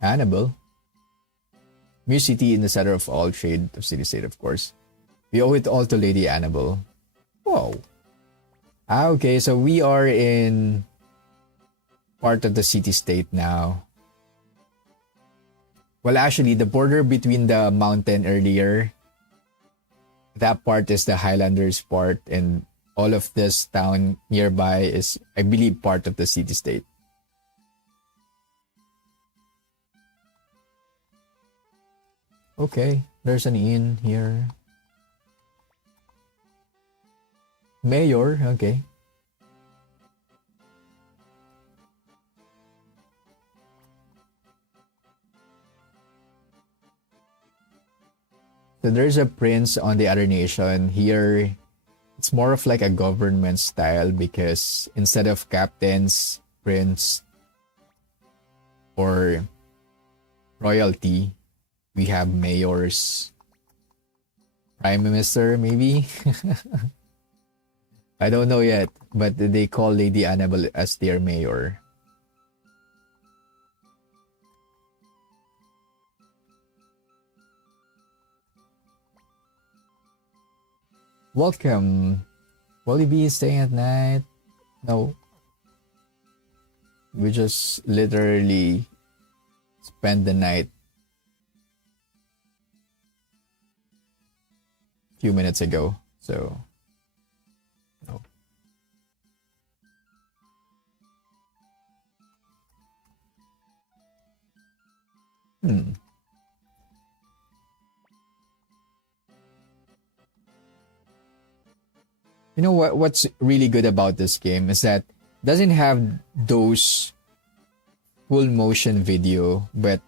Annabelle. Muse City in the center of all trade of city state, of course. We owe it all to Lady Annabelle. Whoa. Ah, okay, so we are in part of the city state now. Well, actually, the border between the mountain earlier, that part is the Highlanders part, and all of this town nearby is, I believe, part of the city state. Okay, there's an inn here. Mayor, okay. So there's a prince on the other nation. Here, it's more of like a government style because instead of captains, prince, or royalty, we have mayors, prime minister, maybe. I don't know yet, but they call Lady Annabelle as their mayor. Welcome. Will you be staying at night? No. We just literally spend the night a few minutes ago. So, no. Hmm. You know what's really good about this game is that it doesn't have those full motion video, but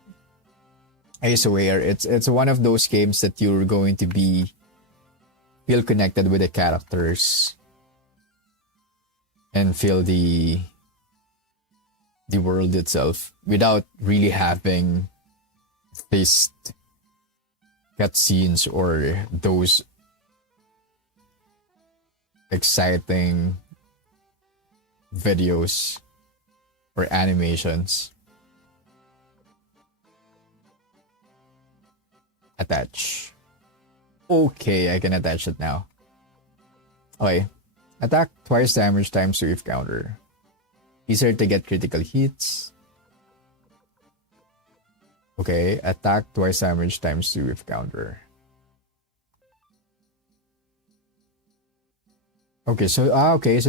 I swear it's one of those games that you're going to be feel connected with the characters and feel the world itself without really having faced cutscenes or those exciting videos or animations. Attach. Okay, I can attach it now. Okay. Attack twice damage times swift counter. Easier to get critical hits. Okay, attack twice damage times swift counter. Okay, so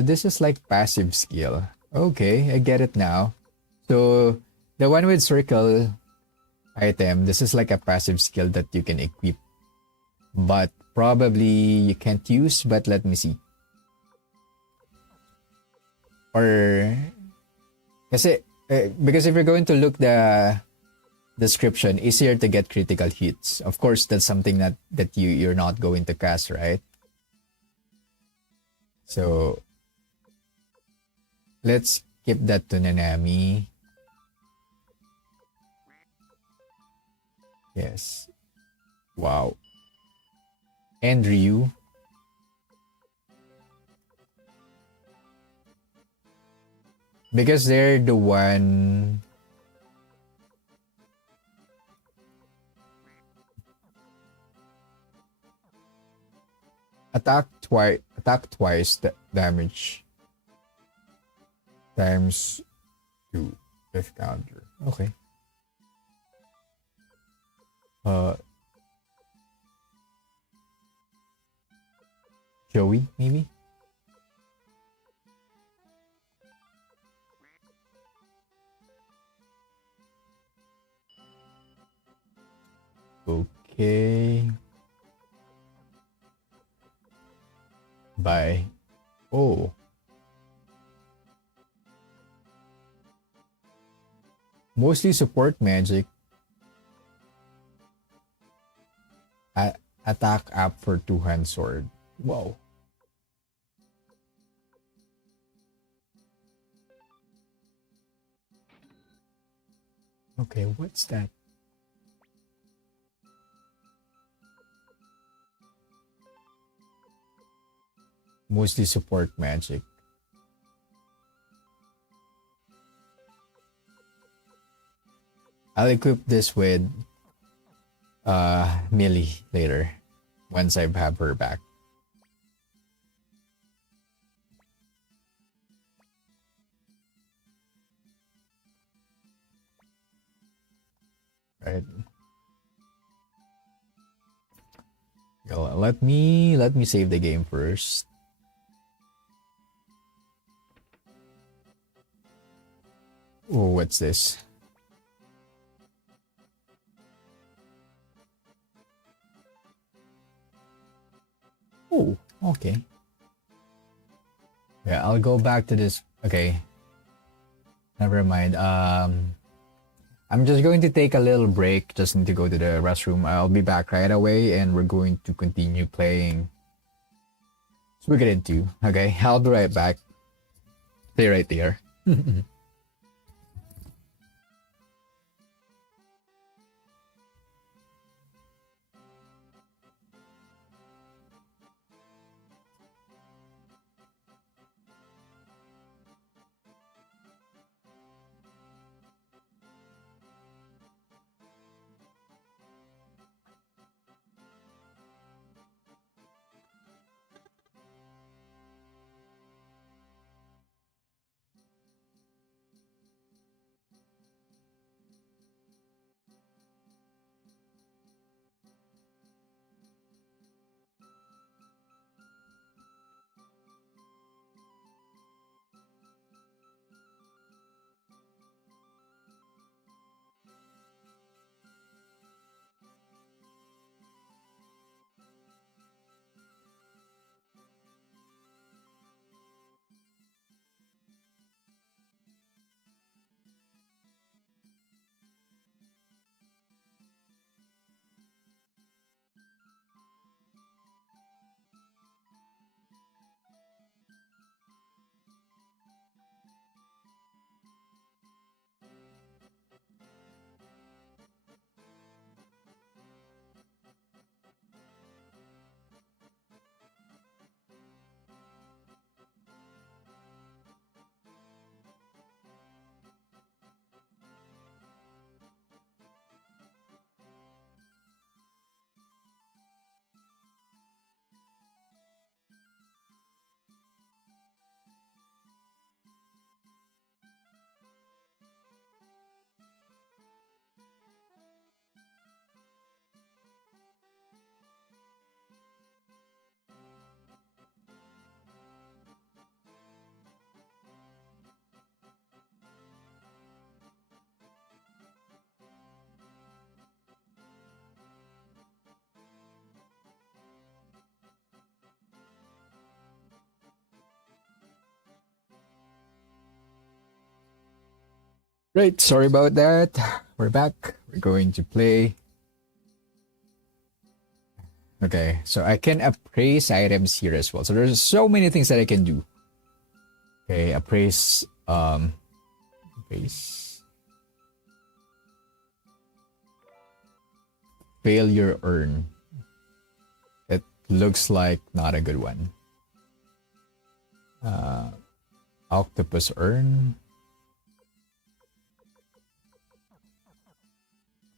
this is like passive skill. Okay, I get it now. So the one with circle item, this is like a passive skill that you can equip, but probably you can't use. But let me see. Or because if you're going to look the description, easier to get critical hits. Of course, that's something that you're not going to cast, right? So let's keep that to Nanami. Yes. Wow. And Ryu. Because they're the one attack twice damage times 2 if counter. Okay. Joey maybe. Okay. Bye. Oh. Mostly support magic. Attack up for two-hand sword. Wow. Okay, what's that? Mostly support magic. I'll equip this with Millie later once I have her back. Right. Let me save the game first. Oh, what's this? Oh, okay. Yeah, I'll go back to this. Okay, never mind. I'm just going to take a little break. Just need to go to the restroom. I'll be back right away, and we're going to continue playing Suikoden II. Okay, I'll be right back. Stay right there. Right, sorry about that. We're back. We're going to play. Okay, so I can appraise items here as well. So there's so many things that I can do. Okay, appraise. Failure earn. It looks like not a good one. Octopus earn.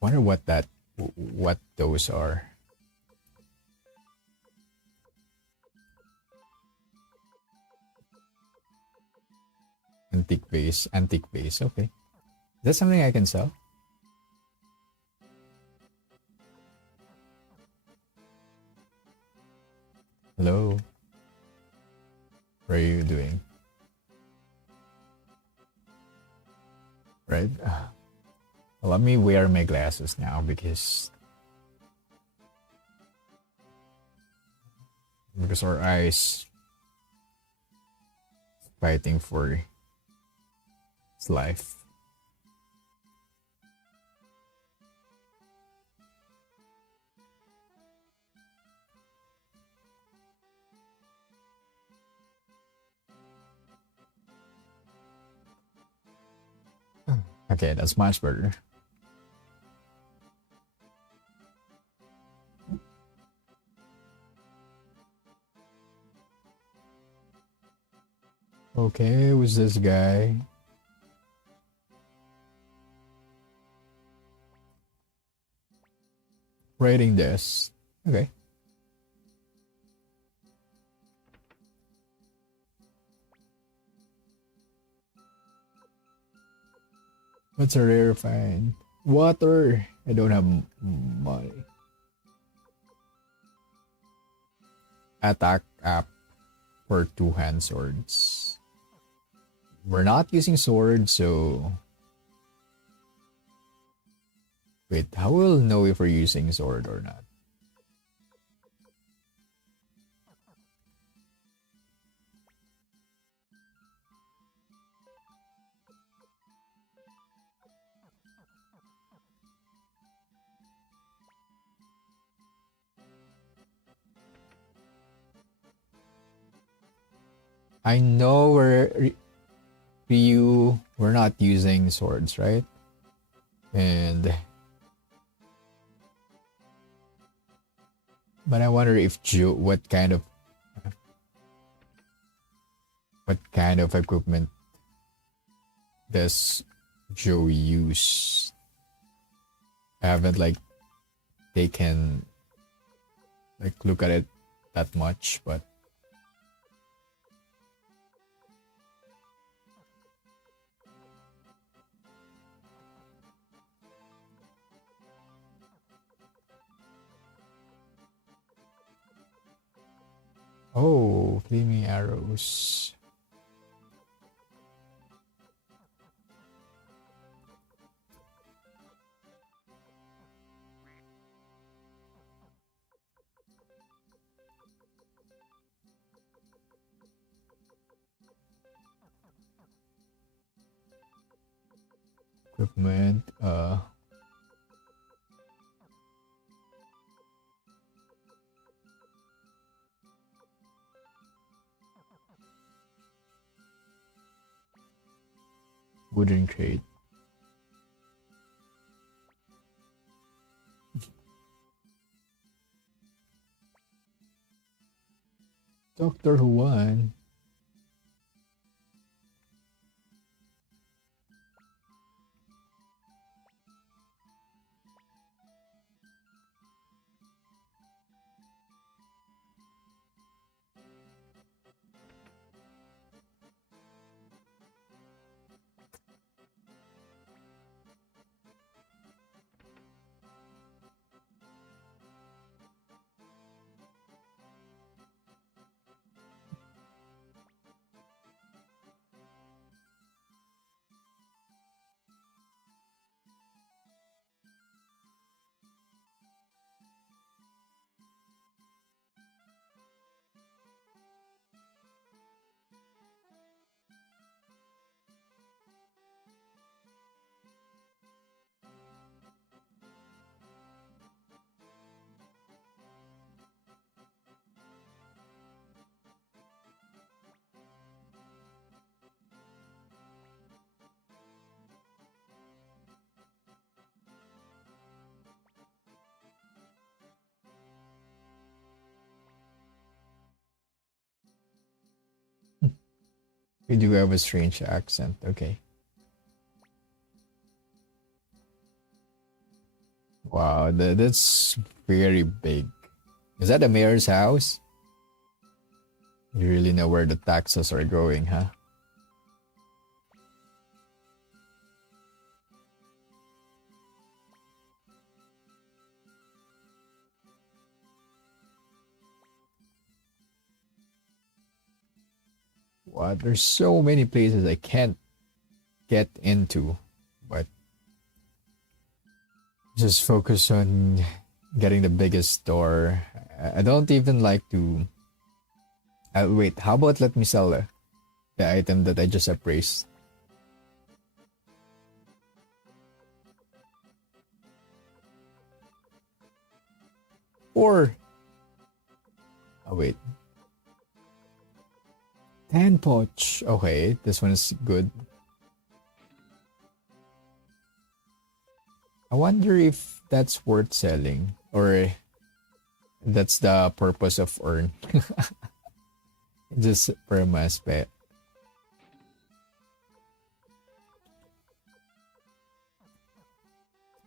Wonder what those are. Antique base. Okay, is that something I can sell? Hello, what are you doing? Right. Let me wear my glasses now because our eyes fighting for its life. Okay, that's much better. Okay, who's this guy? Writing this. Okay. What's a rare find? Water. I don't have money. Attack app for two-hand swords. We're not using swords, so Wait, how will know if we're using sword or not? I know we're not using swords, right? And but I wonder if what kind of equipment does Joe use? I haven't like taken like look at it that much, but oh, flaming arrows. Equipment, wooden crate. Doctor Who one. We do have a strange accent. Okay. Wow, that's very big. Is that the mayor's house? You really know where the taxes are going, huh? What? There's so many places I can't get into, but just focus on getting the biggest store. I don't even like to. Wait, how about let me sell the item that I just appraised? Or. Oh, wait. 10 poch. Okay, this one is good. I wonder if that's worth selling or that's the purpose of earn. Just per aspect.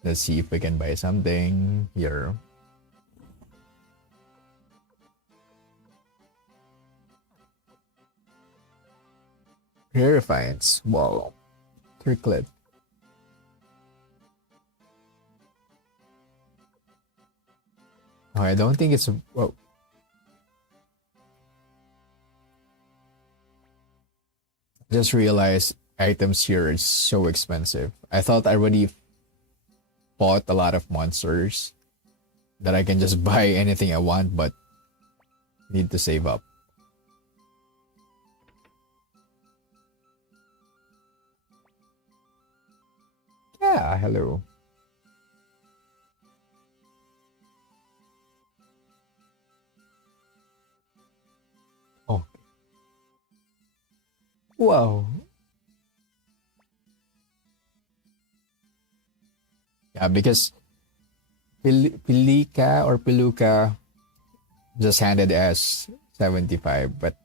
Let's see if we can buy something here. Purifiance. Wall. Tricklet. Oh, I don't think it's. Whoa. Just realized items here is so expensive. I thought I already bought a lot of monsters that I can just buy anything I want, but need to save up. Yeah, hello. Oh, wow. Yeah, because Pilika or Piluka just handed as 75, but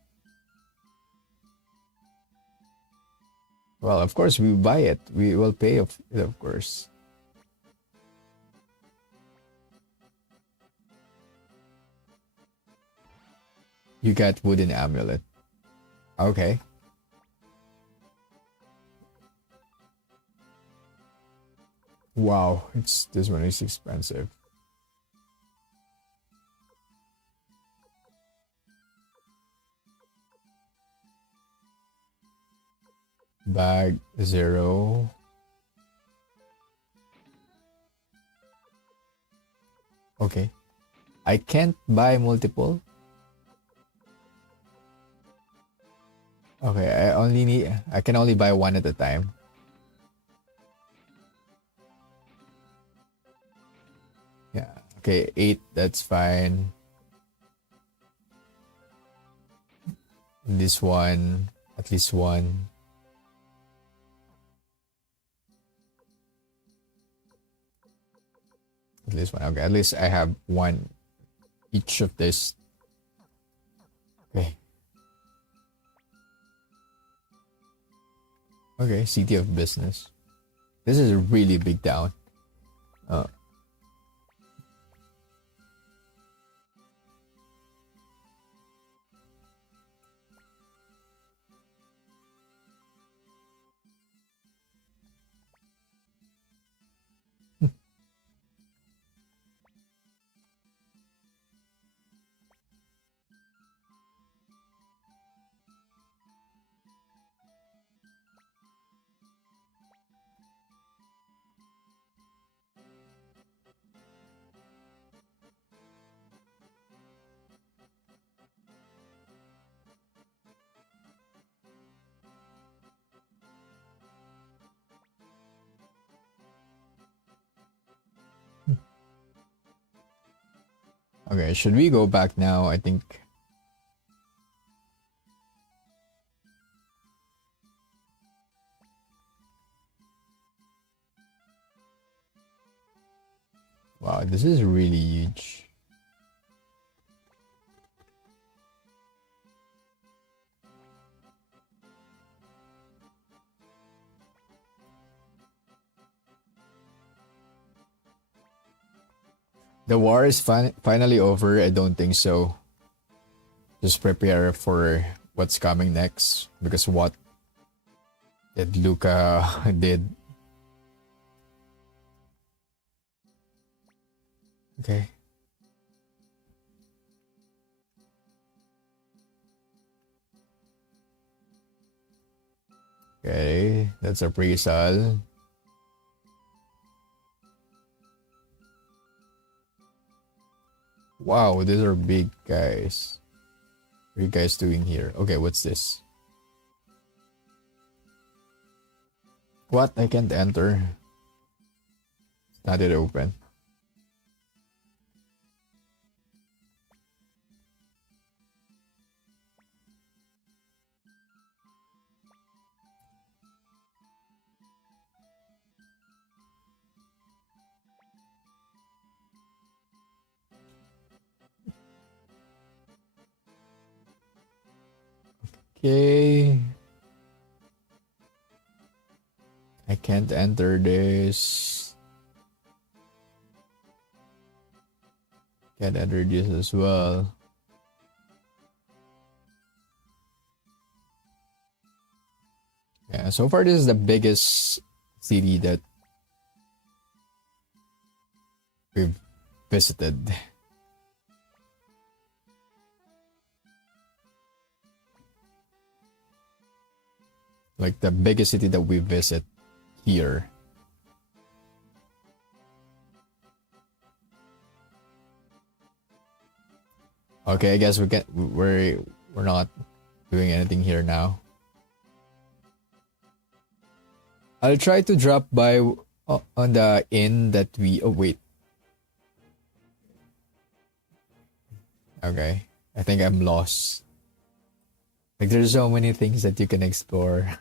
well, of course, we buy it. We will pay of course. You got wooden amulet. Okay. Wow, it's this one is expensive. Bag zero. Okay. I can't buy multiple. Okay, I can only buy one at a time. Yeah. Okay, 8, that's fine. This one, at least one. At least one. Okay, at least I have one each of this. Okay. Okay, city of business. This is a really big town. Uh, okay, should we go back now? I think. Wow, this is really huge. The war is finally over. I don't think so. Just prepare for what's coming next because what did Luca did. Okay. Okay, that's appraisal. Wow, these are big guys. What are you guys doing here? Okay, what's this? What? I can't enter. It's not yet open. Okay. I can't enter this. Can't enter this as well. Yeah, so far this is the biggest city that we've visited. Like the biggest city that we visit here. Okay, I guess we're not doing anything here now. I'll try to drop by on the inn that we. Oh wait. Okay, I think I'm lost. Like there's so many things that you can explore.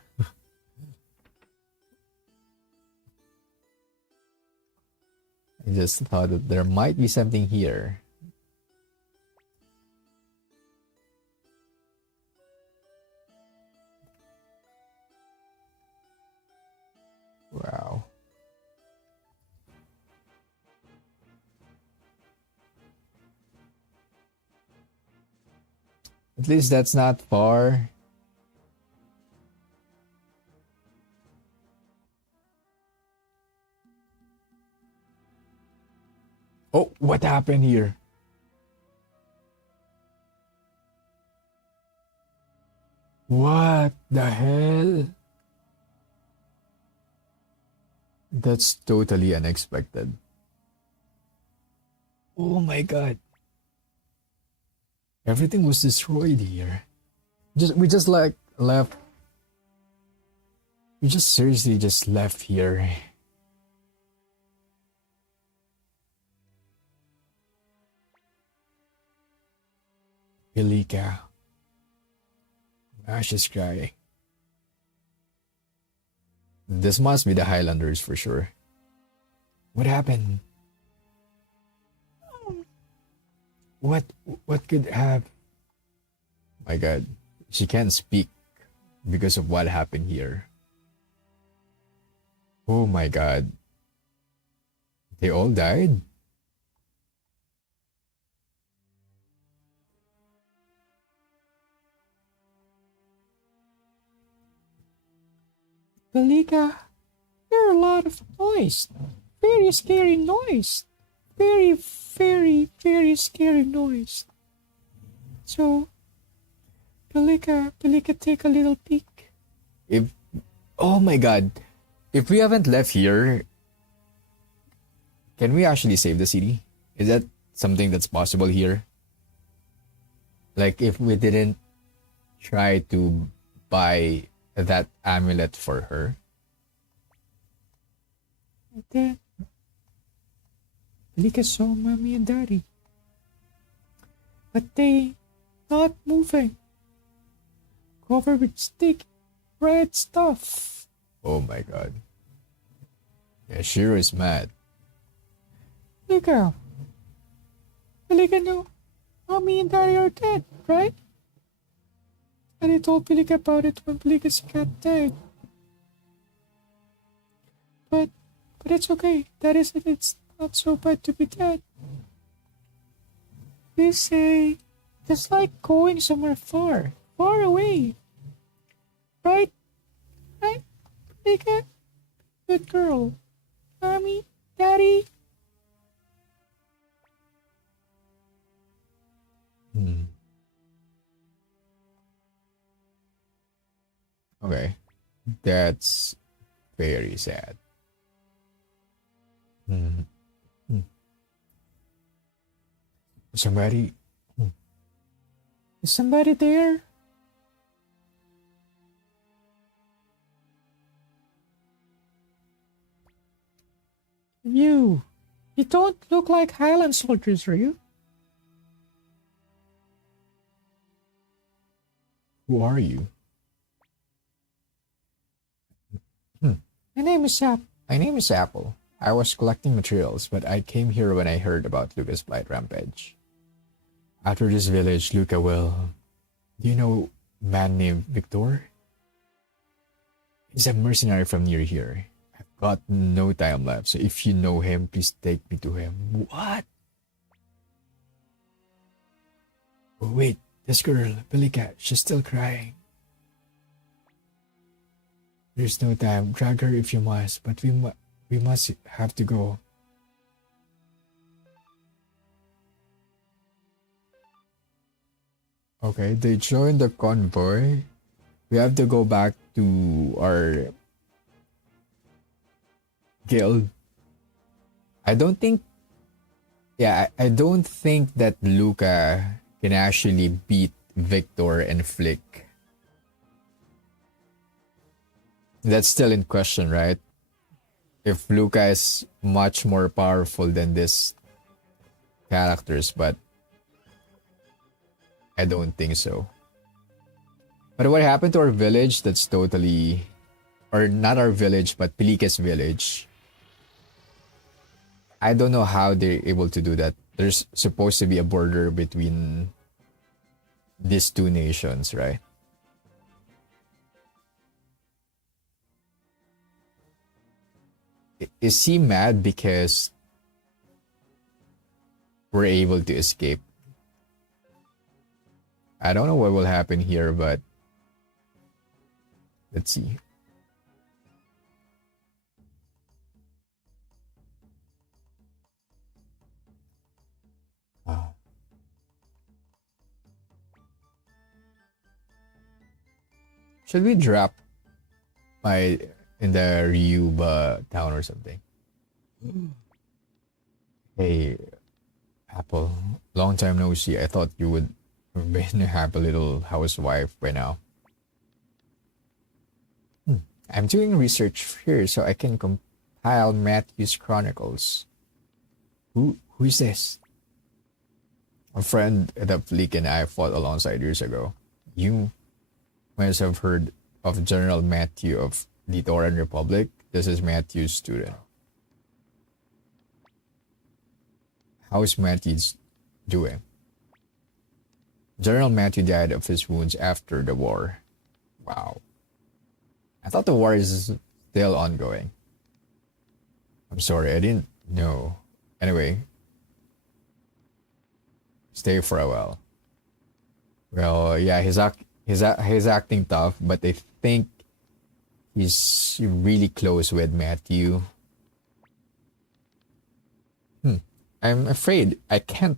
I just thought that there might be something here. Wow. At least that's not far. Oh, what happened here? What the hell? That's totally unexpected. Oh my god. Everything was destroyed here. We just like left. We just seriously just left here. Hilika. Ash is crying. This must be the Highlanders for sure. What happened? What what could have? My god. She can't speak because of what happened here. Oh my god. They all died? Balika, there are a lot of noise. Very scary noise. Very, very, very scary noise. So, Balika, take a little peek. If, oh my god, if we haven't left here, can we actually save the city? Is that something that's possible here? Like if we didn't try to buy that amulet for her. Then Lika saw mommy and daddy. But they not moving. Covered with stick red stuff. Oh my god. Yeah, Shiro is mad. Lika. Lika knew mommy and daddy are dead, right? And I told Pilika about it when Pilika's cat died. But it's okay. That is it. It's not so bad to be dead. We say it's like going somewhere far, far away. Right? Right? Pilika? Good girl. Mommy? Daddy? Okay. That's very sad. Hmm. Hmm. Somebody. Is somebody there? You don't look like Highland soldiers, are you? Who are you? My name is Apple. I was collecting materials, but I came here when I heard about Luca's flight rampage. After this village, Luca will. Do you know a man named Victor? He's a mercenary from near here. I've got no time left, so if you know him, please take me to him. What? Oh, wait, this girl, Pelika, she's still crying. There's no time. Drag her if you must, but we must have to go. Okay, they joined the convoy. We have to go back to our guild. I don't think. Yeah, I don't think that Luca can actually beat Victor and Flick. That's still in question, right? If Luca is much more powerful than these characters, but I don't think so. But what happened to our village? That's totally, or not our village, but Pilike's village. I don't know how they're able to do that. There's supposed to be a border between these two nations, right? Is he mad because we're able to escape? I don't know what will happen here, but let's see. Ah. Should we drop by in the Ryuba town or something? Hey, Apple, long time no see. I thought you would have been a happy little housewife by now. I'm doing research here so I can compile Matthew's chronicles. Who's this? A friend that Fleek and I fought alongside years ago. You must have heard of General Matthew of the Toran Republic. This is Matthew's student. How's Matthew's doing? General Matthew died of his wounds after the war. Wow. I thought the war is still ongoing. I'm sorry, I didn't know. Anyway, stay for a while. Well, yeah, he's acting tough, but I think he's really close with Matthew. I'm afraid I can't.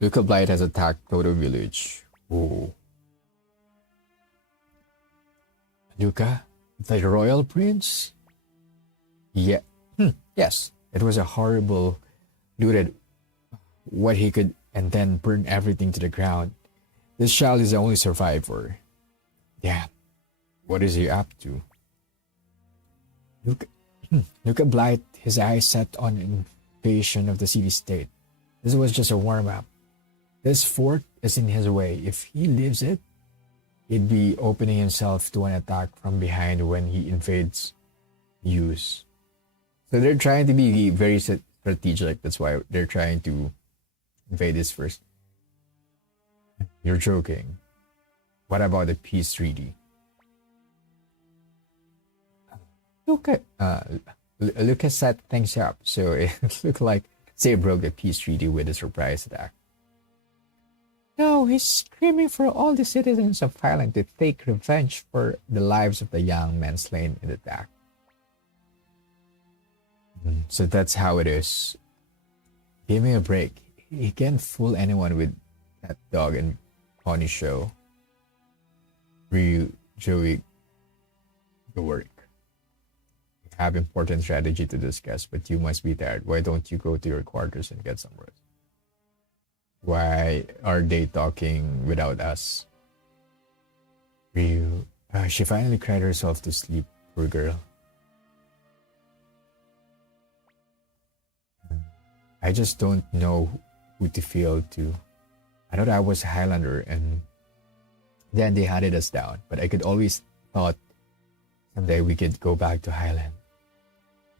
Luca Blight has attacked Toto Village. Ooh. Luca, the royal prince? Yeah. Yes, it was a horrible, looted what he could and then burned everything to the ground. This child is the only survivor. Yeah. What is he up to? Luca Blight, his eyes set on invasion of the city-state. This was just a warm-up. This fort is in his way. If he leaves it, he'd be opening himself to an attack from behind when he invades Use. So they're trying to be very strategic. That's why they're trying to invade this first. You're joking. What about the peace treaty? Lucas set things up, so it looked like they broke the peace treaty with a surprise attack. No, he's screaming for all the citizens of Highland to take revenge for the lives of the young men slain in the attack. So that's how it is. Give me a break. He can't fool anyone with that dog and pony show. Ryu, Joey, go work. We have important strategy to discuss, but you must be tired. Why don't you go to your quarters and get some rest? Why are they talking without us? Ryu, she finally cried herself to sleep, poor girl. I just don't know who to feel to. I thought I was a Highlander and then they hunted us down, but I could always thought someday we could go back to Highland.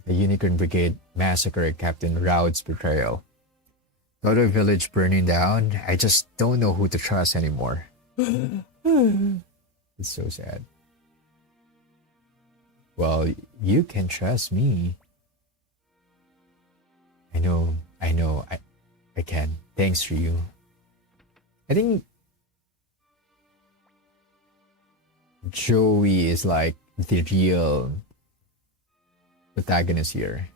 The Unicorn Brigade massacre Captain Raud's betrayal. Toto village burning down. I just don't know who to trust anymore. It's so sad. Well, you can trust me. I know, I can. Thanks for you. I think Joey is like the real protagonist here.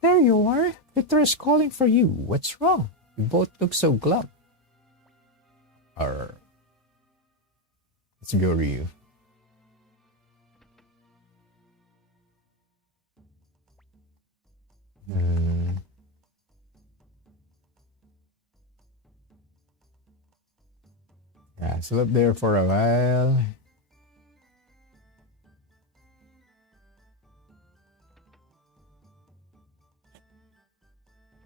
There you are. Victor is calling for you. What's wrong? You both look so glum. Or let's go, Ryu. Yeah, still up there for a while.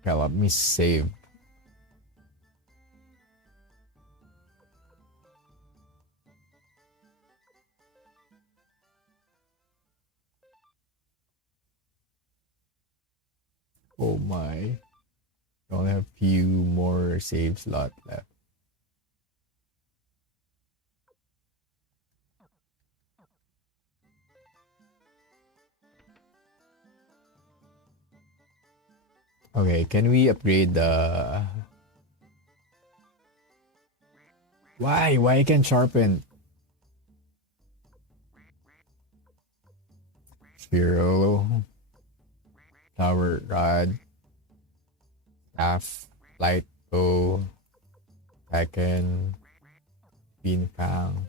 Okay, let me save. Oh my. I only have few more save slot left. Okay, can we upgrade the... Why? Why I can't sharpen? Zero. Tower rod. Staff. Light bow. Second. Bean fang.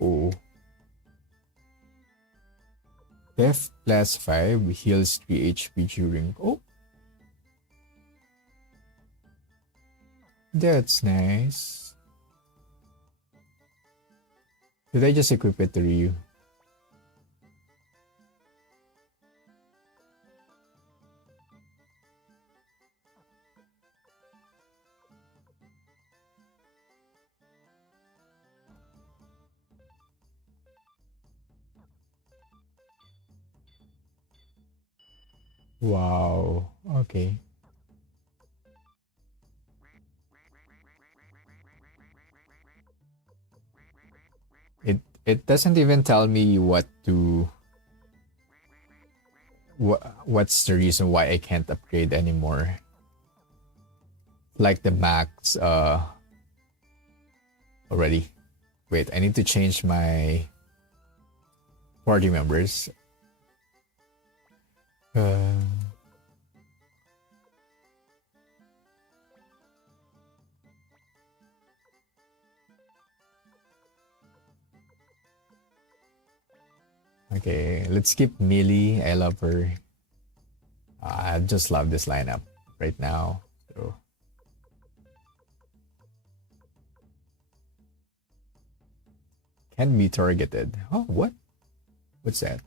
Oh. Def plus 5 heals 3 HP during... Oh! That's nice. Did I just equip it to Ryu? Wow. Okay. It doesn't even tell me what to... What's the reason why I can't upgrade anymore. Like the max already. Wait, I need to change my party members. Okay, let's skip Millie. I love her. I just love this lineup right now. So. Can be targeted. Oh, what? What's that?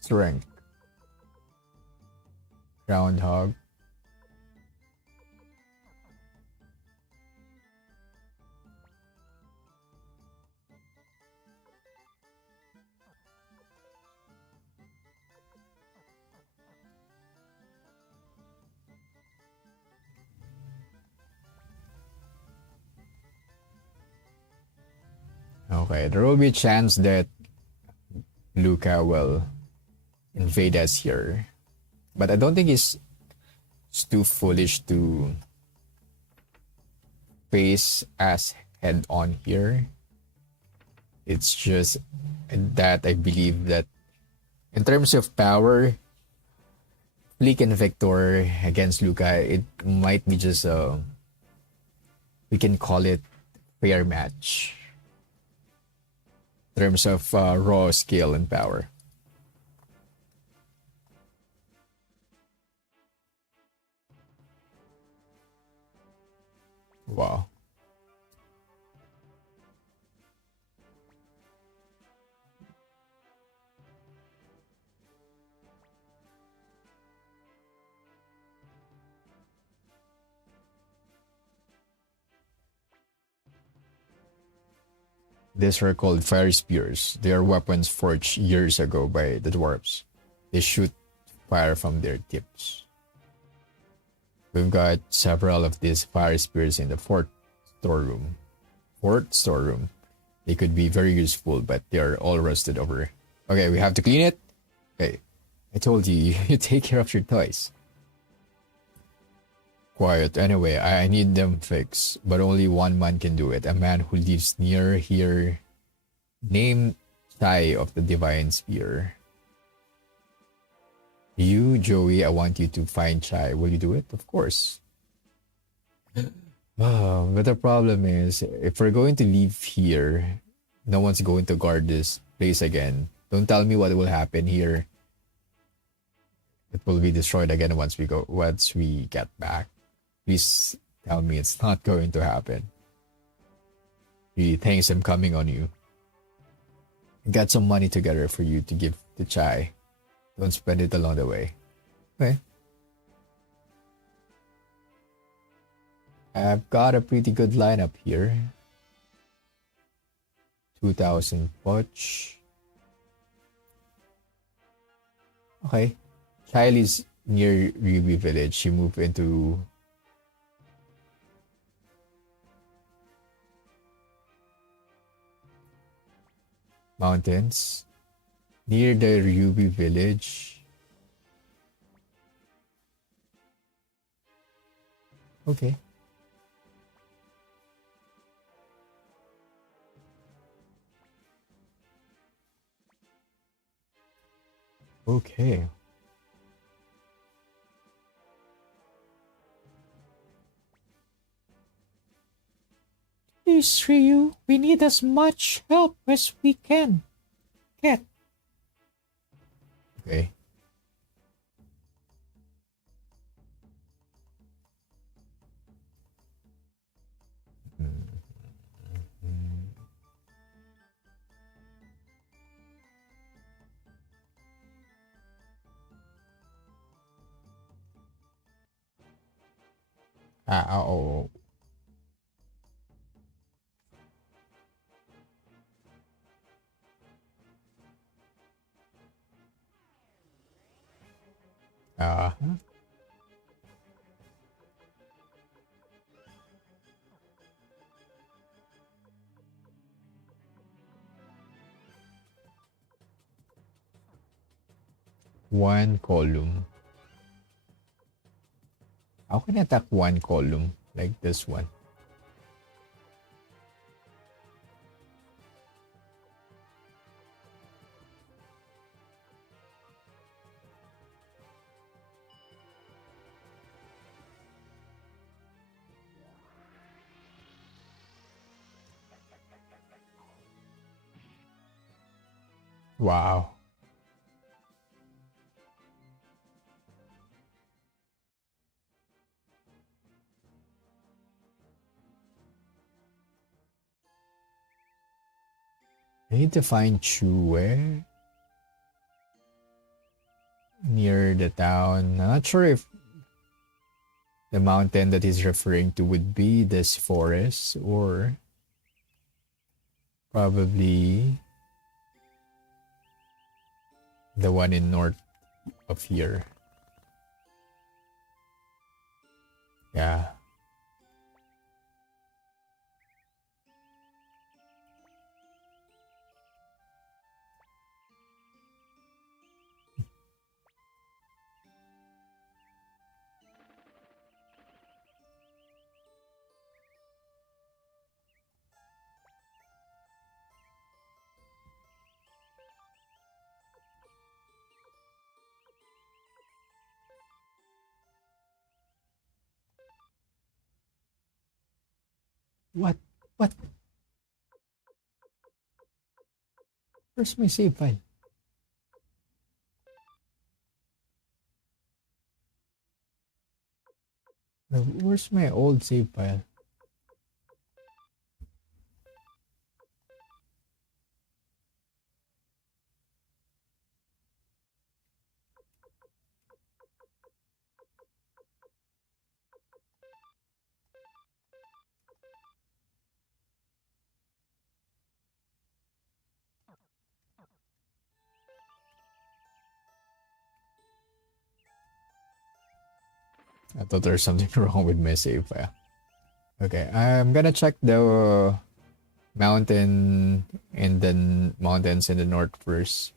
Strength. Groundhog. Okay, there will be a chance that Luca will invade us here. But I don't think he's too foolish to face us head on here. It's just that I believe that in terms of power, Fleek and Victor against Luca, it might be just we can call it fair match. In terms of raw skill and power. Wow. These are called fire spears. They are weapons forged years ago by the dwarves. They shoot fire from their tips. We've got several of these fire spears in the fourth storeroom. They could be very useful, but they are all rusted over. Okay, we have to clean it. Okay, I told you, you take care of your toys. Quiet. Anyway, I need them fixed, but only one man can do it. A man who lives near here, named Chai of the Divine Spear. You, Joey, I want you to find Chai. Will you do it? Of course. Oh, but the problem is, if we're going to leave here, no one's going to guard this place again Don't tell me what will happen here. It will be destroyed again once we get back. Please tell me it's not going to happen. Really, thanks, I'm coming on you. Get some money together for you to give to Chai. Don't spend it along the way. Okay. I've got a pretty good lineup here. 2,000 poch. Okay. Child is near Ruby Village. She moved into mountains near the Ruby Village. Okay. Okay. Please, Ryu, we need as much help as we can get. Okay. Oh. Uh-huh. One column. How can I attack one column like this one? Wow. I need to find Chue near the town. I'm not sure if the mountain that he's referring to would be this forest or probably the one in north of here. Yeah. What? What? Where's my save file? Where's my old save file? I thought there's something wrong with my save file. Okay, I'm gonna check the mountain and then mountains in the north first.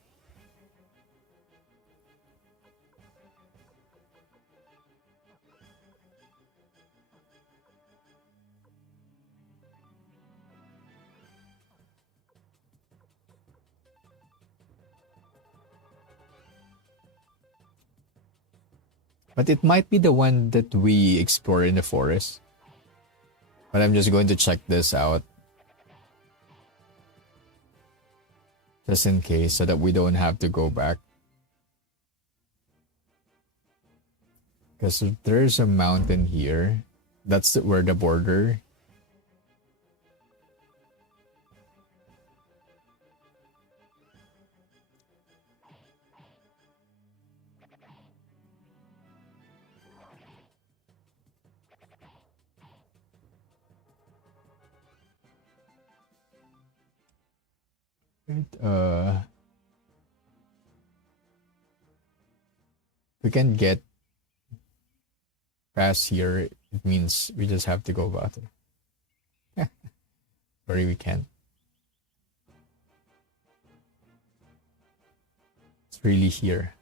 But it might be the one that we explore in the forest. But I'm just going to check this out. just in case, so that we don't have to go back. Because there's a mountain here. That's where the border. Right, we can get past here. It means we just have to go about it. Sorry, we can't. It's really here.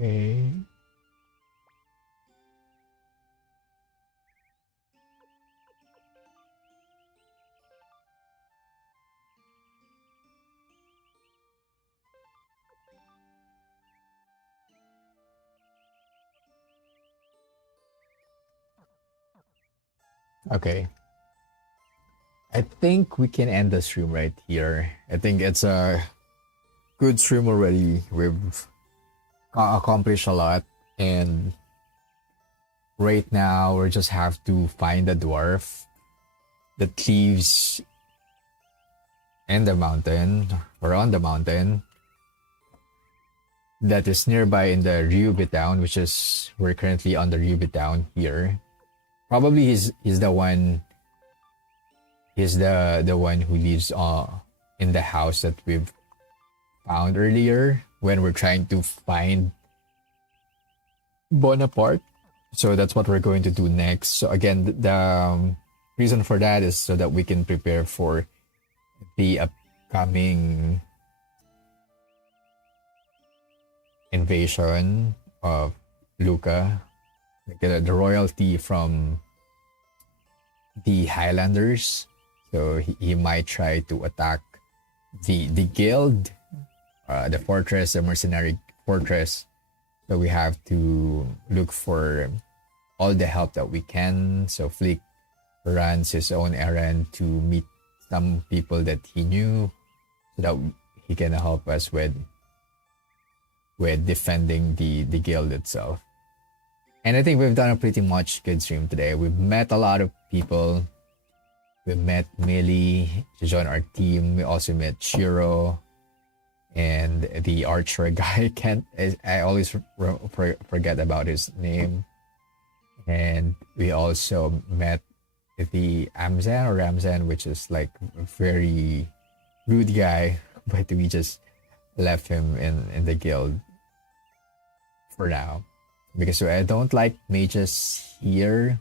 Okay. Okay. I think we can end the stream right here. I think it's a good stream already. We've accomplished a lot, and right now we just have to find a dwarf that lives in the mountain or on the mountain that is nearby in the Ryubi town, which is we're currently on the Ryubi town here. Probably he's the one. He's the one who lives in the house that we've found earlier when we're trying to find Bonaparte. So that's what we're going to do next. So again, the reason for that is so that we can prepare for the upcoming invasion of Luca, the royalty from the Highlanders. So he might try to attack the guild, the fortress, the mercenary fortress. So we have to look for all the help that we can. So Flick runs his own errand to meet some people that he knew, so that he can help us with defending the guild itself. And I think we've done a pretty much good stream today. We've met a lot of people. We met Millie to join our team. We also met Shiro and the archer guy. I always forget about his name. And we also met the Ramzan, which is like a very rude guy, but we just left him in the guild for now, because I don't like mages here,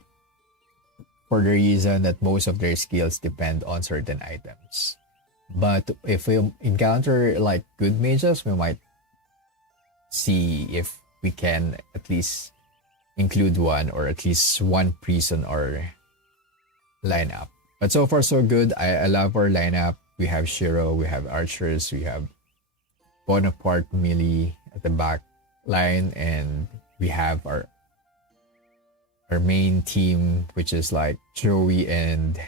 for the reason that most of their skills depend on certain items. But if we encounter like good mages, we might see if we can at least include one, or at least one priest on our lineup. But so far so good. I love our lineup. We have Shiro, we have archers, we have Bonaparte, Millie at the back line, and we have our main team, which is like Joey and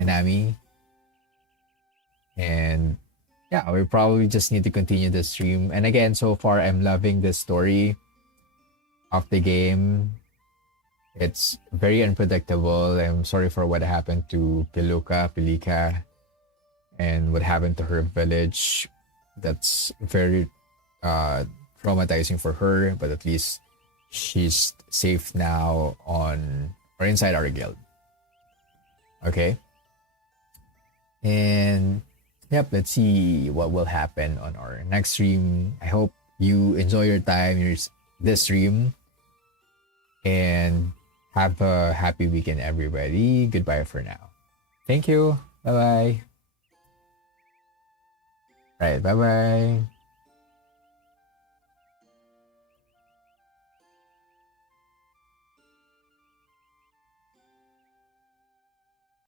Anami. And yeah, we probably just need to continue the stream. And again, so far I'm loving the story of the game. It's very unpredictable. I'm sorry for what happened to Pilika, and what happened to her village. That's very traumatizing for her, but at least she's safe now on or inside our guild. Okay. And yep, let's see what will happen on our next stream. I hope you enjoy your time, this stream, and Have a happy weekend, everybody. Goodbye for now. Thank you. Bye bye. Right. Bye bye.